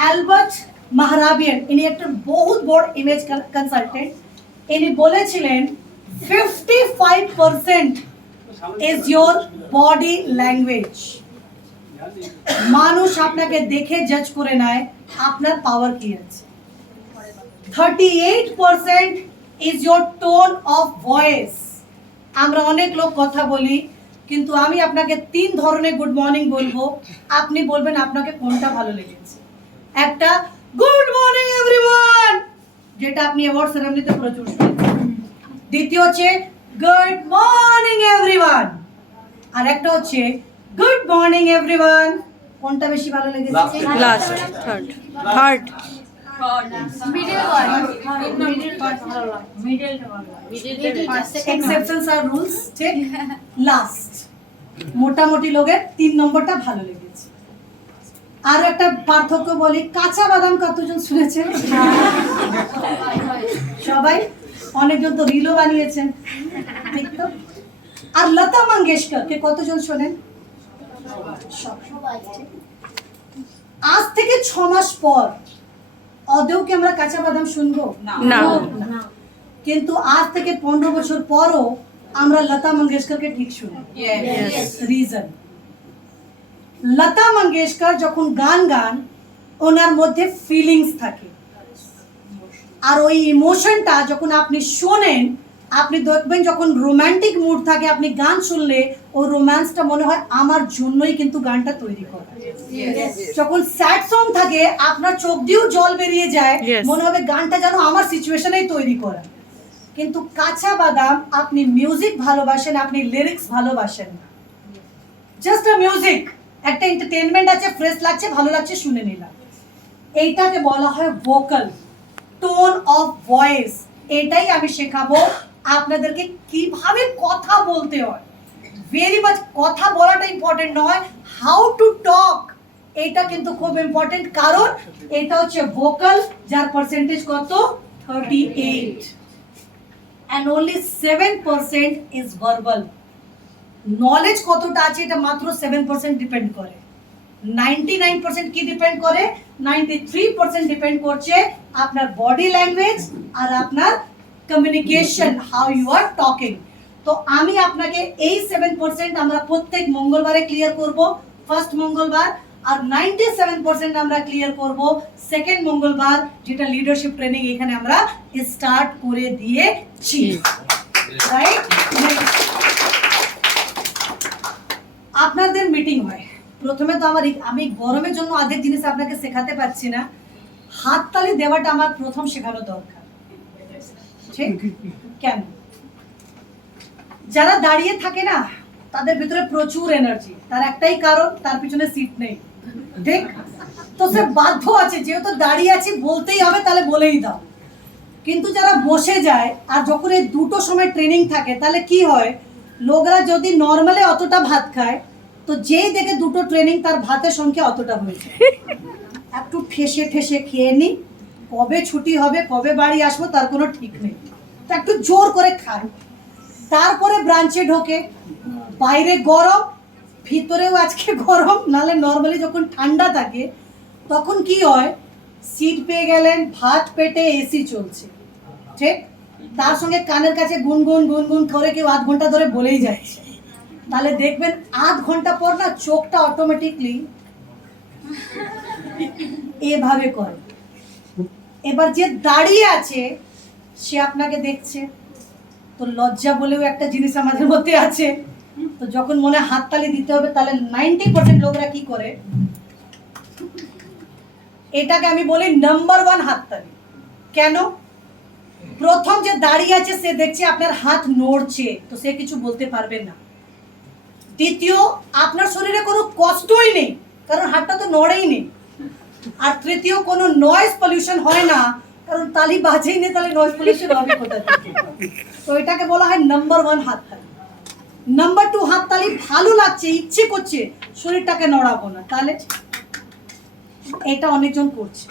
অ্যালবার্ট মাহরাবিয়ান, ইনি একটা বহুত বড় ইমেজ কনসালটেন্ট, ইনি বলেছিলেন 55% ইজ ইয়োর বডি ল্যাঙ্গুয়েজ। মানুষ আপনাকে দেখে জাজ করে নেয় আপনার পাওয়ার কি আছে। 38% is your tone of voice. আমরা অনেক লোক কথা বলি, কিন্তু আমি আপনাকে 3 ধরনের গুড মর্নিং বলবো, আপনি বলবেন আপনাকে কোনটা ভালো লেগেছে। একটা গুড মর্নিং এভরিওয়ান, যেটা আপনি অ্যাওয়ার্ড সেরেমনিতে প্রচুর শুনেছেন। দ্বিতীয় হচ্ছে গুড মর্নিং এভরিওয়ান, আর একটা হচ্ছে গুড মর্নিং এভরিওয়ান। কোনটা বেশি ভালো লেগেছে? Last, third. Middle one. Exceptions are rules, ঠিক? লাস্ট মোটামুটি লোকের 3 নম্বরটা ভালো লেগেছে। আর একটা পার্থক্য বলি, কাঁচা বাদাম কতজন শুনেছেন? সবাই, অনেকজন তো রিলও বানিয়েছেন, ঠিক তো? আর লতা মঙ্গেশকর কে কতজন শোনেন? সবাই। আজ থেকে 6 মাস পর আদৌ কি আমরা কাঁচা বাদাম শুনবো? না। কিন্তু আজ থেকে 15 বছর পরও আমরা লতা মঙ্গেশকরকে ঠিক শুনি। রিজন, লতা মঙ্গেশকর যখন গান গান ওনার মধ্যে ফিলিংস থাকে, আর ওই ইমোশনটা যখন আপনি শোনেন, আপনি দেখবেন যখন রোমান্টিক মুড থাকে আপনি গান শুনলে ওই রোম্যান্সটা মনে হয় আমার জন্যই কিন্তু গানটা তৈরি করা। যখন স্যাড সং থাকে আপনার চোখ দিয়েও জল বেরিয়ে যায়, মনে হবে গানটা যেন আমার সিচুয়েশনেই তৈরি করা। কিন্তু কাঁচা বাদাম, আপনি মিউজিক ভালোবাসেন, আপনি লিরিক্স ভালোবাসেন না, জাস্ট আ মিউজিক, একটা এন্টারটেইনমেন্ট আছে, ফ্রেশ লাগছে, ভালো লাগছে, শুনে নিলাম। এইটাকে বলা হয় ভোকাল, টোন অফ ভয়েস। এটাই আমি শেখাবো আপনাদেরকে কিভাবে কথা বলতে হয়। ভেরি মাচ কথা বলাটা ইম্পর্টেন্ট নয়, হাউ টু টক এটা কিন্তু খুব ইম্পর্টেন্ট। কারণ এটা হচ্ছে ভোকাল, যার পার্সেন্টেজ কত? 38, and only 7% is verbal. Knowledge কতটা আছে এটা মাত্র 7% ডিপেন্ড করে। 99% কি ডিপেন্ড করে? 93% ডিপেন্ড করছে আপনার বডি ল্যাঙ্গুয়েজ আর আপনার communication, how you are talking. তো আমি আপনাকে এই 7% আমরা প্রত্যেক মঙ্গলবারে ক্লিয়ার করব, ফার্স্ট মঙ্গলবার, আর 97% আমরা ক্লিয়ার করব সেকেন্ড মঙ্গলবার, যেটা লিডারশিপ ট্রেনিং এখানে আমরা স্টার্ট করে দিয়েছি, রাইট? আপনাদের মিটিং হয় প্রথমে, তো আমি গরমের জন্য অর্ধেক জিনিস আপনাকে শেখাতে পারছি না। হাততালি দেওয়াটা আমার প্রথম শেখানো দরকার, ঠিক? কেন? যারা দাঁড়িয়ে থাকে না তাদের ভিতরে প্রচুর এনার্জি, তার একটাই কারণ, তার পিছনে সিট নেই, ঠিক? তো সে বাধ্য আছে, যেহেতু দাঁড়িয়ে আছি বলতেই হবে, তাহলে বলেই দাও। কিন্তু যারা বসে যায় আর যখন এই দুটো সময় ট্রেনিং থাকে, তাহলে কি হয়, লোকরা যদি নর্মালি অতটা ভাত খায়, তো যেই দেখে দুটো ট্রেনিং, তার ভাতের সংখ্যা অতটা হয়েছে। একটু ঠেসে ঠেসে খেয়ে নি, কবে ছুটি হবে, কবে বাড়ি আসবো তার কোনো ঠিক নেই, তো একটু জোর করে খায়। তারপরে ব্রাঞ্চে ঢোকে, বাইরে গরম, ভিতরেও আজকে গরম, নালে নর্মালি যখন ঠান্ডা থাকে তখন কি হয়, সিট পেয়ে গেলেন, ভাত পেটে, এসি চলছে, ঠিক? তার সঙ্গে কানের কাছে গুনগুন গুনগুন করে কেউ আধ ঘন্টা ধরে বলেই যাচ্ছে, তাহলে দেখবেন আধ ঘন্টা পর না চোখটা অটোমেটিকলি এভাবে করে। এবার যে দাঁড়িয়ে আছে সে আপনাকে দেখছে, তো লজ্জা বলেও একটা জিনিস আমাদের মধ্যে আছে, তো যখন মনে হাততালি দিতে হবে, তাহলে 90% লোকরা কি করে, এটাকে আমি বলি নাম্বার 1 হাততালি। কেন? প্রথম যে দাঁড়িয়ে আছে সে দেখছে আপনার হাত নড়ছে, তো সে কিছু বলতে পারবে না। দ্বিতীয়, আপনার শরীরে কোনো কষ্টই নেই, কারণ হাতটা তো নড়েই নেই। আর তৃতীয়, কোনো নয়েজ পলিউশন হয় না, কারণ তালি বাজেই নেই, তাহলে নয়েজ পলিউশন হবে কোথা থেকে? তো এটাকে বলা হয় নাম্বার 1 হাততালি। নাম্বার 2 হাততালি, ভালো লাগছে, ইচ্ছে করছে, শরীরটাকে নড়াবো না, তাহলে এটা অনেকজন করছে।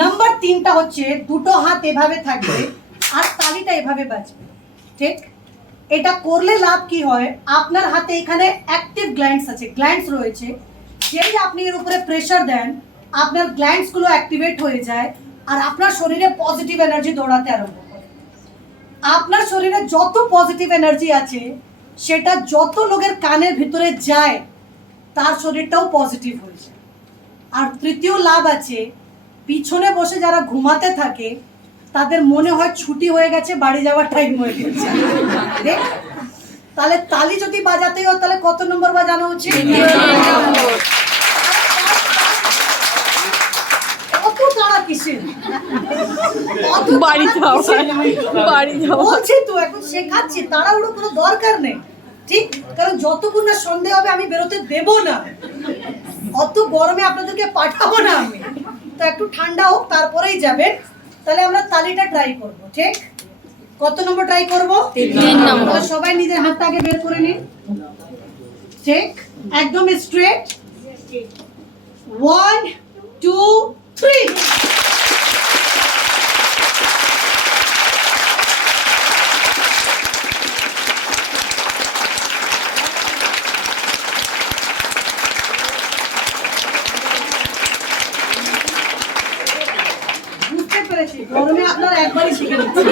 নাম্বার 3টা হচ্ছে দুটো হাত এভাবে থাকবে আর তালিটা এভাবে বাজবে, ঠিক? এটা করলে লাভ কি হয়, আপনার হাতে এখানে অ্যাক্টিভ গ্ল্যান্ডস আছে, গ্ল্যান্ডস রয়েছে, যেই আপনি এর উপরে প্রেসার দেন আপনার গ্ল্যান্ডসগুলো অ্যাক্টিভেট হয়ে যায় আর আপনার শরীরে পজিটিভ এনার্জি দৌড়াতে আরম্ভ করে। আপনার শরীরে যত পজিটিভ এনার্জি আছে সেটা যত লোকের কানের ভিতরে যায় তার শরীরটাও পজিটিভ হয়ে যায়। আর তৃতীয় লাভ আছে, পিছনে বসে যারা ঘুমাতে থাকে তাদের মনে হয় ছুটি হয়ে গেছে, বাড়ি যাওয়ার টাইম হয়ে গেছে, দেখ? তাহলে তালি যদি বাজাতে হয় তাহলে কত নম্বর বাজানো উচিত? কত তাড়া কিসের? বাড়ি যাও, বাড়ি যাও। বলছি তো, এখন শেখাচ্ছি, তাড়াহুড়ো কোনো দরকার নেই, ঠিক? কারণ যতক্ষণ না সন্দেহ হবে আমি বেরোতে দেব না, অত গরমে আপনাদেরকে পাঠাবো না আমি, তো একটু ঠান্ডা হোক তারপরেই যাবেন। তাহলে আমরা তালিটা ট্রাই করব, ঠিক? কত নম্বর ট্রাই করব? 3 নম্বর। সবাই নিজের হাতটা আগে বের করে নিন, ঠিক? একদম স্ট্রেট, 1 2 3। গরমে আপনার একবারই শিখে নিচ্ছে,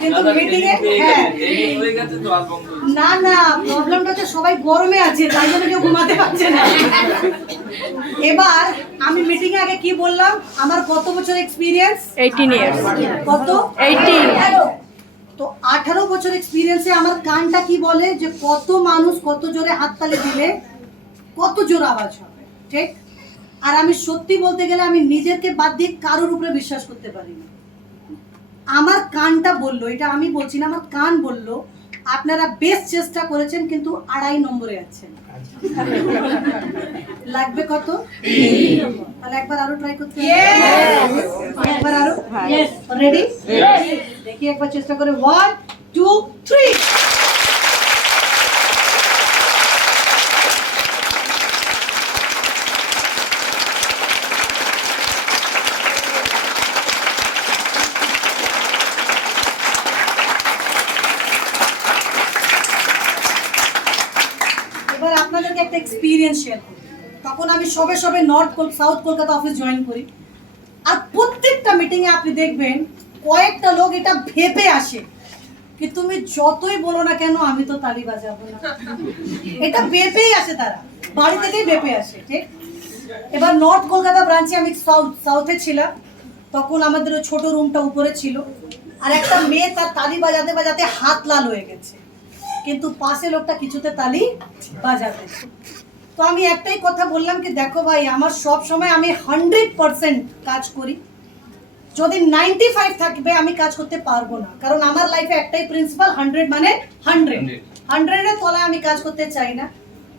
কিন্তু মিটিংয়ে না না, প্রবলেমটা হচ্ছে সবাই গরমে আছে, তাই জন্য কেউ ঘুমাতে পারছে না। এবার আমি মিটিং এ আগে কি বললাম, আমার কত বছর এক্সপিরিয়েন্স? 18 ইয়ার্স। কত? 18। তো 18 বছর এক্সপিরিয়েন্সে আমার কানটা কি বলে যে কত মানুষ কত জোরে হাততালি দিলে কত জোর আওয়াজ হবে, ঠিক? আর আমি সত্যি বলতে গেলে আমি নিজেকে বাদ দিয়ে কারোর উপরে বিশ্বাস করতে পারি না। আমার কানটা বললো, এটা আমি বলছি না, আমার কান বললো আপনারা বেশ চেষ্টা করেছেন কিন্তু 2.5 নম্বরে আছেন। লাগবে কত? তাহলে একবার আরো ট্রাই করতে হবে, একবার আরো। রেডি? দেখি একবার চেষ্টা করে, 1 2 3। আপনাদেরকে একটা এক্সপিরিয়েন্স শেয়ার করি। তখন আমি সবে north south Kolkata office join করি, আর প্রত্যেকটা মিটিংয়ে আপনি দেখবেন কয়েকটা লোক এটা ভেবে আসে কি তুমি যতই বলো না কেন আমি তো তালি বাজাবো না, এটা ভেবেই আসে, তারা বাড়ি থেকেই ভেবে আসে। ঠিক, এবার নর্থ কলকাতা ব্রাঞ্চে আমি সাউথে ছিলাম, তখন আমাদের ওই ছোট রুমটা উপরে ছিল, আর একটা মেয়ে তার তালি বাজাতে বাজাতে হাত লাল হয়ে গেছে, কিন্তু পাশে লোকটা কিছুতে তালি বাজাবে। তো আমি একটাই কথা বললাম কি দেখো ভাই, আমার সব সময় আমি 100% কাজ করি, যদি 95 থাকবে আমি কাজ করতে পারবো না, কারণ আমার লাইফে একটাই প্রিন্সিপাল, 100 মানে 100 এর তলায় আমি কাজ করতে চাই না।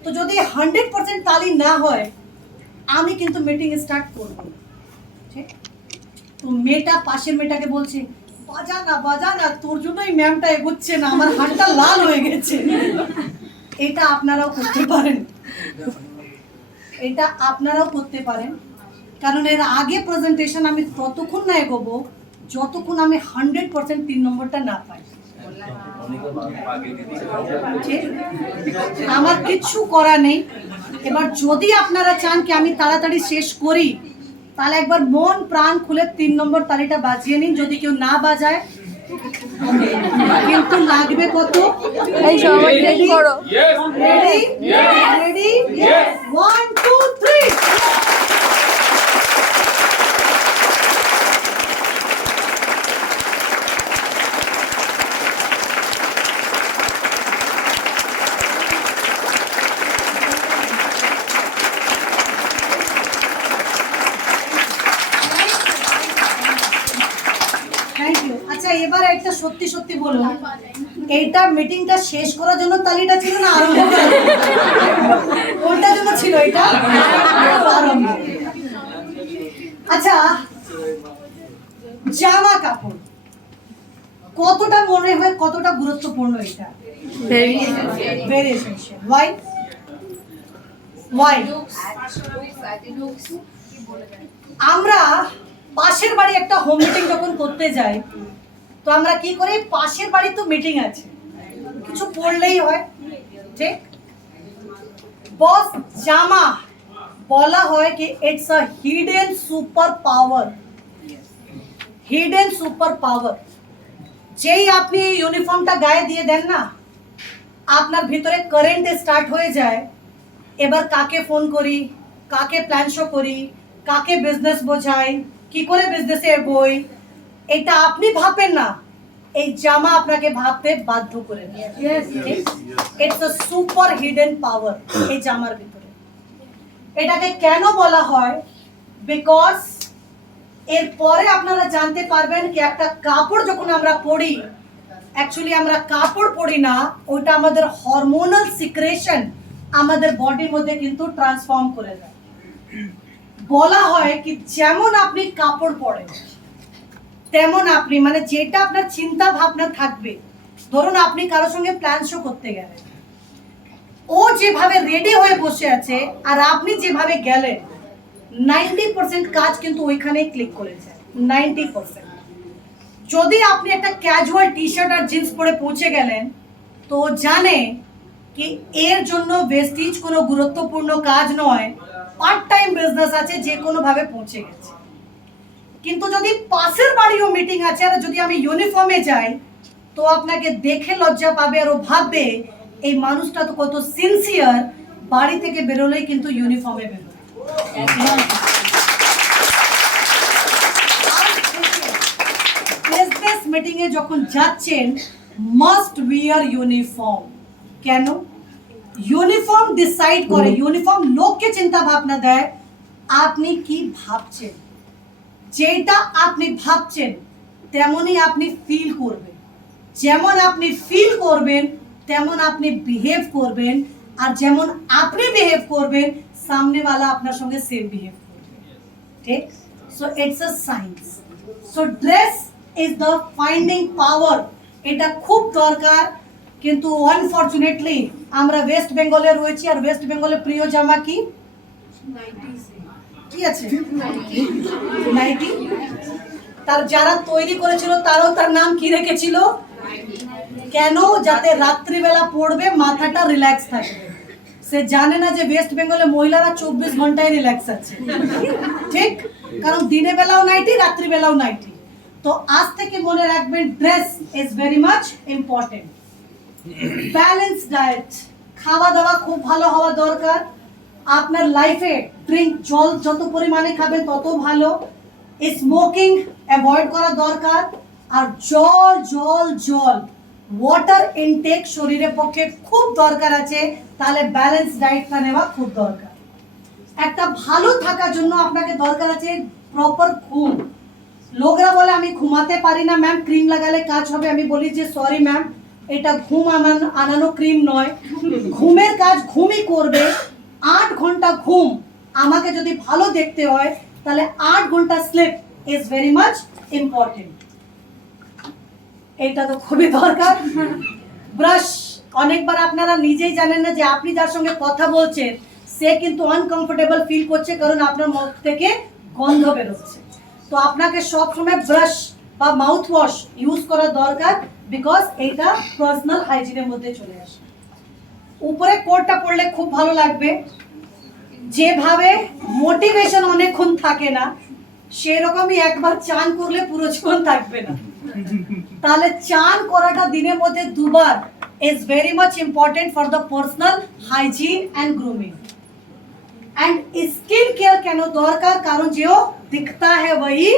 তো যদি 100% তালি না হয় আমি কিন্তু মিটিং স্টার্ট করবো না। ঠিক, তো মেয়েটা পাশের মেয়েটাকে বলছে বাজা না তোর জন্যই ম্যামটা এগোচ্ছে না, আমার হাতটা লাল হয়ে গেছে। এটা আপনারাও করতে পারেন, এটা আপনারাও করতে পারেন, কারণ এর আগে প্রেজেন্টেশন আমি ততক্ষণ না এগোবো যতক্ষণ আমি 100% 3 নম্বরটা না পাই। ঠিক? আমার কিচ্ছু করা নেই। এবার যদি আপনারা চান কি আমি তাড়াতাড়ি শেষ করি, তাহলে একবার মন প্রাণ খুলে 3 নম্বর তালিটা বাজিয়ে নিন। যদি কেউ না বাজায় কিন্তু লাগবে কত? এই সবাই রেডি করো। Ready ready 1 2 3। Thank you. আচ্ছা এবার একটা সত্যি বলুন, এইটা মিটিংটা শেষ করার জন্য তালিটা ছিল না আরম্ভ করার জন্য? কোনটার জন্য ছিল এটা? আরম্ভ। আচ্ছা জামা কাপড় কতটা মনে হয় কতটা গুরুত্বপূর্ণ? এটা ভেরি এসেনশিয়াল। ওয়াই আমরা পাশের বাড়ি একটা হোম মিটিং যখন করতে যাই, তো আমরা কি করি, পাশের বাড়ি তো মিটিং আছে, কিছু পড়লেই হয়। ঠিক, বস জামা বলা হয় কি it's a hidden super power. Hidden super power, যেই আপনি ইউনিফর্মটা গায়ে দিয়ে দেন না, আপনার ভিতরে কারেন্ট স্টার্ট হয়ে যায়। এবার কাকে ফোন করি, কাকে প্ল্যান শো করি, কাকে বিজনেস বোঝাই, কি করে বিজনেসে এগোই, এটা আপনি ভাবেন না, এই জামা আপনাকে ভাবতে বাধ্য করে দেয়। ইটস আ সুপার হিডেন পাওয়ার এই জামার ভিতরে। এটাকে কেন বলা হয়? বিকজ এরপরে আপনারা জানতে পারবেন কি একটা কাপড় যখন আমরা পরি, অ্যাকচুয়ালি আমরা কাপড় পরি না, ওটা আমাদের হরমোনাল সিক্রেশন আমাদের বডির মধ্যে কিন্তু ট্রান্সফর্ম করে দেয়। বলা হয় কি যেমন আপনি কাপড় পরেন তেমন আপনি, মানে যেটা আপনার চিন্তা ভাবনা থাকবে, ধরুন আপনি কারোর সঙ্গে প্ল্যান শো করতে গেলেন, ও যেভাবে রেডি হয়ে বসে আছে আর আপনি যেভাবে গেলেন, 90% কাজ কিন্তু ওইখানেই ক্লিক করে যায়। 90%। যদি আপনি একটা ক্যাজুয়াল টি শার্ট আর জিন্স পরে পৌঁছে গেলেন, তো জানে কি এর জন্য ভেস্টিজ কোনো গুরুত্বপূর্ণ কাজ নয়, পার্ট টাইম বিজনেস আছে, যে কোনো ভাবে পৌঁছে গেছে। কিন্তু যদি পাশের বাড়িও মিটিং আছে আর যদি আমি ইউনিফর্মে যাই, তো আপনাকে দেখে লজ্জা পাবে আর ও ভাববে এই মানুষটা তো কত সিনসিয়ার, বাড়ি থেকে বেরোলেই কিন্তু ইউনিফর্মে বেরোয়। বিজনেস মিটিং এ যখন যাচ্ছেন মাস্ট উইয়ার ইউনিফর্ম। কেন? ইউনিফর্ম ডিসাইড করে, ইউনিফর্ম লোককে চিন্তা ভাবনা দেয় আপনি কি ভাবছেন। যেটা আপনি ভাবছেন তেমনই আপনি ফিল করবেন, যেমন আপনি ফিল করবেন তেমন আপনি বিহেভ করবেন, আর যেমন আপনি বিহেভ করবেন সামনেওয়ালা আপনার সঙ্গে সেম বিহেভ করবে। ঠিক, so it's a science. So dress is the finding power, এটা খুব দরকার। কিন্তু আনফরচুনেটলি আমরা ওয়েস্ট বেঙ্গলে রয়েছি, আর ওয়েস্ট বেঙ্গলের প্রিয় জামা কি? কি আছে? নাইটি। তার যারা তৈরি করেছিল তারাও তার নাম কি রেখেছিল? কেন? যাতে রাত্রিবেলা পড়বে মাথাটা রিল্যাক্স থাকবে। সে জানে না যে ওয়েস্ট বেঙ্গলে মহিলারা 24 ঘন্টায় রিল্যাক্স আছে, ঠিক? কারণ দিনে বেলাও নাইটি, রাত্রি বেলাও নাইটি। তো আজ থেকে মনে রাখবেন, dress is very much important. Balance diet, খাওয়া দাওয়া খুব ভালো হওয়া দরকার। আপনার লাইফে ড্রিঙ্ক, জল যত পরিমাণে খাবেন তত ভালো। স্মোকিং অ্যাভয়েড করা দরকার। আর জল জল জল ওয়াটার ইনটেক শরীরের পক্ষে খুব দরকার আছে, তাহলে ব্যালেন্স ডায়েটটা নেওয়া খুব দরকার। একটা ভালো থাকার জন্য আপনাকে দরকার আছে প্রপার ঘুম। লোকরা বলে আমি ঘুমাতে পারি না ম্যাম, ক্রিম লাগালে কাজ হবে। আমি বলি যে সরি ম্যাম, এটা ঘুম আনানো ক্রিম নয়, ঘুমের কাজ ঘুমই করবে। 8 ঘন্টা ঘুম, আমাকে যদি ভালো দেখতে হয় তাহলে 8 ঘন্টা sleep is very much important. এটা তো খুবই দরকার। ব্রাশ, অনেকবার আপনারা নিজেই জানেন না যে আপনি যার সঙ্গে কথা বলছেন সে কিন্তু আনকমফোর্টেবল ফিল করছে, কারণ আপনার মুখ থেকে গন্ধ বেরোচ্ছে। তো আপনাকে সবসময় ব্রাশ বা মাউথ ওয়াশ ইউজ করা দরকার, বিকজ এটা পার্সোনাল হাইজিনের মধ্যে চলে আসে। উপরে কোটটা পড়লে খুব ভালো লাগবে। যেভাবে মোটিভেশন অনেকক্ষণ থাকে না, সেরকমই একবার চান করলে পুরো জীবন থাকবে না। তাহলে চান করাটা দিনের মধ্যে 2 বার is very much important for the personal hygiene and grooming. And skin care কেন দরকার? কারণ যেও দিখতা है वही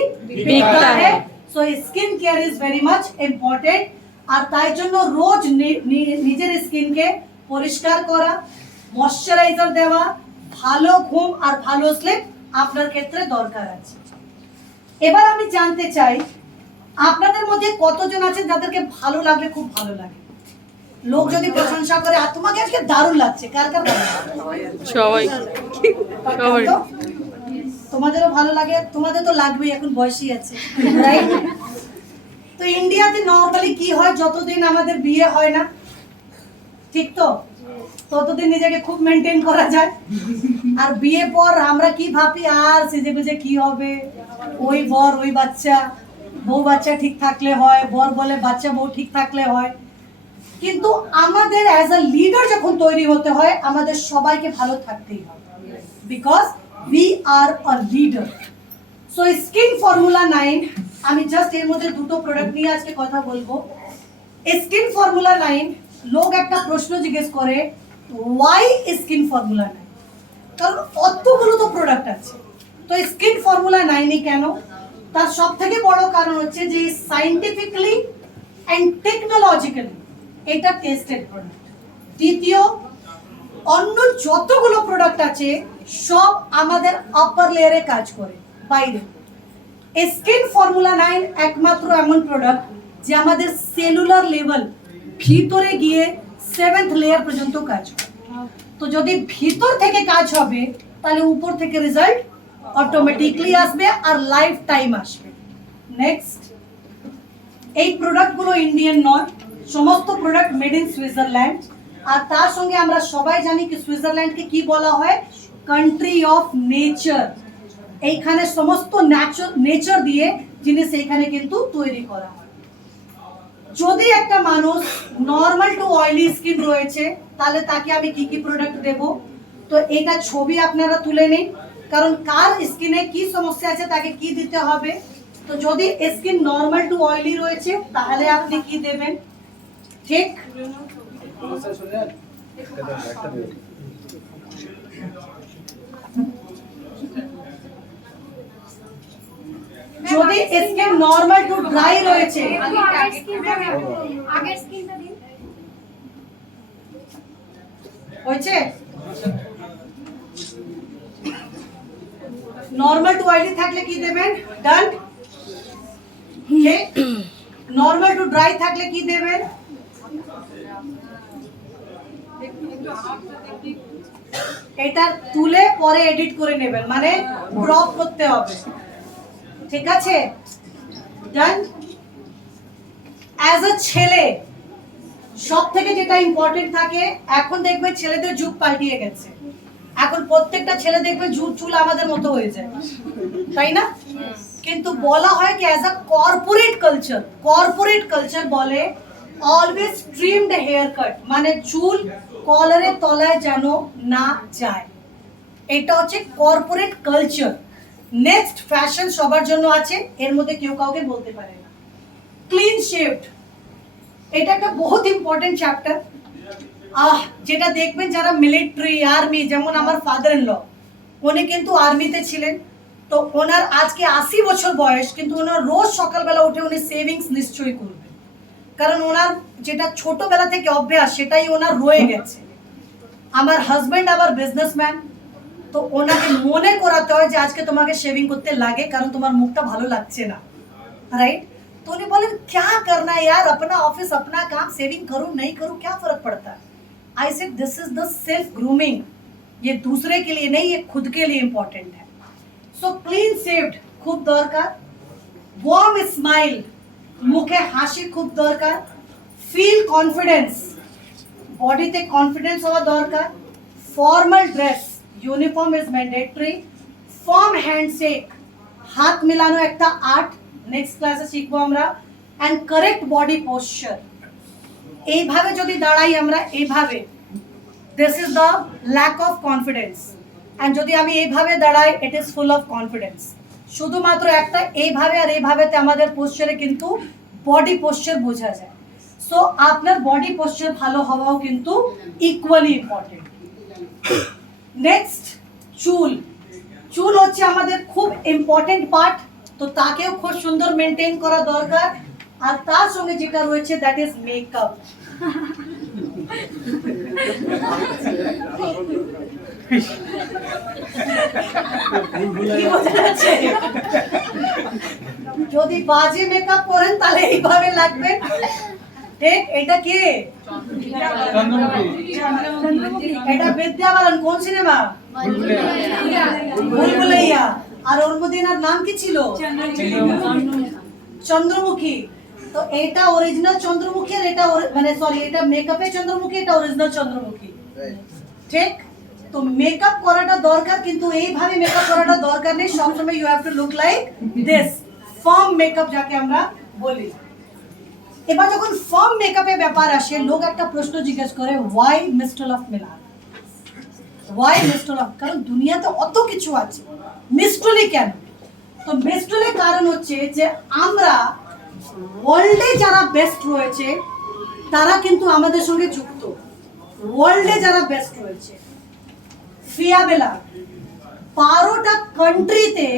बिकता है, so skin care is very much important. আর তাই জন্য রোজ নিজের স্কিনকে পরিষ্কার করা, ময়শ্চারাইজার দেওয়া, ভালো ঘুম আর ভালো স্লিপ আপনার ক্ষেত্রে দরকার আছে। এবার আমি জানতে চাই আপনাদের মধ্যে কতজন আছেন যাদেরকে ভালো লাগলে খুব ভালো লাগে? লোক যদি প্রশংসা করে আর তোমাকে আজকে দারুণ লাগছে, কার কার ভালো লাগে? সবাই সবাই। তোমাদেরও ভালো লাগে? তোমাদের তো লাগবেই, এখন বয়সই আছে, রাইট? তো ইন্ডিয়াতে নর্মালি কি হয়, যতদিন আমাদের বিয়ে হয় না, ঠিক তো, ততদিন নিজেকে খুব মেনটেন করা যায়। আর বিয়ে পর আমরা কি ভাবি, আর সেজে গুজে কি হবে, ওই বর ওই বাচ্চা, বউ বাচ্চা ঠিক থাকলে হয়, বর বলে বাচ্চা বউ ঠিক থাকলে হয়। কিন্তু আমাদের অ্যাজ আ লিডার যখন তৈরি হতে হয়, আমাদের সবাইকে ভালো থাকতেই হবে, because we are a leader. So skin formula 9, আমি জাস্ট এর মধ্যে দুটো প্রোডাক্ট নিয়ে আজকে কথা বলবো। স্কিন ফর্মুলা 9, লোক একটা প্রশ্ন জিজ্ঞেস করে, ওয়াই স্কিন ফর্মুলা 9? কারণ অতগুলো তো প্রোডাক্ট আছে, তো স্কিন ফর্মুলা 9ই কেন? তার সব থেকে বড় কারণ হচ্ছে যে সাইন্টিফিক্যালি অ্যান্ড টেকনোলজিক্যালি এটা টেস্টেড প্রোডাক্ট। দ্বিতীয়, অন্য যতগুলো প্রোডাক্ট আছে সব আমাদের আপার লেয়ারে কাজ করে, বাইরে। স্কিন ফর্মুলা 9 একমাত্র এমন প্রোডাক্ট যে আমাদের সেলুলার লেভেল ভিতরে গিয়ে 7th লেয়ার পর্যন্ত কাজ করে। তো যদি ভিতর থেকে কাজ হবে তাহলে উপর থেকে রেজাল্ট অটোমেটিকলি আসবে আর লাইফ টাইম আসবে। নেক্সট, এই প্রোডাক্টগুলো ইন্ডিয়ান নয়, সমস্ত প্রোডাক্ট মেড ইন সুইজারল্যান্ড। আর তার সঙ্গে আমরা সবাই জানি কি সুইজারল্যান্ডকে কি বলা হয়, কান্ট্রি অফ নেচার। এইখানে সমস্ত নেচার দিয়ে জিনিস এইখানে কিন্তু তৈরি করা হয়। যদি একটা মানুষ নর্মাল টু অয়েলি স্কিন রয়েছে, তাহলে তাকে আমি কি কি প্রোডাক্ট দেব? তো এটা ছবি আপনারা তুলে নিন, কারণ কার স্কিনে কি সমস্যা আছে তাকে কি দিতে হবে। তো যদি স্কিন নর্মাল টু অয়েলি রয়েছে তাহলে আপনি কি দেবেন, ঠিক? যদি স্কিন নর্মাল টু ড্রাই রয়েছে, আগের স্কিনটা দিন। হয়েছে? নর্মাল টু অয়েলি থাকলে কি দেবেন? ডান। নর্মাল টু ড্রাই থাকলে কি দেবেন? এটা তুলে পরে এডিট করে নেবেন, মানে ক্রপ করতে হবে, ঠিক আছে? ডান। অ্যাজ আ ছেলে সব থেকে যেটা ইম্পর্টেন্ট থাকে, এখন দেখবেন ছেলেদের যুগ পাল্টিয়ে গেছে, এখন প্রত্যেকটা ছেলে দেখবে চুল আমাদের মতো হয়ে যায়, তাই না? কিন্তু বলা হয় কি অ্যাজ আ কর্পোরেট কালচার বলে অলওয়েজ ট্রিমড হেয়ার কাট, মানে চুল কলারের তলায় যেন না যায়। এটা হচ্ছে কর্পোরেট কালচার। নেক্সট ফ্যাশন সবার জন্য আছে, এর মধ্যে কেউ কাউকে বলতে পারে না। ক্লিন শেভড, এটা একটা বহুত ইম্পর্টেন্ট চ্যাপ্টার। যেটা দেখবেন যারা মিলিটারি আর্মি, যেমন আমার ফাদার ইন ল, উনি কিন্তু আর্মিতে ছিলেন, তো ওনার আজকে 80 বছর বয়স, কিন্তু ওনার রোজ সকালবেলা উঠে উনি সেভিংস নিশ্চয়ই করবেন, কারণ ওনার যেটা ছোটবেলা থেকে অভ্যাস সেটাই ওনার রয়ে গেছে। আমার হাজব্যান্ড আবার বিজনেসম্যান, তো ওনাকে মনে করাতে হয় যে আজকে তোমাকে শেভিং করতে লাগে, কারণ তোমার মুখটা ভালো লাগছে না, রাইট? तो उन्हें बोले क्या करना है यार, अपना ऑफिस अपना काम, सेविंग करूं नहीं करूं क्या फर्क पड़ता है। I said this is the self grooming, ये दूसरे के लिए नहीं, ये खुद के लिए इम्पोर्टेंट है। सो क्लीन शेव्ड खूब दरकार, वार्म स्माइल, मुखे हासि खूब दरकार, फील कॉन्फिडेंस, बॉडीते कॉन्फिडेंस हवा दरकार, formal dress, uniform is mandatory, firm handshake, हाथ मिलानो একটা আর্ট, নেক্সট ক্লাসে শিখবো আমরা, এন্ড কারেক্ট বডি পোশ্চার। এইভাবে যদি দাঁড়াই আমরা, এইভাবে, this is the lack of confidence, and যদি আমি এইভাবে দাঁড়াই, it is full of confidence. শুধুমাত্র একটা এইভাবে আর এইভাবেতে আমাদের পোশ্চারে কিন্তু বডি পোশ্চার বোঝা যায়। সো আপনার বডি পোশ্চার ভালো হওয়াও কিন্তু ইকুয়ালি ইম্পর্টেন্ট। নেক্সট চুল, চুল হচ্ছে আমাদের খুব ইম্পর্টেন্ট পার্ট, তো তাকেও খুব সুন্দর মেনটেন করা দরকার। আর তার সঙ্গে যেটা রয়েছে দ্যাট ইজ মেকআপ। যদি বাজে মেকআপ করেন তাহলে এইভাবে লাগবে, ঠিক? এটা কে? এটা বিদ্যা বালান, কোন সিনেমা? ভুলভুলাইয়া। আর ওর মধ্যে এনার নাম কি ছিল? চন্দ্রমুখী। তো এটা অরিজিনাল চন্দ্রমুখী, আর এটা মানে সরি, এটা মেকআপে চন্দ্রমুখী, এটা অরিজিনাল চন্দ্রমুখী, ঠিক? তো মেকআপ করাটা দরকার, কিন্তু এইভাবে মেকআপ করাটা দরকার নেই। সবসময় you have to look like this, firm makeup যাকে আমরা বলি। এবার যখন ফার্ম মেকআপের ব্যাপার আসে, লোক একটা প্রশ্ন জিজ্ঞেস করে, why mistol of Milan? Why mistol of? কারণ দুনিয়াতে অত কিছু আছে, মিস্টলি কেন? তো মিস্টলের কারণ হচ্ছে যে আমরা ওয়ার্ল্ডে যারা বেস্ট রয়েছে তারা কিন্তু আমাদের সঙ্গে যুক্ত। ওয়ার্ল্ডে যারা বেস্ট রয়েছে, ফিয়াবেলা 12টা কান্ট্রিতে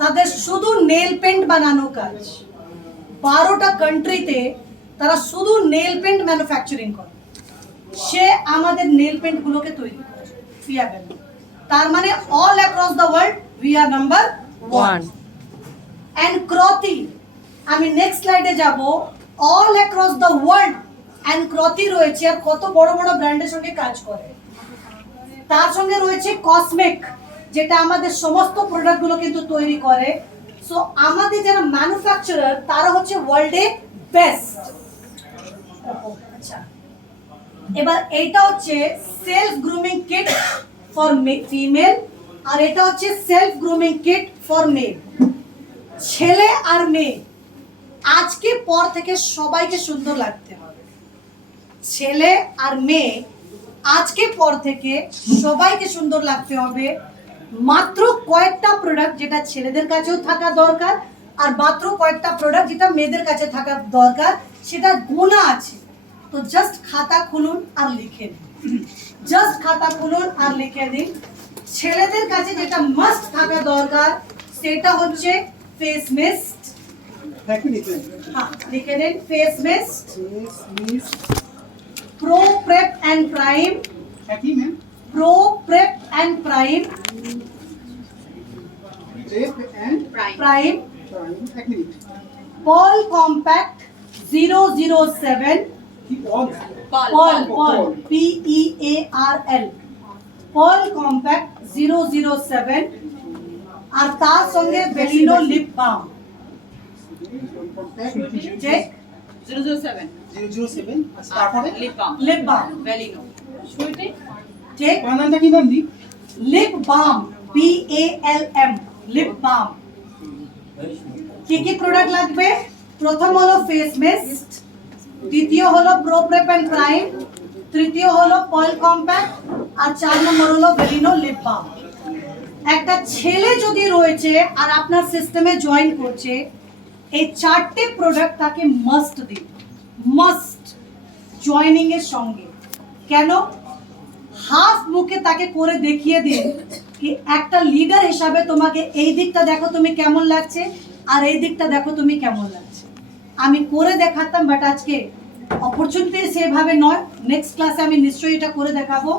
তাদের শুধু নেল পেন্ট বানানো কাজ, 12টা কান্ট্রিতে তারা শুধু নেল পেন্ট ম্যানুফ্যাকচারিং করে, সে আমাদের নেল পেন্ট গুলোকে তৈরি করে, ফিয়াবেলা। তার মানে all across the world we are number 1। And ক্রতি, আমি নেক্সট স্লাইডে যাব, all across the world and ক্রতি রয়েছে, আর কত বড় বড় ব্র্যান্ডের সঙ্গে কাজ করে। তার সঙ্গে রয়েছে কসমেক, যেটা আমাদের সমস্ত প্রোডাক্টগুলো কিন্তু তৈরি করে। সো আমাদের যারা ম্যানুফ্যাকচারার তারা হচ্ছে ওয়ার্ল্ডে বেস্ট। আচ্ছা, এবার এইটা হচ্ছে self grooming kit for female, আর এটা হচ্ছে self grooming kit for male. ছেলে আর মেয়ে আজকে পর থেকে সবাইকে সুন্দর লাগতে হবে। ছেলে আর মেয়ে আজকে পর থেকে সবাইকে সুন্দর লাগতে হবে। মাত্র কয়েকটা প্রোডাক্ট যেটা ছেলেদের কাছেও থাকা দরকার, আর মাত্র কয়েকটা প্রোডাক্ট যেটা মেয়েদের কাছে থাকা দরকার, সেটা গোনা আছে। তো জাস্ট খাতা খুলুন আর লিখে দিন, জাস্ট খাতা খুলুন আর লিখে দিন। ছেলেদের কাছে যেটা মাস্ট থাকা দরকার সেটা হচ্ছে ফেস মিস্ট। হ্যাঁ, লিখে দিন face mist, pro prep and prime, pro prep and prime, prime, pearl compact 007, pearl PEARL, pearl compact 007, আর তার সঙ্গে বেলিনো লিপ বাম, যে 007 লিপ বাম ভ্যালিনো ঠিক, বানানটা কি নাম দি? Lip balm PALM, lip balm. কি কি প্রোডাক্ট লাগবে? প্রথম হলো ফেস মিস্ট, দ্বিতীয় হলো প্রো প্রেপ অ্যান্ড প্রাইম, তৃতীয় হলো পয়েল কম্প্যাক্ট, আর 4 নম্বর হলো বেলিনো লিপ বাম। একটা ছেলে যদি রয়েছে আর আপনার সিস্টেমে জয়েন করছে, এই 4টে প্রোডাক্ট তাকে মাস্ট দিন, মাস্ট জয়েনিং এর সঙ্গে। কেন? হাফ মুখে তাকে করে দেখিয়ে দিন কি একটা লিডার হিসাবে তোমাকে এই দিকটা দেখো তুমি কেমন লাগছে, আর এই দিকটা দেখো তুমি কেমন লাগছে। আমি করে দেখাতাম, বাট আজকে অপরচুনিটি সেভাবে নয়। নেক্সট ক্লাসে আমি নিশ্চয়ই এটা করে দেখাবো,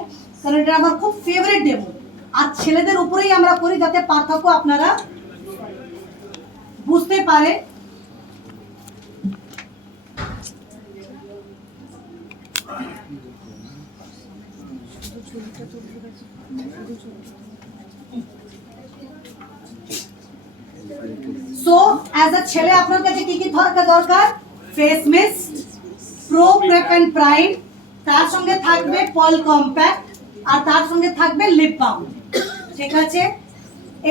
কারণ এটা আমার খুব ফেভারিট ডেমো। আর ছেলেদের উপরেই আমরা করি যাতে পার্থক্য আপনারা বুঝতে পারে। সো অ্যাজ আ ছেলে আপনার কাছে কি কি দরকার? Face mist, pro prep and prime, তার সঙ্গে থাকবে পল কম্প্যাক্ট, আর তার সঙ্গে থাকবে লিপ বাম। ঠিক আছে?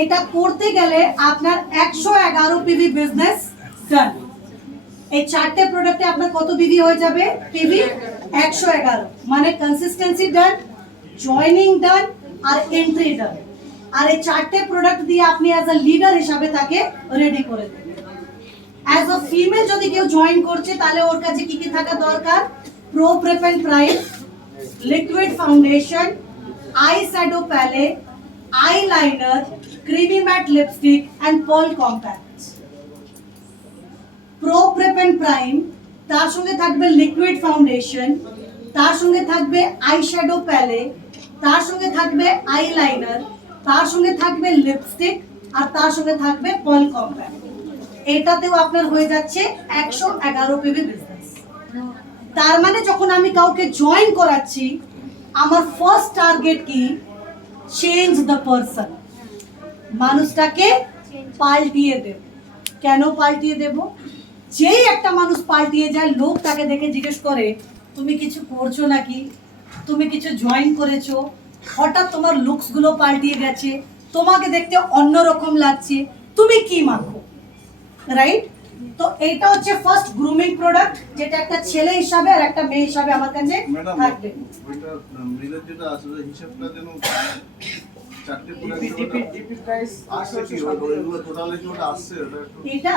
এটা করতে গেলে আপনার 111 পিভি বিজনেস ডান। এই 4টে প্রোডাক্টে আপনার কত পিভি হয়ে যাবে? পিভি 111, মানে কনসিস্টেন্সি ডান, জয়েনিং ডান, আর এন্ট্রি ডান। আর এই 4টে প্রোডাক্ট দিয়ে আপনি অ্যাজ আ লিডার হিসাবে তাকে রেডি করে দেবেন। অ্যাজ আ ফিমেল যদি কেউ জয়েন করছে, তাহলে ওর কাছে কি কি থাকা দরকার? Pro prep and prime, liquid foundation, eye shadow palette, eyeliner, creamy matte lipstick and pearl compact. Pro prep and prime, তার সঙ্গে থাকবে লিকুইড ফাউন্ডেশন, তার সঙ্গে থাকবে আই শ্যাডো প্যালেট, তার সঙ্গে থাকবে আইলাইনার, তার সঙ্গে থাকবে লিপস্টিক, আর তার সঙ্গে থাকবে পার্ল কম্প্যাক্ট। এটাতেও আপনার হয়ে যাচ্ছে 111 পিভি বিজনেস। তার মানে যখন আমি কাউকে জয়েন করাচ্ছি, আমার ফার্স্ট টার্গেট কি? চেঞ্জ দ্য পারসন, মানুষটাকে পাল্টিয়ে দেব। কেন পাল্টিয়ে দেব? যেই একটা মানুষ পাল্টিয়ে যায়, লোক তাকে দেখে জিজ্ঞেস করে তুমি কিছু করছো নাকি, তুমি কিছু জয়েন করেছো, হঠাৎ তোমার লুকস গুলো পাল্টিয়ে গেছে, তোমাকে দেখতে অন্যরকম লাগছে, তুমি কি মাখো, রাইট? তো এটা হচ্ছে ফার্স্ট গ্রুমিং প্রোডাক্ট, যেটা একটা ছেলে হিসাবে আর একটা মেয়ে হিসাবে আমার কাছে ম্যাডাম, থাকবে। ওইটা মিলের যেটা আছে ওই হিসাবটা যেন 4টে ডিপি প্রাইস আসছে কি ওইগুলো টোটালি কি ওটা আসছে? ওটা একটু এটা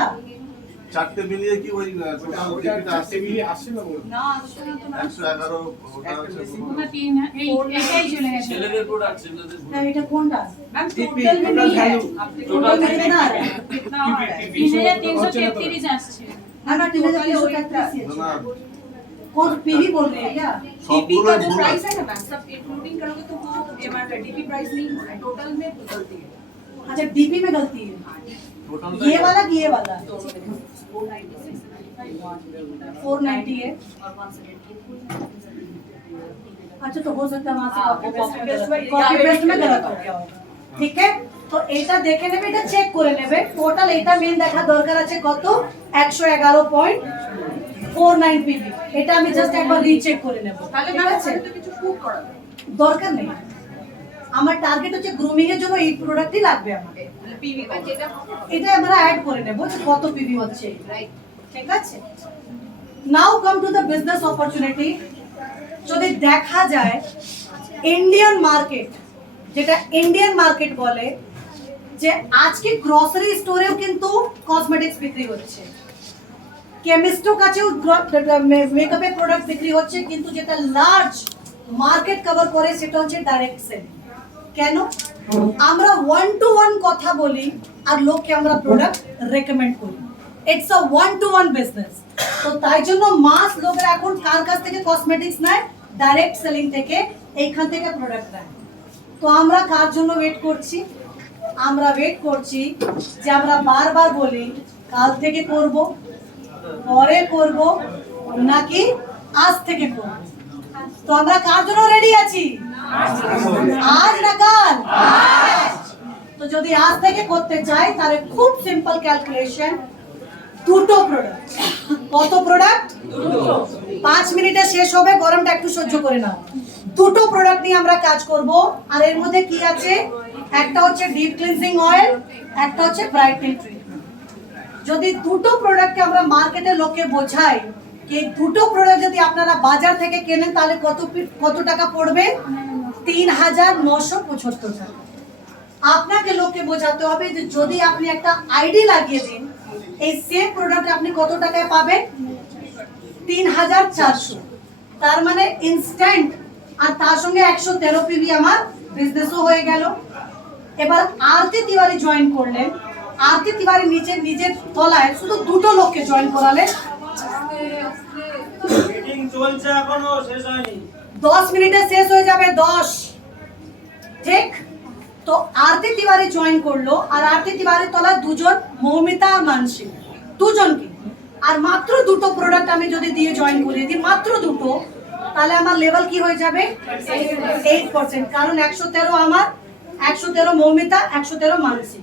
4টে মিলিয়ে কি ওই টোটাল ডিপিটা আসছে কি? আসছে না বলুন। না আসছে না তো না। 111 ওটা আছে ওটা তিন এই এটাই চলে গেছে। ছেলেদের প্রোডাক্ট, ছেলেদের হ্যাঁ, এটা কোনটা? मैम DP, टोटल में total नहीं है value। টোটাল মিলে না? कितना आ रहा है 3333 আসছে না না, টোটালি ওটা না না কোন পিভি বল रहे हैं क्या? সবগুলো का जो ভুল प्राइस আছে। है ना मैम सब इंक्लूडिंग करोगे तो वो एमआरपी डीपी प्राइस नहीं हो रहा है टोटल में गलती है अच्छा, डीपी में गलती है। টোটাল ये वाला कि ये वाला? 496 490 है। और 170 अच्छा, तो हो सकता है वहाँ से हाँ, कॉपी वो copy paste में- कॉपी पेस्ट में गलत हो गया होगा। ठीक है, তো এটা দেখে নেবে, এটা চেক করে নেবে। টোটাল এটা মেন দেখা দরকার আছে কত? 111.49 পিভি। এটা আমি জাস্ট একবার রিচেক করে নেব। তাহলে ঠিক ম্যাম আছে, তো কিছু শুট করাবে দরকার নেই। আমার টার্গেট হচ্ছে গ্রুমিং এর জন্য এই প্রোডাক্টই লাগবে আমাকে। পিভি का যেটা এটা আমরা অ্যাড করে নেব যে কত পিভি হচ্ছে, রাইট ঠিক আছে। Now come to the business opportunity. যদি দেখা যায় ইন্ডিয়ান মার্কেট, যেটা ইন্ডিয়ান মার্কেট বলে, যে আজকে গ্রসারি স্টোরেও কিন্তু কসমেটিক্স বিক্রি হচ্ছে, কেমিস্টও কাছেও মেকআপের প্রোডাক্ট বিক্রি হচ্ছে, কিন্তু যেটা লার্জ মার্কেট কভার করে সেটা হচ্ছে ডাইরেক্ট সেল। কেন? আমরা 1-to-1 কথা বলি আর লোককে আমরা প্রোডাক্ট রেকমেন্ড করি। It's a 1-to-1 business. তো তাই জন্য মাস লোকেরা এখন কার কাছ থেকে কসমেটিক্স নেয়? ডাইরেক্ট সেলিং থেকে, এইখান থেকে প্রোডাক্ট নেয়। তো আমরা কার জন্য ওয়েট করছি? আমরা ওয়েট করছি যে আমরা বারবার বলি কাল থেকে করব, পরে করব, নাকি আজ থেকে করব। তো আমরা কার জন্য রেডি আছি? আজ না কাল? তো যদি আজ থেকে করতে চাই তাহলে খুব সিম্পল ক্যালকুলেশন, দুটো প্রোডাক্ট। কত প্রোডাক্ট? 5 মিনিটে শেষ হবে, গরমটা একটু সহ্য করে নাও। দুটো প্রোডাক্ট নিয়ে আমরা কাজ করব। আর এর মধ্যে কি আছে? একটা হচ্ছে ডিপ ক্লিনজিং অয়েল, একটা হচ্ছে ব্রাইটনিং ট্রিটমেন্ট। যদি দুটো প্রোডাক্টকে আমরা মার্কেটে লোকে বোঝাই কি দুটো প্রোডাক্ট যদি আপনারা বাজার থেকে কেনেন তাহলে কত টাকা পড়বে? ৩,৯৭৫ টাকা। আপনাকে লোককে বোঝাতে হবে যে যদি আপনি একটা আইডি লাগিয়ে দিন, এই সেম প্রোডাক্ট আপনি কত টাকায় পাবেন? ৩,৪০০। তার মানে ইনস্ট্যান্ট, আর তার সঙ্গে 113 পিভি আমার বিজনেসও হয়ে গেল। এবার আরতি তিওয়ারি জয়েন করলেন, আরতি তিওয়ারি নিজের তলায় শুধু দুটো লোককে জয়েন করালেন। মিটিং চলছে এখনো শেষ হয়নি। 10 মিনিটে শেষ হয়ে যাবে, 10। ঠিক তো আরতি তিওয়ারি জয়েন করলো, আর আরতি তিওয়ারির তলায় দুজন, মৌমিতা আর মানসী, দুজনকে। আর মাত্র দুটো প্রোডাক্ট আমি যদি দিয়ে জয়েন করিয়ে দিই, মাত্র দুটো, তাহলে আমার লেভেল কি হয়ে যাবে? 8%। কারণ 113 আমার, 113 মৌমিতা, 113 মানসী,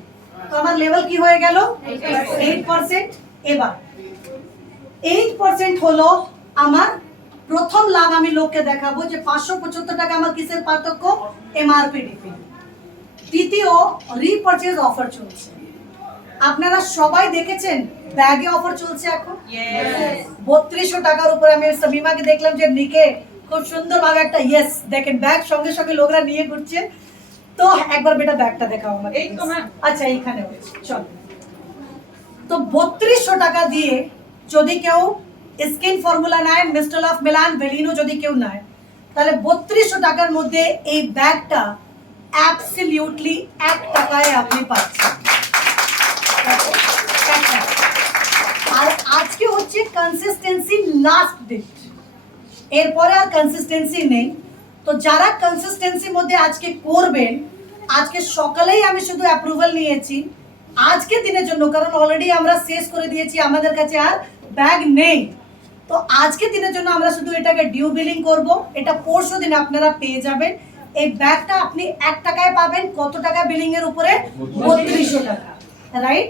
তো আমার লেভেল কি হয়ে গেল? 8%। এবার 8% হলো আমার প্রথম লাভ। আমি লোককে দেখাবো যে 575 টাকা আমার কিসের পার্থক্য? MRP DP. দ্বিতীয়, রিপারচেজ অফার চলছে। আপনারা সবাই দেখেছেন ব্যাগে অফার চলছে এখন। 3200 টাকার উপরে। আমি সামিমাকে দেখলাম যে নিকে খুব সুন্দরভাবে একটা ইয়েস দেখেন, ব্যাগ সঙ্গে সঙ্গে লোকরা নিয়ে ঘুরছে। তো একবার বেটা ব্যাগটা দেখাও আমাকে। এই তো ম্যাম। আচ্ছা এইখানে চল। তো 3200 টাকা দিয়ে যদি কেউ স্কিন ফর্মুলা নেয়, মিস্টার অফ মিলান, ভেলিনো যদি কেউ নেয়, তাহলে 3200 টাকার মধ্যে এই ব্যাগটা অ্যাবসলিউটলি 1 টাকায় আপনি পাচ্ছেন। আর আজকে হচ্ছে কনসিস্টেন্সি লাস্ট ডেট, এরপরে আর কনসিস্টেন্সি নেই। তো যারা কনসিস্টেন্সির মধ্যে আজকে করবেন, আজকে সকালেই আমি শুধু অ্যাপ্রুভাল নিয়েছি আজকে দিনের জন্য, কারণ অলরেডি আমরা শেষ করে দিয়েছি, আমাদের কাছে আর ব্যাগ নেই। তো আজকে দিনের জন্য আমরা শুধু এটাকে ডিউ বিলিং করব। এটা পরশু দিন আপনারা পেয়ে যাবেন। এই ব্যাগটা আপনি 1 টাকায় পাবেন। কত টাকা বিলিং এর উপরে? 3200 টাকা, রাইট?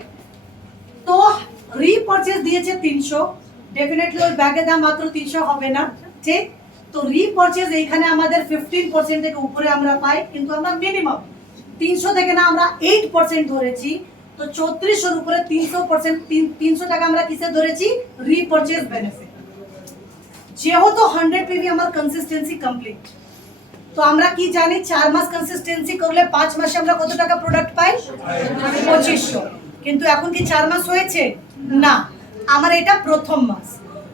তো রিপারচেজ দিয়েছে 300, ডেফিনেটলি ওই ব্যাগের দাম মাত্র 300 হবে না, ঠিক? তো রিপারচেজ এইখানে আমাদের 15% থেকে উপরে আমরা পাই, কিন্তু আমরা মিনিমাম 300 থেকে না, আমরা 8% ধরেছি। তো 3400 উপরে 300%, 300 টাকা আমরা কিসে ধরেছি? রিপারচেজ বেনিফিট। যেহেতু 100 পিভি আমার কনসিস্টেন্সি কমপ্লিট, তো আমরা কি জানি 4 মাস কনসিস্টেন্সি করলে 5 মাসে আমরা কত টাকা প্রোডাক্ট পাই? 2500। কিন্তু এখন কি 4 মাস হয়েছে? না, আমার এটা প্রথম মাস।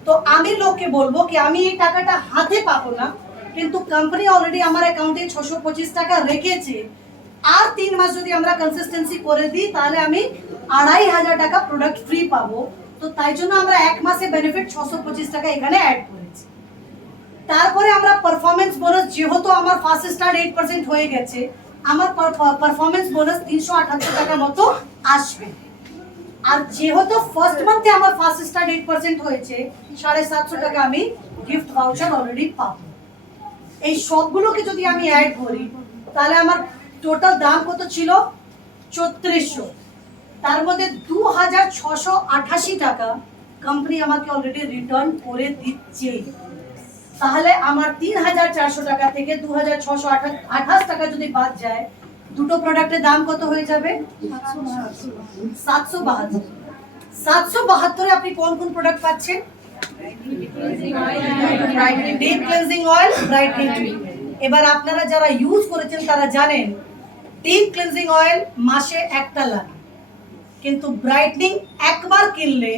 তো আমি লোককে বলবো কি আমি এই টাকাটা হাতে পাবো না, কিন্তু কোম্পানি অলরেডি আমার অ্যাকাউন্টে 625 টাকা রেখেছে। আর 3 মাস যদি আমরা কনসিস্টেন্সি করে দিই তাহলে আমি 2500 টাকা প্রোডাক্ট ফ্রি পাবো। তো তাই জন্য আমরা 1 মাসে বেনিফিট 625 টাকা এখানে অ্যাড করেছি। তারপরে আমরা পারফরম্যান্স বোনাস, যেহেতু আমার ফার্স্ট স্টার 8% হয়ে গেছে, আমার পারফরম্যান্স বোনাস 378 টাকা মতো আসবে। আর যেহেতু ফার্স্ট মান্থে আমার ফার্স্ট স্টার 8% হয়েছে, 750 টাকা আমি গিফট ভাউচার অলরেডি পাবো। এই সবগুলোকে যদি আমি অ্যাড করি তাহলে আমার টোটাল দাম কত ছিল? 3400। তার মধ্যে 2688 টাকা কোম্পানি আমাকে অলরেডি রিটার্ন করে দিচ্ছে। তাহলে আমার 3400 টাকা থেকে 2628 টাকা যদি বাদ যায়, দুটো প্রোডাক্টের দাম কত হয়ে যাবে? 772। 772 আপনি কোন কোন প্রোডাক্ট পাচ্ছেন? Deep cleansing oil, brightening cream. এবার আপনারা যারা ইউজ করেছেন তারা জানেন ডিপ ক্লিনজিং অয়েল মাসে একটা লাগে, কিন্তু ব্রাইটনিং একবার কিনলে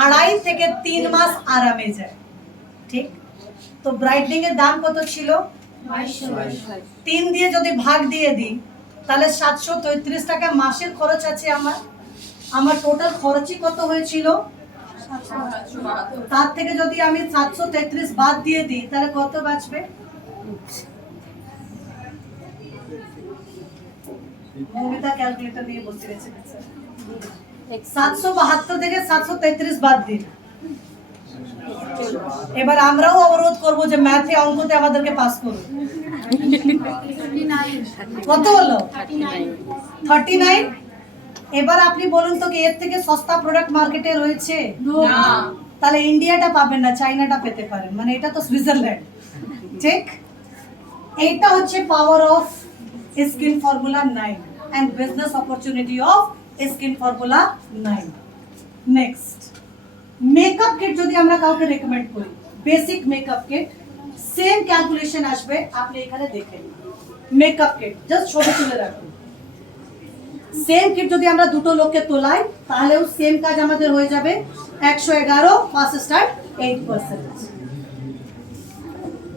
2.5 থেকে 3 মাস আরামে যায়, ঠিক? তো ব্রাইটনিং এর দাম কত ছিল? 3 দিয়ে যদি ভাগ দিয়ে দিই তাহলে 733 টাকা মাসের খরচ আছে আমার টোটাল খরচই কত হয়েছিল? তার থেকে যদি আমি 733 বাদ দিয়ে দিই তাহলে কত বাঁচবে? মৌমিতা ক্যালকুলেটর নিয়ে বসে গেছে। 772 থেকে 733 বাদ দিন। এবার আমরাও অবরোধ করবো যে ম্যাথে অঙ্কতে আমাদেরকে পাস করুন। কত হলো? 39। এবার আপনি বলুন তো কি এর থেকে সস্তা প্রোডাক্ট মার্কেটে রয়েছে? না। তাহলে ইন্ডিয়াটা পাবেন না, চাইনাটা পেতে পারেন, মানে এটা তো সুইজারল্যান্ড, ঠিক? এইটা হচ্ছে power of skin formula 9 and business opportunity of skin formula 9। Next makeup kit যদি আমরা কাউকে রেকমেন্ড করি, basic makeup kit same calculation আসবে, আপনি এখানে দেখেন মেকআপ কিট জাস্ট ছবি তুলে রাখুন। সেম কিট যদি আমরা দুটো লোককে তোলাই তাহলেও সেম কাজ আমাদের হয়ে যাবে 111 ফার্স্ট স্টার্ট 8%।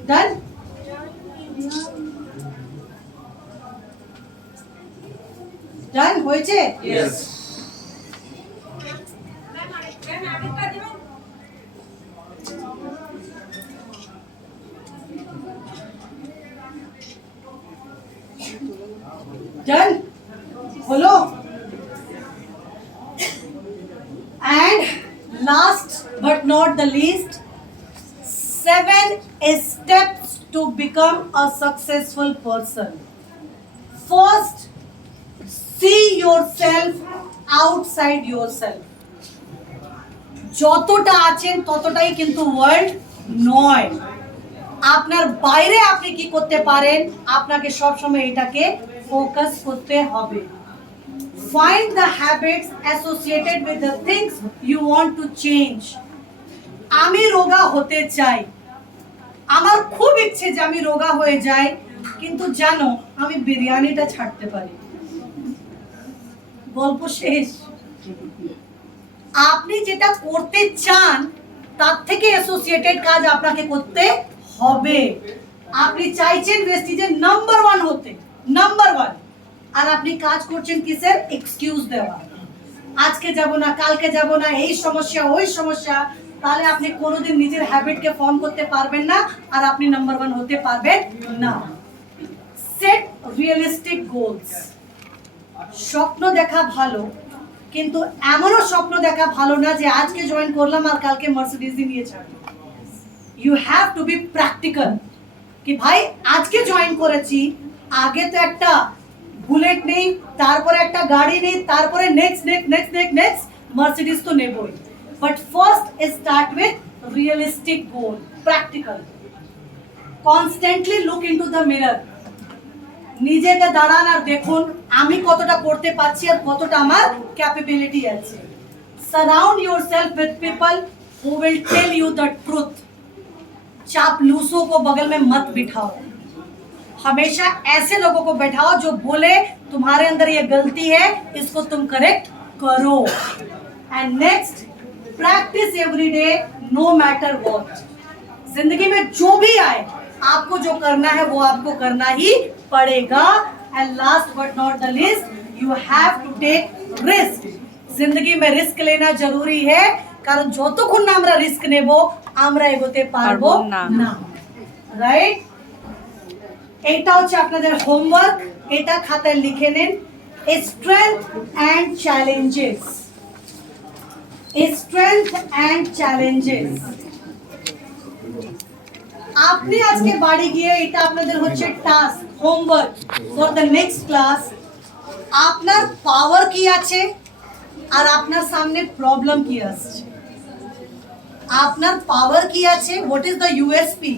ডান? ডান হয়েছে? ইয়েস। ডান হলো? And last but not the least, 7 steps to become a successful person. First, see yourself outside yourself. যতটা আছেন ততটাই কিন্তু ওয়ার্ল্ড নয়। আপনার বাইরে আপনি কি করতে পারেন, আপনাকে সবসময় এটাকে ফোকাস করতে হবে। Find the habits associated with the things you want to change. আমি রোগা হতে চাই, আমার খুব ইচ্ছে যে আমি রোগা হয়ে যাই, কিন্তু জানো আমি বিরিয়ানিটা ছাড়তে পারি। গল্প শেষ। আপনি যেটা করতে চান তার থেকে অ্যাসোসিয়েটেড কাজ আপনাকে করতে হবে। আপনি চাইছেন ভেস্টিজের নাম্বার 1 হতে, নাম্বার 1, আর আপনি কাজ করছেন কিসের? এক্সকিউজ দেওয়া, আজকে যাব না, কালকে যাব না, এই সমস্যা ওই সমস্যা। তাহলে আপনি কোনোদিন নিজের হ্যাবিটকে ফর্ম করতে পারবেন না, আর আপনি নাম্বার 1 হতে পারবেন না। Set realistic goals. স্বপ্ন দেখা ভালো, কিন্তু এমনও স্বপ্ন দেখা ভালো না যে আজকে জয়েন করলাম আর কালকে মার্সিডিজই নিয়ে ছাড়বো। You have to be practical, কি ভাই আজকে জয়েন করেছি, আগে তো একটা বুলেট নেই, তারপরে একটা গাড়ি নেই, তারপরে next next next next next Mercedes তো নেবই। But first start with realistic goal, practical. Constantly look into the mirror. নিজেকে দাঁড়ান আর দেখুন আমি কতটা করতে পারছি আর কতটা আমার ক্যাপাবিলিটি আছে। Surround yourself with people who will tell you the truth. चापलूसों को बगल में मत बिठाओ, हमेशा ऐसे लोगों को बैठाओ जो बोले तुम्हारे अंदर ये गलती है, इसको तुम करेक्ट करो। And next, practice every day no matter what. जिंदगी में जो भी आए आपको जो करना है वो आपको करना ही पड़ेगा। And last but not the least, you have to take risk. जिंदगी में रिस्क लेना जरूरी है, কারণ যতক্ষণ না আমরা রিস্ক নেব আমরা এগোতে পারবো না। রাইট? এটা হচ্ছে আপনাদের হোমওয়ার্ক, এটা খাতায় লিখে নেন। Strength and challenges, strength and challenges. আপনি আজকে বাড়ি গিয়ে এটা আপনাদের হচ্ছে task, homework for the next class. আপনার পাওয়ার কি আছে আর আপনার সামনে প্রবলেম কি আসছে, আপনার পাওয়ার কি আছে, হোয়াট ইজ দ্য ইউএসপি।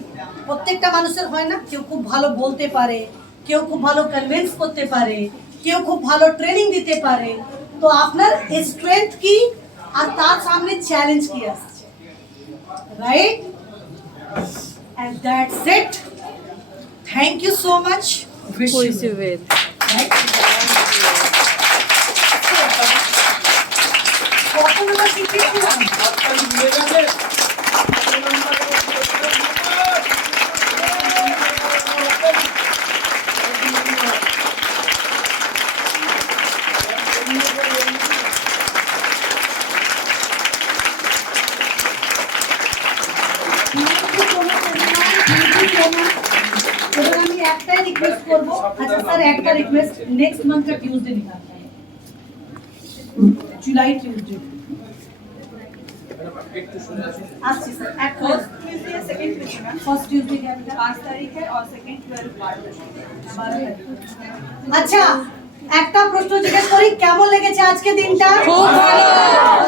প্রত্যেকটা মানুষের হয় না, কেউ খুব ভালো বলতে পারে, কেউ খুব ভালো কনভিন্স করতে পারে, কেউ খুব ভালো ট্রেনিং দিতে পারে। তো আপনার স্ট্রেংথ কি আর তার সামনে চ্যালেঞ্জ কি আসছে, right? And that's it. Thank you so much. Wish you well. Right? কত নম্বর শিখেছিলাম? এবার আমি একটাই রিকোয়েস্ট করবো, আচ্ছা স্যার একটা রিকোয়েস্ট, নেক্সট মান্থটা টিউসডে নিকালতে হবে, জুলাই টিউসডে। আসছি স্যার, এক फर्स्ट ट्यूसडे या second Tuesday ma'am? First Tuesday কি আপনার? 5 तारीख है और सेकंड 12 আচ্ছা একটা প্রশ্ন জিজ্ঞেস করি, কেমন লেগেছে আজকে দিনটা? খুব ভালো।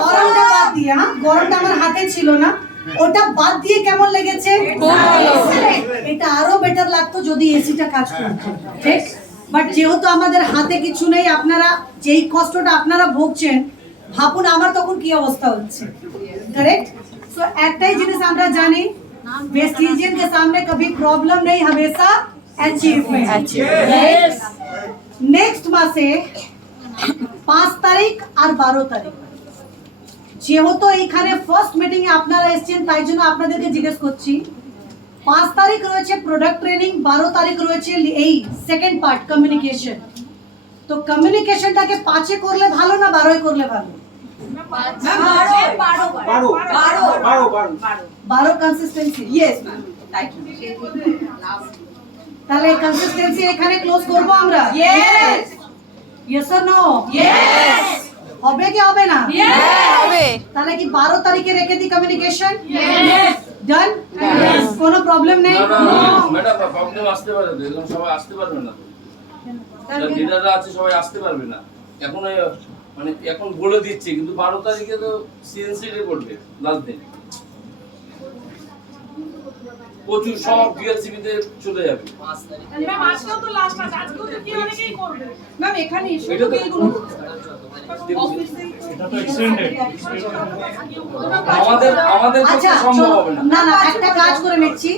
গরমটা বাদ দিয়ে, হ্যাঁ গরমটা আমার হাতে ছিল না, ওটা বাদ দিয়ে কেমন লেগেছে? খুব ভালো। এটা আরো বেটার লাগতো যদি এসিটা কাজ করতো, ঠিক? বাট যেহেতু আমাদের হাতে কিছু নেই, আপনারা যেই কষ্টটা আপনারা ভুগছেন ভাবুন আমার তখন কি অবস্থা হচ্ছে। करेक्ट। सो একটাই জিনিস আমরা জানি, वेस्टिजियन के सामने कभी प्रॉब्लम नहीं, हमेशा अचीवमेंट। नेक्स्ट মাসে 5 তারিখ আর 12 তারিখ, যেহেতু এইখানে ফার্স্ট মিটিং এ আপনারা এসেছেন তাই জন্য আপনাদেরকে জিজ্ঞেস করছি। 5 তারিখ রয়েছে প্রোডাক্ট ট্রেনিং, 12 তারিখ রয়েছে এই সেকেন্ড পার্ট কমিউনিকেশন। তো কমিউনিকেশনটাকে 5 এ করলে ভালো না 12 এ করলে ভালো? 12 consistency. Yes, ma'am. Thank you. তাহলে কনসিস্টেন্সি এখানে ক্লোজ করব আমরা? Yes. Yes or no? Yes. হবে কি হবে না? হবে। তাহলে কি 12 তারিখে রেখে দিই কমিউনিকেশন? Yes. ডান? কোনো প্রবলেম নেই? না ম্যাডাম, প্রবলেম আসতে পারে তো, এরকম সবাই আসতে পারবে না তো। যারা লিডাররা আছে সবাই আসতে পারবে না এখন। মানে এখন বলে দিচ্ছে, কিন্তু 12 তারিখে তো সিএনসি রে করবে লাস্ট দিন, প্রচুর সব বিএলসিবি তে চলে যাবে। ম্যাম আজকেও তো লাস্ট আছে, আজকেও তো কি অনেকেই করবে। Ma'am, এখানে ইস্যু এটা তো এইগুলো অফিসে এটা তো এক্সটেন্ডেড। আমাদের আচ্ছা পক্ষে সম্ভব চলো, হবে না। না না একটা কাজ করে নিচ্ছি,